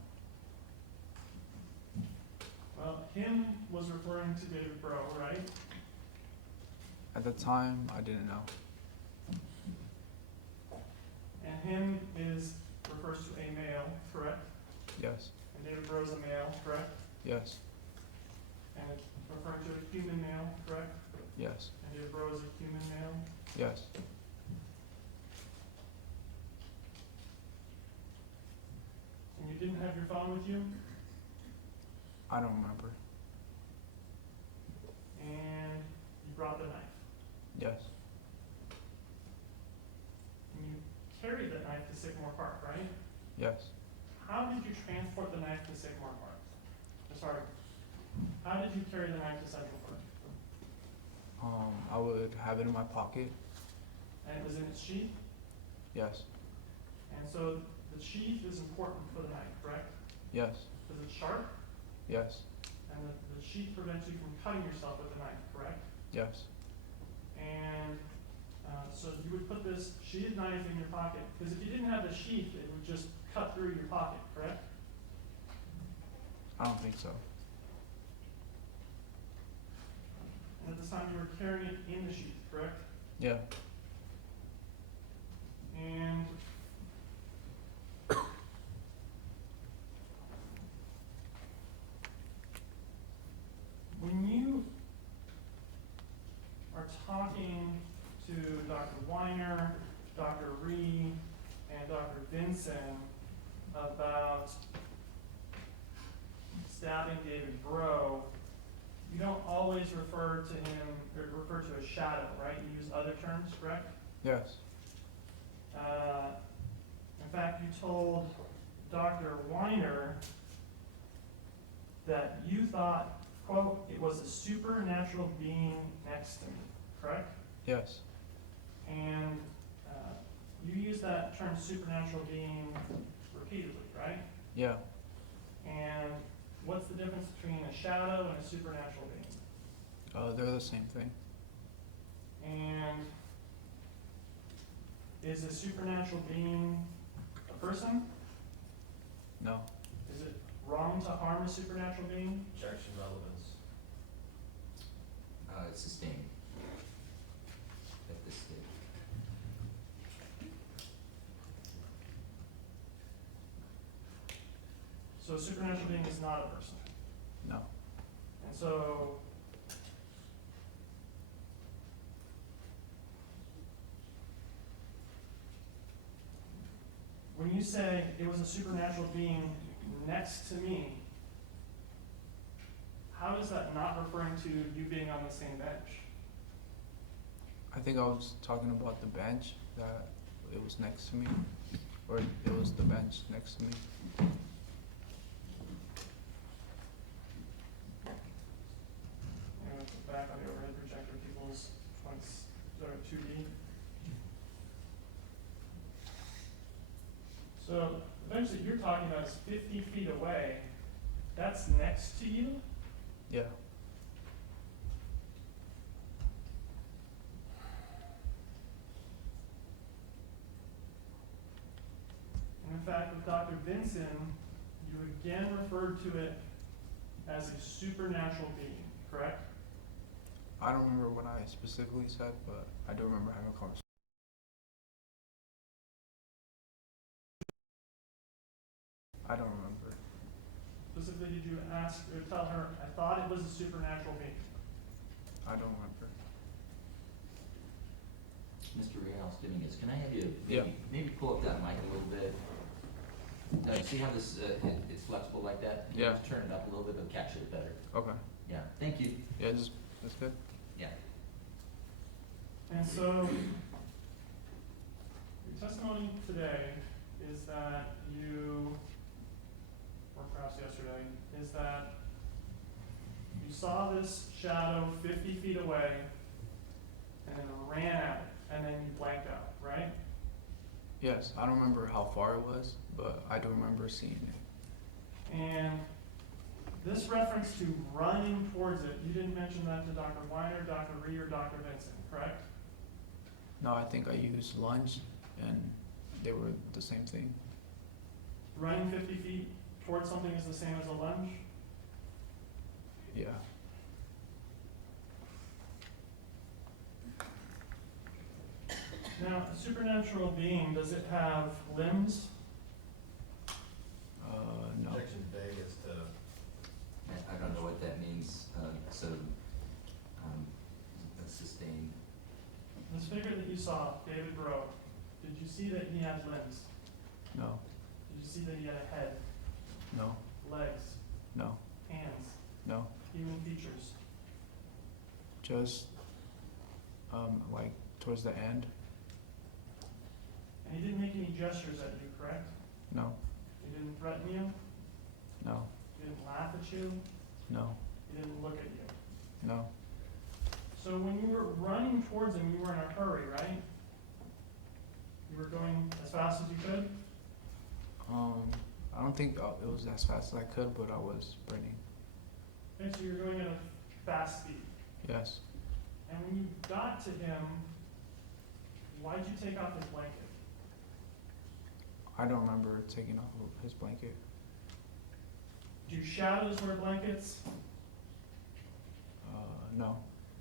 Well, him was referring to David Breaux, right? At the time, I didn't know. And him refers to a male, correct? Yes. And David Breaux is a male, correct? Yes. And it's referring to a human male, correct? Yes. And David Breaux is a human male? Yes. And you didn't have your phone with you? I don't remember. And you brought the knife? Yes. And you carried the knife to Sycamore Park, right? Yes. How did you transport the knife to Sycamore Park? Sorry. How did you carry the knife to Central Park? I would have it in my pocket. And it was in its sheath? Yes. And so the sheath is important for the knife, correct? Yes. Is it sharp? Yes. and the sheath prevents you from cutting yourself with a knife, correct? Yes. And so you would put this sheathed knife in your pocket, because if you didn't have the sheath, it would just cut through your pocket, correct? I don't think so. And at this time you were carrying it in the sheath, correct? Yeah. And when you are talking to Dr. Weiner, Dr. Ree, and Dr. Vinson about stabbing David Breaux, you don't always refer to him, or refer to a shadow, right? You use other terms, correct? Yes. In fact, you told Dr. Weiner that you thought, quote, it was a supernatural being next to me, correct? Yes. And you use that term supernatural being repeatedly, right? Yeah. And what's the difference between a shadow and a supernatural being? They're the same thing. And is a supernatural being a person? No. Is it wrong to harm a supernatural being? Objection, relevance. It's sustained at this stage. So a supernatural being is not a person. No. And so when you say it was a supernatural being next to me, how is that not referring to you being on the same bench? I think I was talking about the bench, that it was next to me, or it was the bench next to me. Back on the overhead projector, people's points that are 2D. So the bench that you're talking about is 50 feet away. That's next to you? Yeah. And in fact, with Dr. Vinson, you again referred to it as a supernatural being, correct? I don't remember what I specifically said, but I do remember having a conversation. I don't remember. Specifically, did you ask or tell her, I thought it was a supernatural being? I don't remember. Mr. Dominguez, can I have you maybe pull up that mic a little bit? See how this it's flexible like that? Yeah. Just turn it up a little bit, but capture it better. Okay. Yeah. Thank you. Yeah, that's good. Yeah. And so, your testimony today is that you, or perhaps yesterday, is that you saw this shadow 50 feet away and then ran at it, and then you blanked out, right? Yes, I don't remember how far it was, but I do remember seeing it. And this reference to running towards it, you didn't mention that to Dr. Weiner, Dr. Ree, or Dr. Vinson, correct? No, I think I used lunge, and they were the same thing. Running 50 feet towards something is the same as a lunge? Yeah. Now, a supernatural being, does it have limbs? No. Objection vague as to. I don't know what that means. Sustained. This figure that you saw, David Breaux, did you see that he had limbs? No. Did you see that he had a head, No. legs, No. hands, No. human features? Just like towards the end. And he didn't make any gestures at you, correct? No. He didn't threaten you? No. He didn't laugh at you? No. He didn't look at you? No. So when you were running towards him, you were in a hurry, right? You were going as fast as you could? I don't think it was as fast as I could, but I was sprinting. Okay, so you're going at a fast speed. Yes. And when you got to him, why'd you take off his blanket? I don't remember taking off his blanket. Do shadows wear blankets? No.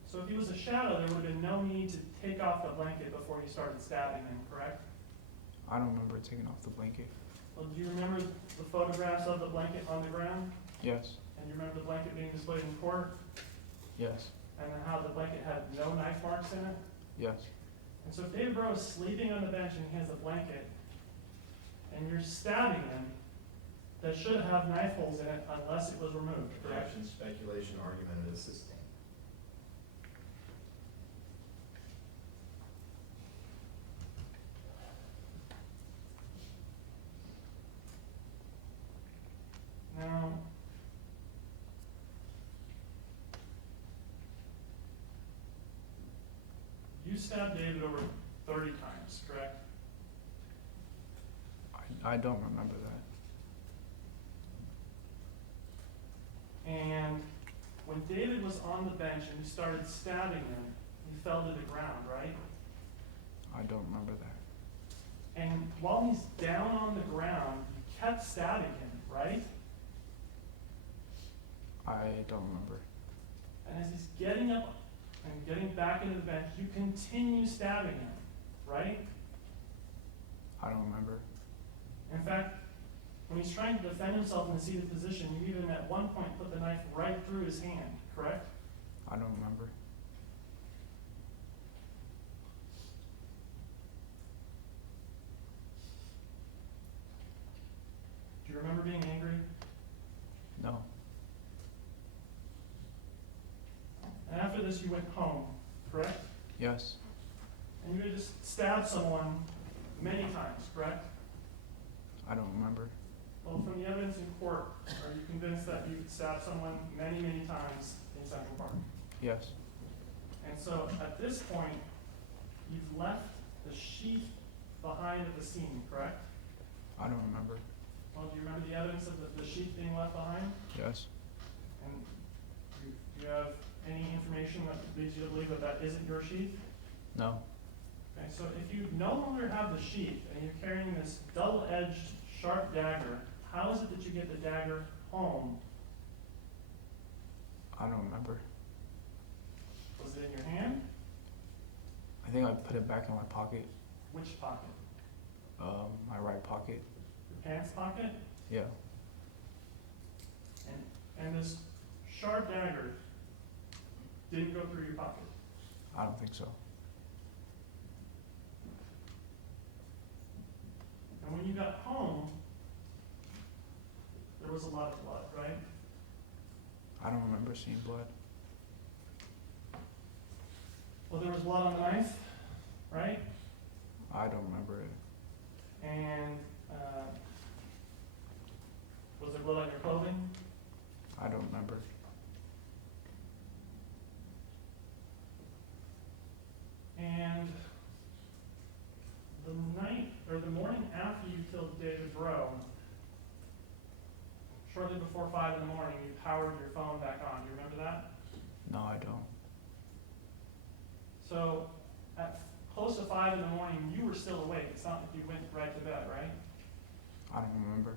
So if he was a shadow, there would have been no need to take off the blanket before you started stabbing him, correct? I don't remember taking off the blanket. Well, do you remember the photographs of the blanket on the ground? Yes. And you remember the blanket being displayed in court? Yes. And then how the blanket had no knife marks in it? Yes. And so if David Breaux is sleeping on the bench and he has a blanket, and you're stabbing him, that should have knife holes in it unless it was removed, correct? Objection, speculation, argument, and sustained. Now, you stabbed David over 30 times, correct? I don't remember that. And when David was on the bench and you started stabbing him, he fell to the ground, right? I don't remember that. And while he's down on the ground, you kept stabbing him, right? I don't remember. And as he's getting up and getting back into the bench, you continue stabbing him, right? I don't remember. In fact, when he's trying to defend himself in a seated position, you even at one point put the knife right through his hand, correct? I don't remember. Do you remember being angry? No. And after this, you went home, correct? Yes. And you had just stabbed someone many times, correct? I don't remember. Well, from the evidence in court, are you convinced that you stabbed someone many, many times in Sycamore Park? Yes. And so at this point, you've left the sheath behind at the scene, correct? I don't remember. Well, do you remember the evidence of the sheath being left behind? Yes. And do you have any information that leads you to believe that that isn't your sheath? No. Okay, so if you no longer have the sheath and you're carrying this double-edged sharp dagger, how is it that you get the dagger home? I don't remember. Was it in your hand? I think I put it back in my pocket. Which pocket? My right pocket. Your pants pocket? Yeah. And this sharp dagger didn't go through your pocket? I don't think so. And when you got home, there was a lot of blood, right? I don't remember seeing blood. Well, there was blood on the knife, right? I don't remember it. And was there blood on your clothing? I don't remember. And the morning after you killed David Breaux, shortly before 5 in the morning, you powered your phone back on. Do you remember that? No, I don't. So at close to 5 in the morning, you were still awake. It's not like you went right to bed, right? I don't remember.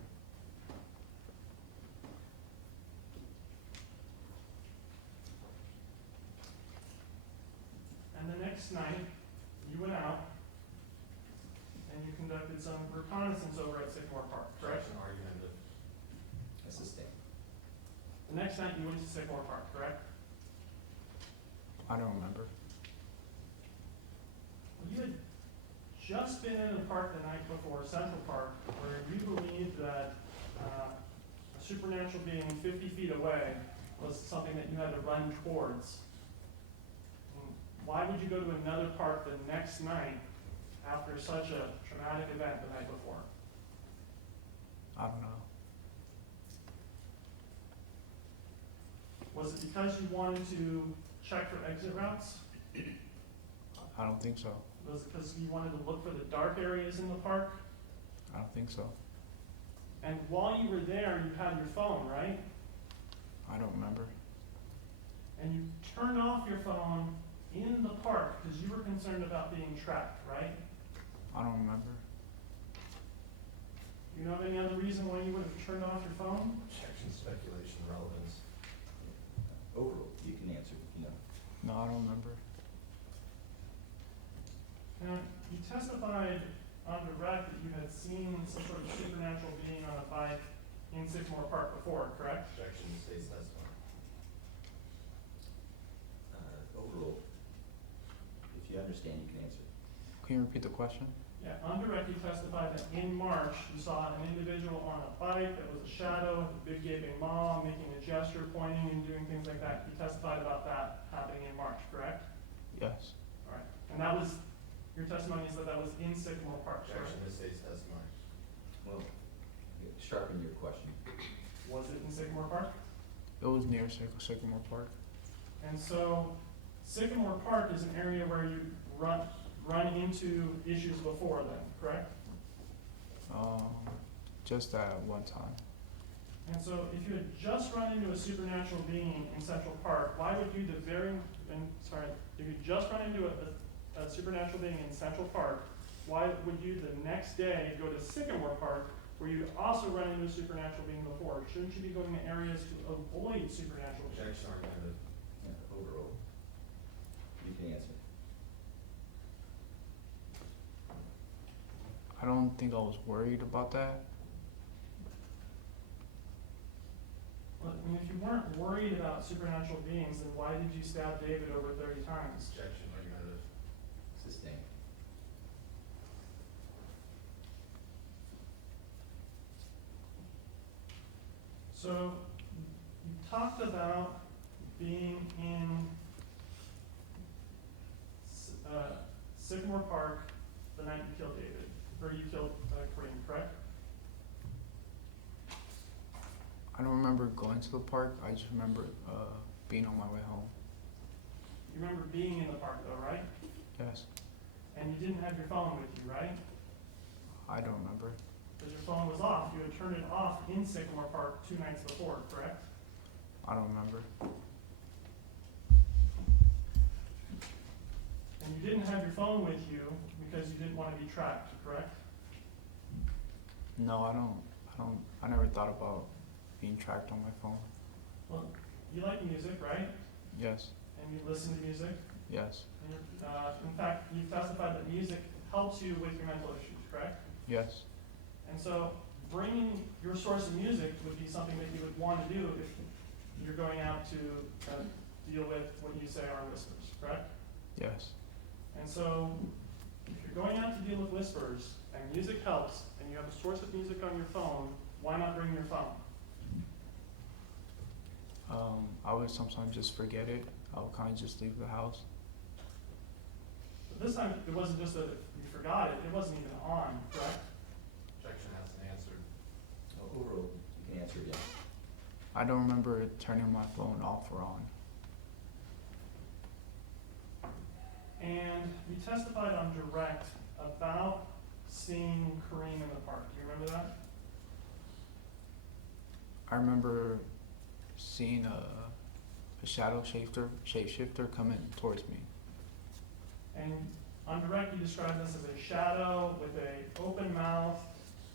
And the next night, you went out and you conducted some reconnaissance over at Sycamore Park, correct? Argument of Assisting. The next night, you went to Sycamore Park, correct? I don't remember. You had just been in the park the night before, Central Park, where you believed that a supernatural being 50 feet away was something that you had to run towards. Why would you go to another park the next night after such a traumatic event the night before? I don't know. Was it because you wanted to check for exit routes? I don't think so. Was it because you wanted to look for the dark areas in the park? I don't think so. And while you were there, you had your phone, right? I don't remember. and you turned off your phone in the park because you were concerned about being tracked, right? I don't remember. Do you know of any other reason why you would have turned off your phone? Objection, speculation, relevance. Overall, you can answer if you know. No, I don't remember. Now, you testified on direct that you had seen some sort of supernatural being on a bike in Sycamore Park before, correct? Objection, state's testimony. Overall, if you understand, you can answer. Can you repeat the question? Yeah, on direct, you testified that in March, you saw an individual on a bike that was a shadow, with a big gaping maw, making a gesture, pointing and doing things like that. You testified about that happening in March, correct? Yes. All right. And that was, your testimony is that that was in Sycamore Park, correct? Objection, state's testimony. Well, sharpen your question. Was it in Sycamore Park? It was near Sycamore Park. And so Sycamore Park is an area where you run into issues before then, correct? Just at one time. And so if you had just run into a supernatural being in Central Park, why would you if you just run into a supernatural being in Central Park, why would you the next day go to Sycamore Park where you also run into a supernatural being before? Shouldn't you be going to areas to avoid supernatural beings? Objection, argumentative. Overall, you can answer. I don't think I was worried about that. Well, I mean, if you weren't worried about supernatural beings, then why did you stab David over 30 times? Objection, argumentative. Sustained. So, you talked about being in Sycamore Park the night you killed David, or you killed Karim, correct? I don't remember going to the park. I just remember being on my way home. You remember being in the park though, right? Yes. And you didn't have your phone with you, right? I don't remember. Because your phone was off. You had turned it off in Sycamore Park 2 nights before, correct? I don't remember. And you didn't have your phone with you because you didn't want to be tracked, correct? No, I never thought about being tracked on my phone. Well, you like music, right? Yes. And you listen to music? Yes. And in fact, you've testified that music helps you with your mental issues, correct? Yes. And so bringing your source of music would be something that you would want to do if you're going out to deal with what you say are whispers, correct? Yes. And so if you're going out to deal with whispers and music helps and you have a source of music on your phone, why not bring your phone? I would sometimes just forget it. I would kind of just leave the house. But this time it wasn't just that you forgot it, it wasn't even on, correct? Objection hasn't answered. Overall, you can answer again. I don't remember turning my phone off or on. And you testified on direct about seeing Karim in the park. Do you remember that? I remember seeing a shadow shapeshifter coming towards me. And on direct, you described this as a shadow with an open mouth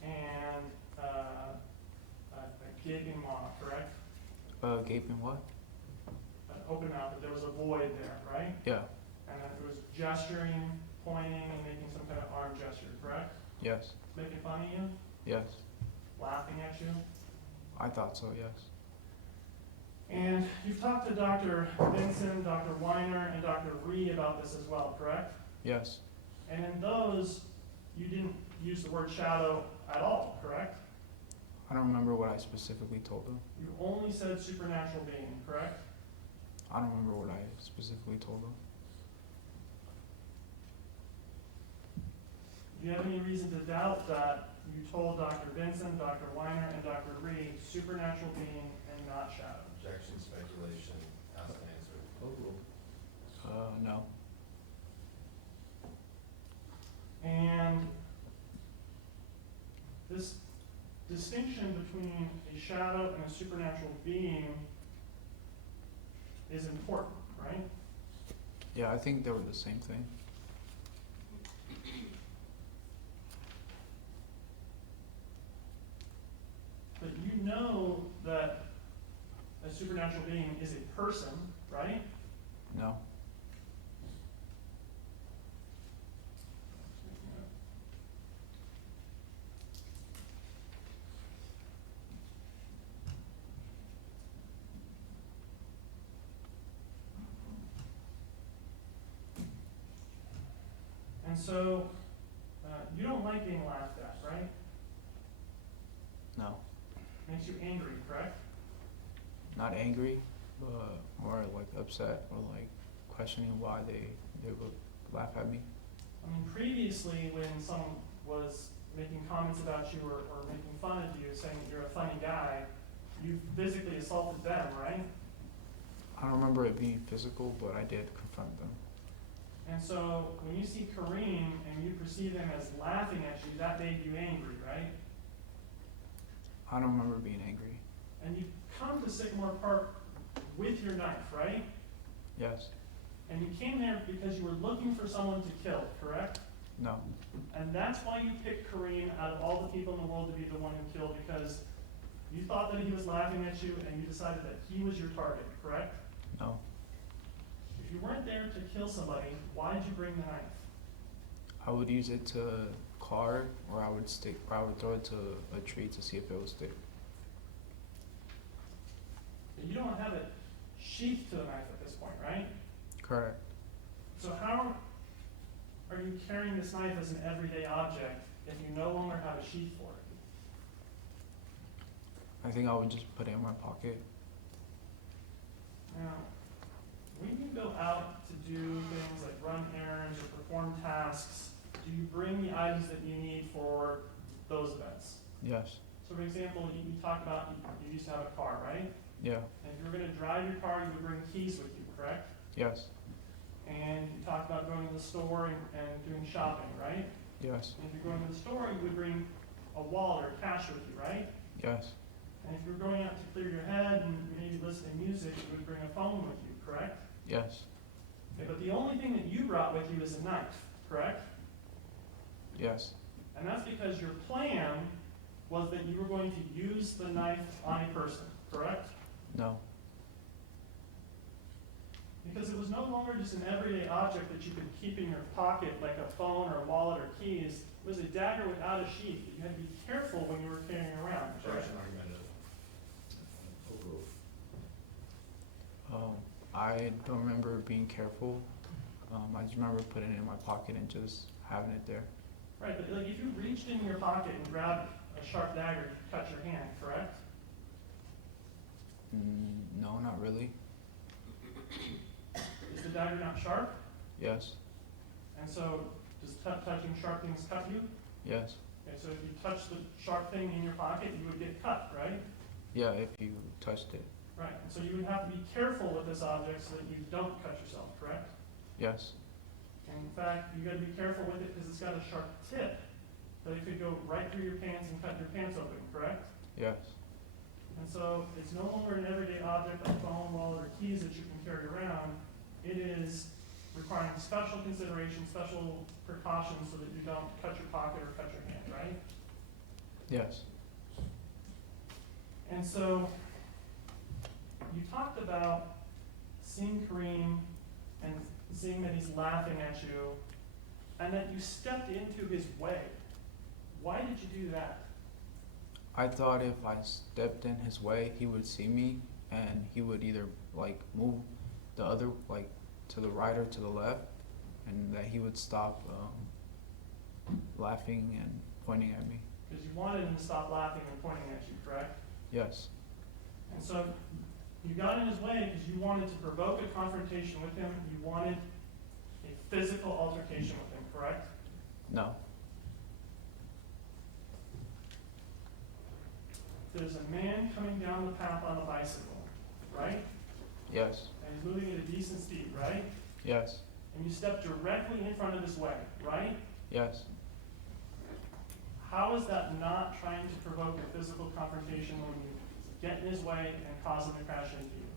and a gaping maw, correct? Gaping what? An open mouth, but there was a void there, right? Yeah. And then it was gesturing, pointing, and making some kind of arm gesture, correct? Yes. Making fun of you? Yes. Laughing at you? I thought so, yes. And you've talked to Dr. Benson, Dr. Weiner, and Dr. Ree about this as well, correct? Yes. And in those, you didn't use the word shadow at all, correct? I don't remember what I specifically told them. You only said supernatural being, correct? I don't remember what I specifically told them. Do you have any reason to doubt that you told Dr. Benson, Dr. Weiner, and Dr. Ree supernatural being and not shadow? Objection, speculation, asked and answered. Overall. No. And this distinction between a shadow and a supernatural being is important, right? Yeah, I think they were the same thing. But you know that a supernatural being is a person, right? No. And so, you don't like being laughed at, right? No. Makes you angry, correct? Not angry, but more like upset or like questioning why they would laugh at me. I mean, previously when someone was making comments about you or making fun of you, saying that you're a funny guy, you physically assaulted them, right? I don't remember it being physical, but I did confront them. And so when you see Karim and you perceive him as laughing at you, that made you angry, right? I don't remember being angry. And you come to Sycamore Park with your knife, right? Yes. And you came there because you were looking for someone to kill, correct? No. And that's why you picked Karim out of all the people in the world to be the one who killed, because you thought that he was laughing at you and you decided that he was your target, correct? No. If you weren't there to kill somebody, why did you bring the knife? I would use it to carve, or I would throw it to a tree to see if it would stick. You don't have it sheathed to the knife at this point, right? Correct. So how are you carrying this knife as an everyday object if you no longer have a sheath for it? I think I would just put it in my pocket. Now, when you go out to do things like run errands or perform tasks, do you bring the items that you need for those events? Yes. So for example, you talked about you used to have a car, right? Yeah. And if you were going to drive your car, you would bring keys with you, correct? Yes. And you talked about going to the store and doing shopping, right? Yes. And if you're going to the store, you would bring a wallet or cash with you, right? Yes. And if you're going out to clear your head and maybe listen to music, you would bring a phone with you, correct? Yes. Okay, but the only thing that you brought with you is a knife, correct? Yes. And that's because your plan was that you were going to use the knife on a person, correct? No. Because it was no longer just an everyday object that you could keep in your pocket like a phone or a wallet or keys. It was a dagger without a sheath that you had to be careful when you were carrying around. Correct? I don't remember being careful. I just remember putting it in my pocket and just having it there. Right, but like if you reached in your pocket and grabbed a sharp dagger, you'd cut your hand, correct? No, not really. Is the dagger not sharp? Yes. And so does touching sharp things cut you? Yes. Okay, so if you touch the sharp thing in your pocket, you would get cut, right? Yeah, if you touched it. Right, and so you would have to be careful with this object so that you don't cut yourself, correct? Yes. And in fact, you got to be careful with it because it's got a sharp tip that it could go right through your pants and cut your pants open, correct? Yes. And so it's no longer an everyday object like phone, wallet, or keys that you can carry around. It is requiring special consideration, special precautions so that you don't cut your pocket or cut your hand, right? Yes. And so you talked about seeing Karim and seeing that he's laughing at you and that you stepped into his way. Why did you do that? I thought if I stepped in his way, he would see me and he would either like move the other, like to the right or to the left, and that he would stop laughing and pointing at me. Because you wanted him to stop laughing and pointing at you, correct? Yes. And so you got in his way because you wanted to provoke a confrontation with him. You wanted a physical altercation with him, correct? No. There's a man coming down the path on a bicycle, right? Yes. And he's moving at a decent speed, right? Yes. And you step directly in front of his way, right? Yes. How is that not trying to provoke a physical confrontation when you get in his way and cause him to crash into you?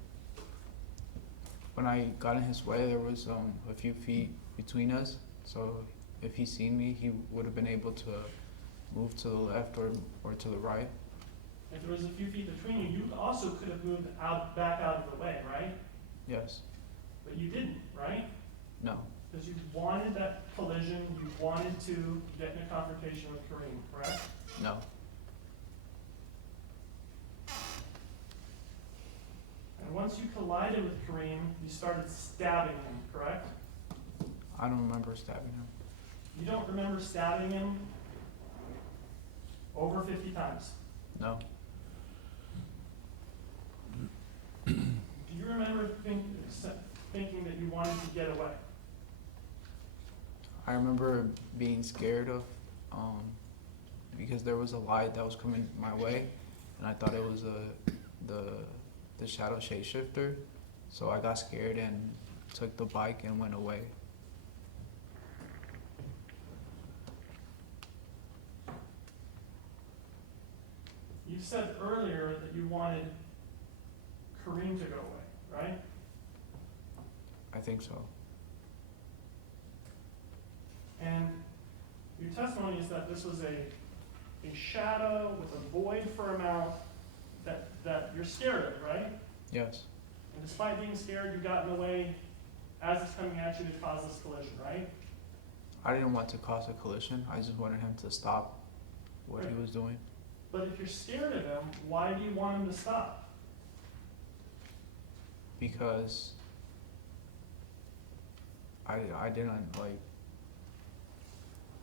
When I got in his way, there was a few feet between us, so if he seen me, he would have been able to move to the left or to the right. If there was a few feet between you, you also could have moved back out of the way, right? Yes. But you didn't, right? No. Because you wanted that collision, you wanted to get in a confrontation with Karim, correct? No. And once you collided with Karim, you started stabbing him, correct? I don't remember stabbing him. You don't remember stabbing him over 50 times? No. Do you remember thinking that you wanted to get away? I remember being scared of, because there was a light that was coming my way, and I thought it was the shadow shapeshifter, so I got scared and took the bike and went away. You said earlier that you wanted Karim to go away, right? I think so. And your testimony is that this was a shadow with a void for a mouth that you're scared of, right? Yes. And despite being scared, you got in the way as it's coming at you to cause this collision, right? I didn't want to cause a collision. I just wanted him to stop what he was doing. But if you're scared of him, why do you want him to stop? Because I didn't like,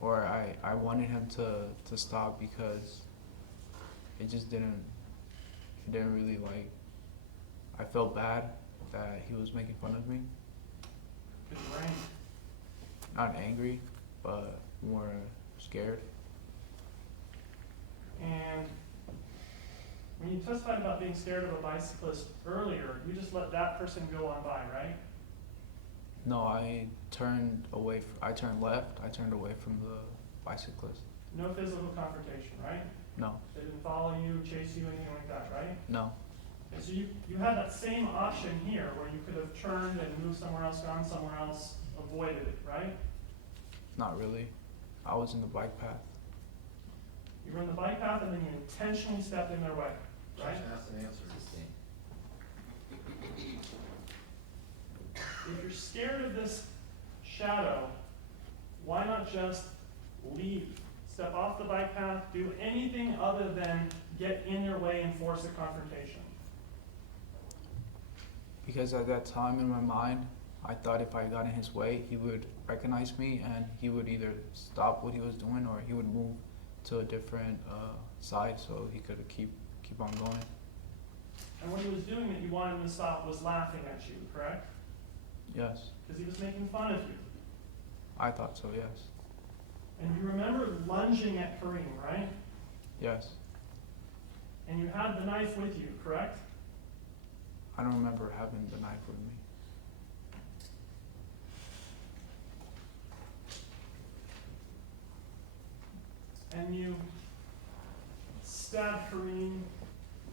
or I wanted him to stop because it just didn't really like, I felt bad that he was making fun of me. Because you're angry. Not angry, but more scared. And when you testified about being scared of a bicyclist earlier, you just let that person go on by, right? No, I turned away. I turned left. I turned away from the bicyclist. No physical confrontation, right? No. They didn't follow you, chase you, anything like that, right? No. And so you had that same option here where you could have turned and moved somewhere else, gone somewhere else, avoided it, right? Not really. I was in the bike path. You were in the bike path and then you intentionally stepped in their way, right? Ask and answer. If you're scared of this shadow, why not just leave? Step off the bike path, do anything other than get in their way and force a confrontation. Because at that time in my mind, I thought if I got in his way, he would recognize me and he would either stop what he was doing or he would move to a different side so he could keep on going. And what he was doing that you wanted him to stop was laughing at you, correct? Yes. Because he was making fun of you. I thought so, yes. And you remember lunging at Karim, right? Yes. And you had the knife with you, correct? I don't remember having the knife with me. And you stabbed Karim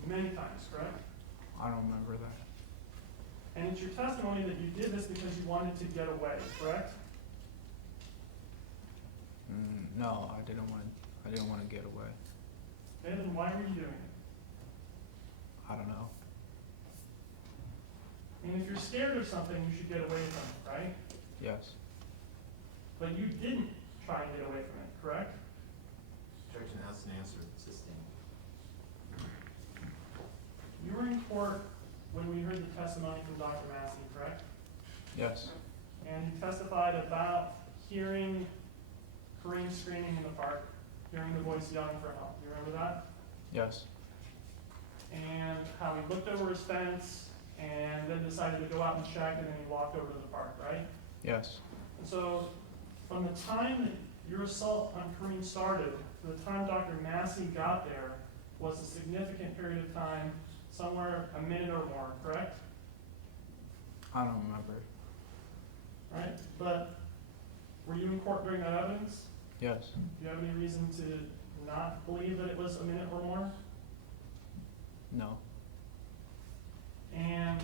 many times, correct? I don't remember that. And it's your testimony that you did this because you wanted to get away, correct? No, I didn't want to get away. Okay, then why were you doing it? I don't know. I mean, if you're scared of something, you should get away from it, right? Yes. But you didn't try and get away from it, correct? Objection, asked and answered. Sustained. You were in court when we heard the testimony from Dr. Massey, correct? Yes. And you testified about hearing Karim screaming in the park, hearing the voice yelling for help. You remember that? Yes. And how he looked over his fence and then decided to go out and check and then he walked over to the park, right? Yes. And so from the time that your assault on Karim started to the time Dr. Massey got there was a significant period of time, somewhere a minute or more, correct? I don't remember. Right? But were you in court during that evidence? Yes. Do you have any reason to not believe that it was a minute or more? No. And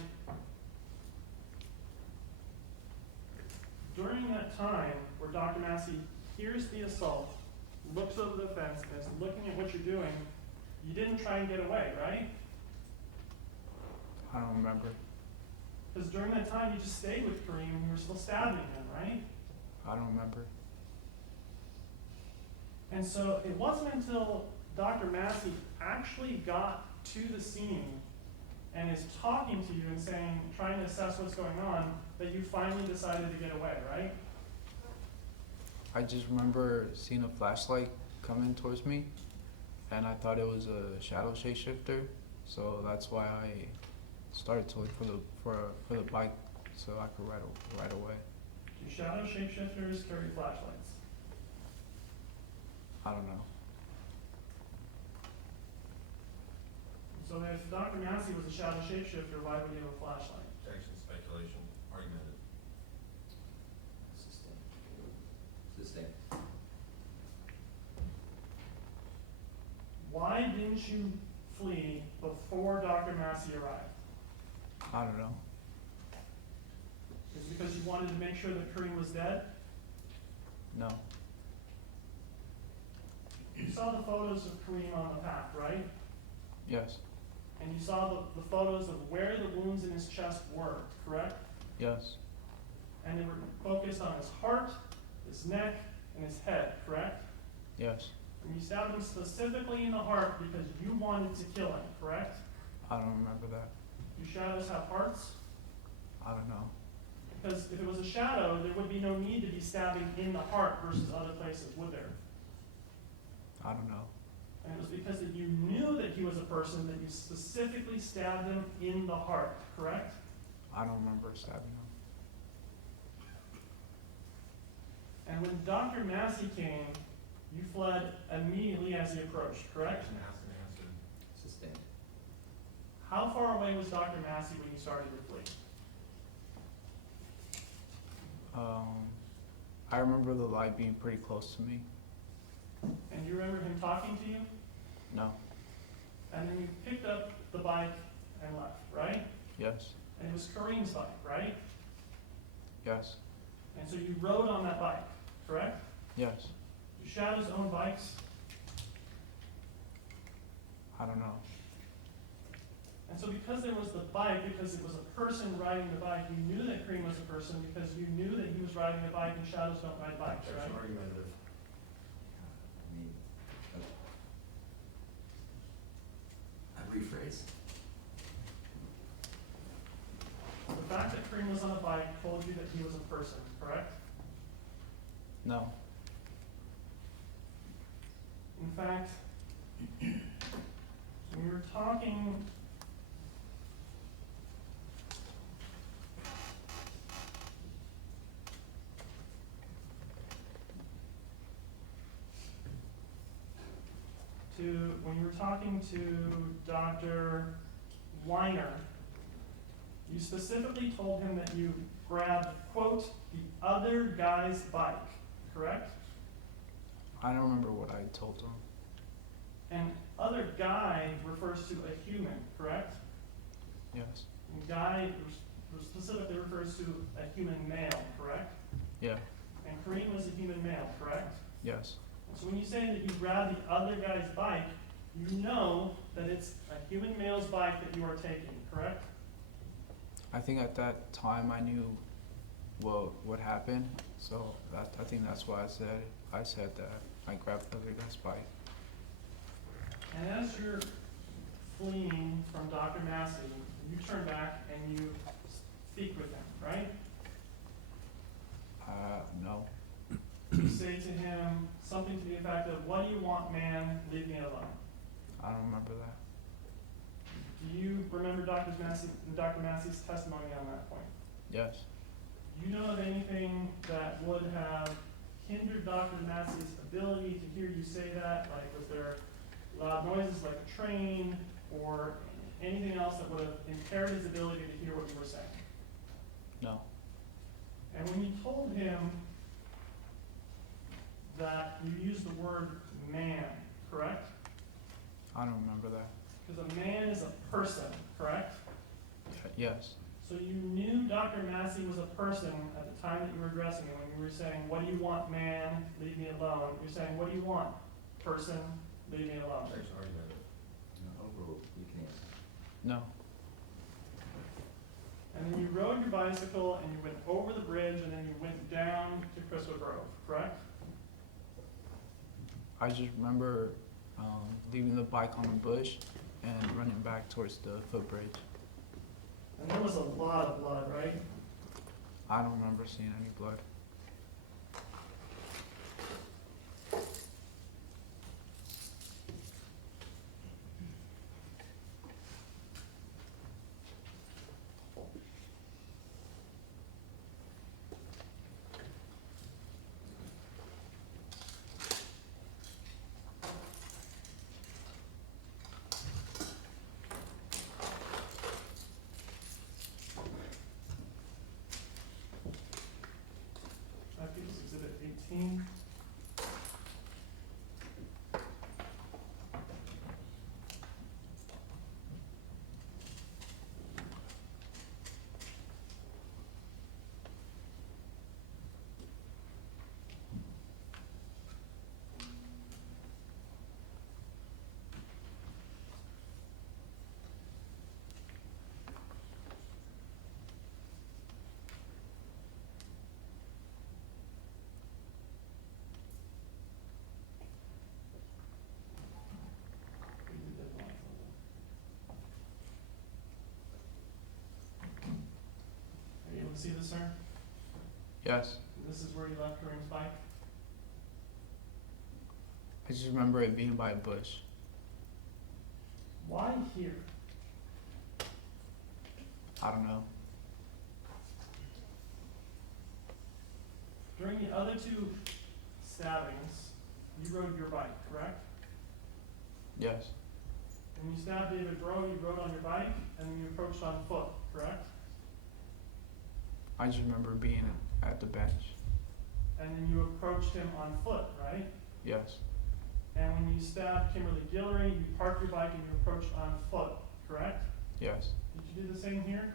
during that time where Dr. Massey hears the assault, looks over the fence, and is looking at what you're doing, you didn't try and get away, right? I don't remember. Because during that time, you just stayed with Karim and you were still stabbing him, right? I don't remember. And so it wasn't until Dr. Massey actually got to the scene and is talking to you and saying, trying to assess what's going on, that you finally decided to get away, right? I just remember seeing a flashlight coming towards me, and I thought it was a shadow shapeshifter, so that's why I started to look for the bike so I could ride away. Do shadow shapeshifters carry flashlights? I don't know. So if Dr. Massey was a shadow shapeshifter, why would he have a flashlight? Objection, speculation, argument. Sustained. Why didn't you flee before Dr. Massey arrived? I don't know. Is it because you wanted to make sure that Karim was dead? No. You saw the photos of Karim on the path, right? Yes. And you saw the photos of where the wounds in his chest were, correct? Yes. And they were focused on his heart, his neck, and his head, correct? Yes. And you stabbed him specifically in the heart because you wanted to kill him, correct? I don't remember that. Do shadows have hearts? I don't know. Because if it was a shadow, there would be no need to be stabbing in the heart versus other places, would there? I don't know. And it was because that you knew that he was a person that you specifically stabbed him in the heart, correct? I don't remember stabbing him. And when Dr. Massey came, you fled immediately as he approached, correct? Sustained. How far away was Dr. Massey when you started your flee? I remember the light being pretty close to me. And do you remember him talking to you? No. And then you picked up the bike and left, right? Yes. And it was Karim's bike, right? Yes. And so you rode on that bike, correct? Yes. Do shadows own bikes? I don't know. And so because there was the bike, because it was a person riding the bike, you knew that Karim was a person because you knew that he was riding a bike and shadows don't ride bikes, right? Argumentative. I rephrase. The fact that Karim was on a bike told you that he was a person, correct? No. In fact, we were talking when you were talking to Dr. Weiner, you specifically told him that you grabbed, quote, the other guy's bike, correct? I don't remember what I told him. And other guy refers to a human, correct? Yes. And guy specifically refers to a human male, correct? Yeah. And Karim was a human male, correct? Yes. So when you say that you grabbed the other guy's bike, you know that it's a human male's bike that you are taking, correct? I think at that time I knew what happened, so I think that's why I said that I grabbed the other guy's bike. And as you're fleeing from Dr. Massey, you turn back and you speak with him, right? No. You say to him something to the effect of, "What do you want, man? Leave me alone." I don't remember that. Do you remember Dr. Massey's testimony on that point? Yes. Do you know of anything that would have hindered Dr. Massey's ability to hear you say that? Like, was there loud noises like a train or anything else that would have impaired his ability to hear what you were saying? No. And when you told him that you used the word man, correct? I don't remember that. Because a man is a person, correct? Yes. So you knew Dr. Massey was a person at the time that you were addressing him when you were saying, what do you want, man? Leave me alone. You're saying, what do you want, person? Leave me alone. Overruled, you can answer. No. And then you rode your bicycle and you went over the bridge and then you went down to Crystal Grove, correct? I just remember leaving the bike on the bush and running back towards the footbridge. And there was a lot of blood, right? I don't remember seeing any blood. This is exhibit 18. Are you able to see this, sir? Yes. This is where you left Karim's bike? I just remember it being by a bush. Why here? I don't know. During the other two stabbings, you rode your bike, correct? Yes. When you stabbed David Breaux, you rode on your bike and then you approached on foot, correct? I just remember being at the bench. And then you approached him on foot, right? Yes. And when you stabbed Kimberly Guillory, you parked your bike and you approached on foot, correct? Yes. Did you do the same here?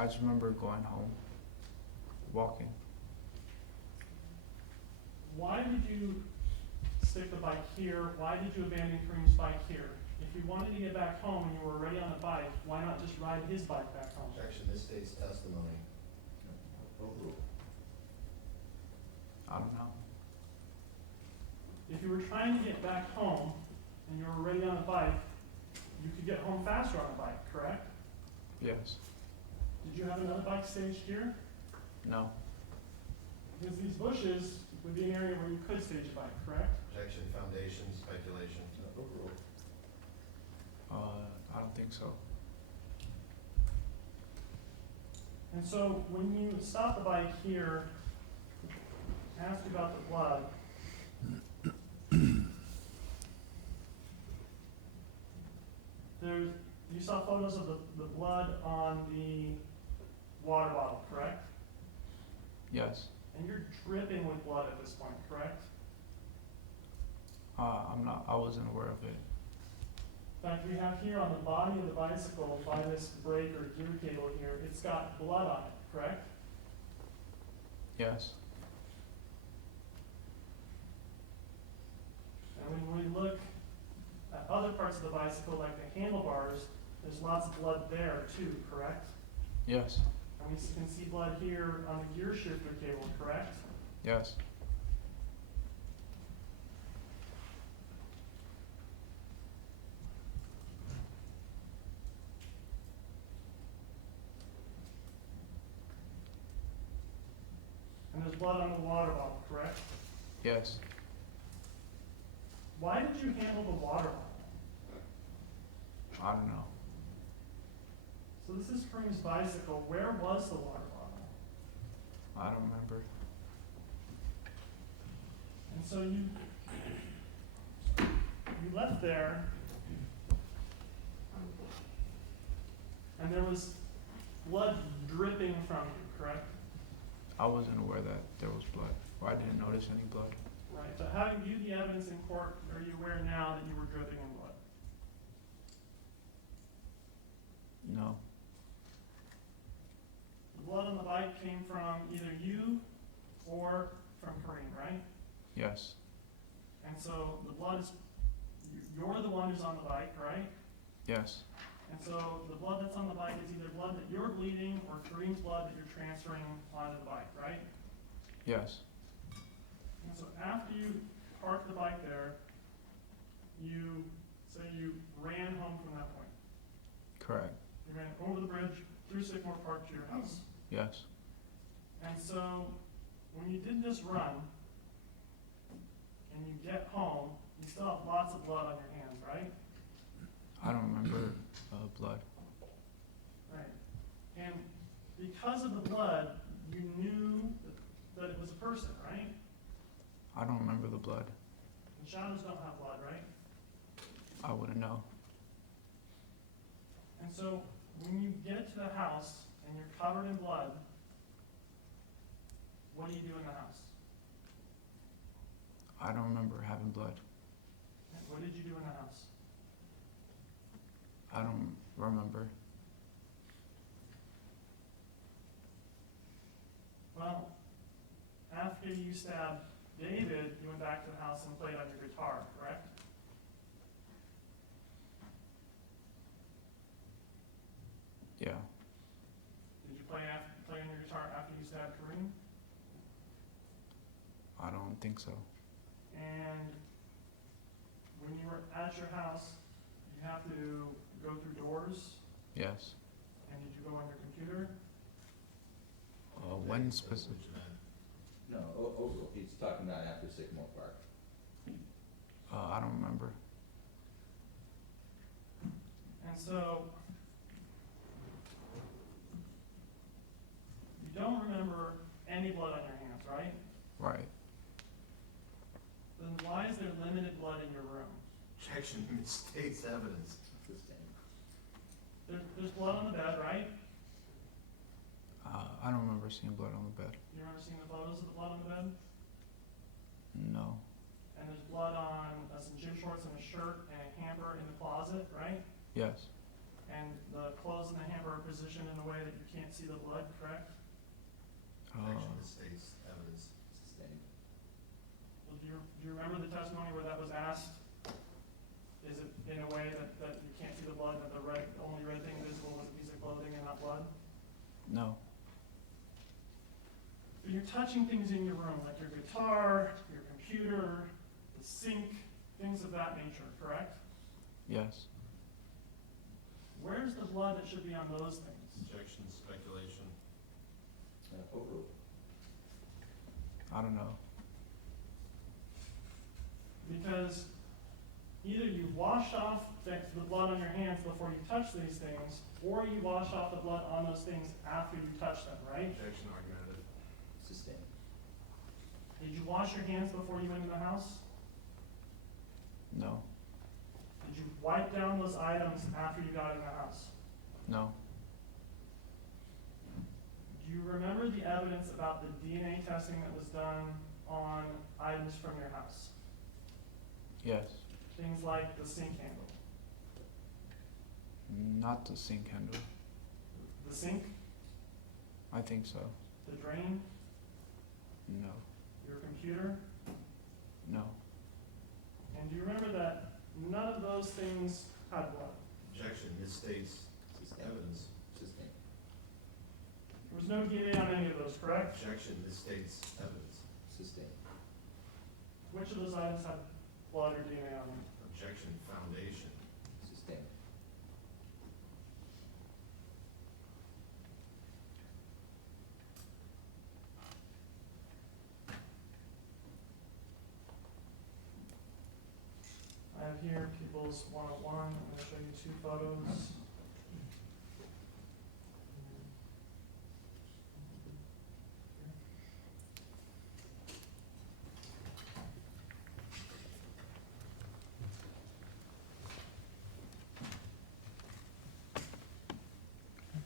I just remember going home, walking. Why did you stick the bike here? Why did you abandon Karim's bike here? If you wanted to get back home and you were already on a bike, why not just ride his bike back home? Objection, this state's testimony. Overruled. I don't know. If you were trying to get back home and you were already on a bike, you could get home faster on a bike, correct? Yes. Did you have another bike staged here? No. Because these bushes would be an area where you could stage a bike, correct? Objection, foundation, speculation. Overruled. I don't think so. And so when you stop the bike here, ask about the blood. You saw photos of the blood on the water bottle, correct? Yes. And you're dripping with blood at this point, correct? I wasn't aware of it. In fact, we have here on the body of the bicycle by this brake or gear cable here, it's got blood on it, correct? Yes. And when we look at other parts of the bicycle, like the handlebars, there's lots of blood there too, correct? Yes. And we can see blood here on the gear shifter cable, correct? Yes. And there's blood on the water bottle, correct? Yes. Why did you handle the water bottle? I don't know. So this is Karim's bicycle. Where was the water bottle? I don't remember. And so you left there, and there was blood dripping from you, correct? I wasn't aware that there was blood, or I didn't notice any blood. Right, but having viewed the evidence in court, are you aware now that you were dripping in blood? No. The blood on the bike came from either you or from Karim, right? Yes. And so the blood is, you're the one who's on the bike, right? Yes. And so the blood that's on the bike is either blood that you're bleeding or Karim's blood that you're transferring onto the bike, right? Yes. And so after you parked the bike there, you say you ran home from that point. Correct. You ran over the bridge through Sycamore Park to your house. Yes. And so when you did this run and you get home, you still have lots of blood on your hands, right? I don't remember blood. Right. And because of the blood, you knew that it was a person, right? I don't remember the blood. And shadows don't have blood, right? I wouldn't know. And so when you get to the house and you're covered in blood, what do you do in the house? I don't remember having blood. What did you do in the house? I don't remember. Well, after you stabbed David, you went back to the house and played on your guitar, correct? Yeah. Did you play on your guitar after you stabbed Karim? I don't think so. And when you were at your house, you have to go through doors, Yes. and did you go on your computer? When specific? No, overall, he's talking about after Sycamore Park. I don't remember. And so, you don't remember any blood on your hands, right? Right. Then why is there limited blood in your room? Objection, misstates evidence. There's blood on the bed, right? I don't remember seeing blood on the bed. You remember seeing the photos of the blood on the bed? No. And there's blood on some gym shorts and a shirt and a hamper in the closet, right? Yes. And the clothes in the hamper are positioned in a way that you can't see the blood, correct? Objection, misstates evidence. Sustained. Well, do you remember the testimony where that was asked? Is it in a way that you can't see the blood, that the only red thing visible was a piece of clothing and not blood? No. But you're touching things in your room, like your guitar, your computer, the sink, things of that nature, correct? Yes. Where's the blood that should be on those things? Objection, speculation. Overruled. I don't know. Because either you wash off the blood on your hands before you touch these things, or you wash off the blood on those things after you touch them, right? Objection, argumentative. Sustained. Did you wash your hands before you went in the house? No. Did you wipe down those items after you got in the house? No. Do you remember the evidence about the DNA testing that was done on items from your house? Yes. Things like the sink handle. Not the sink handle. The sink? I think so. The drain? No. Your computer? No. And do you remember that none of those things had blood? Objection, misstates evidence. Sustained. There was no DNA on any of those, correct? Objection, misstates evidence. Sustained. Which of those items had blood or DNA on them? Objection, foundation. Sustained. I have here People's 101. I'm going to show you two photos.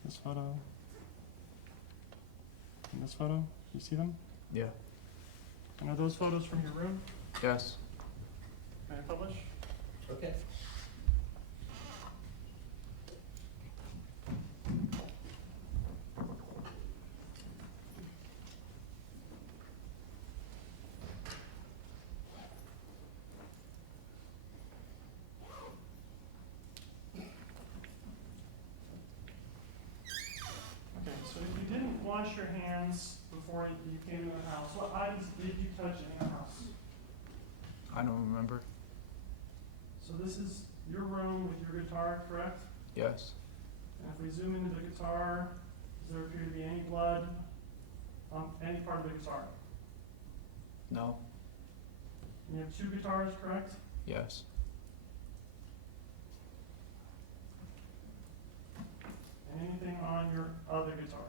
This photo. And this photo. You see them? Yeah. And are those photos from your room? Yes. Can I publish? Okay. Okay, so if you didn't wash your hands before you came into the house, what items did you touch in the house? I don't remember. So this is your room with your guitar, correct? Yes. And if we zoom into the guitar, does there appear to be any blood on any part of the guitar? No. And you have two guitars, correct? Yes. And anything on your other guitar?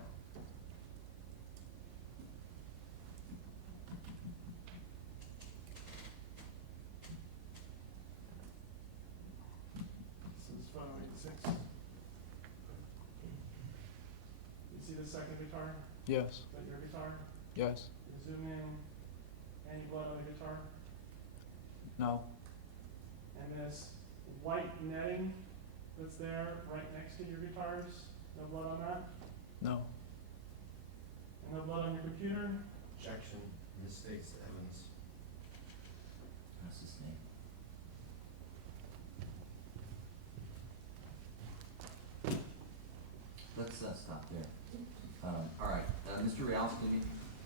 This is photo 86. You see the second guitar? Yes. Is that your guitar? Yes. You zoom in, any blood on the guitar? No. And this white netting that's there right next to your guitars, no blood on that? No. And no blood on your computer? Objection, misstates the evidence. What's his name? Let's stop there. All right, Mr. Reals,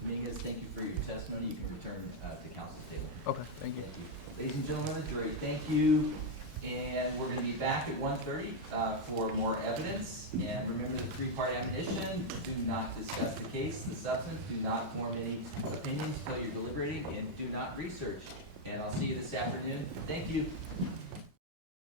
Dominguez, thank you for your testimony. You can return to council's table. Okay, thank you. Thank you. Ladies and gentlemen of the jury, thank you. And we're going to be back at 1:30 for more evidence. And remember the three-part admonition: do not discuss the case, the substance, do not form any opinions until you're deliberating, and do not research. And I'll see you this afternoon. Thank you.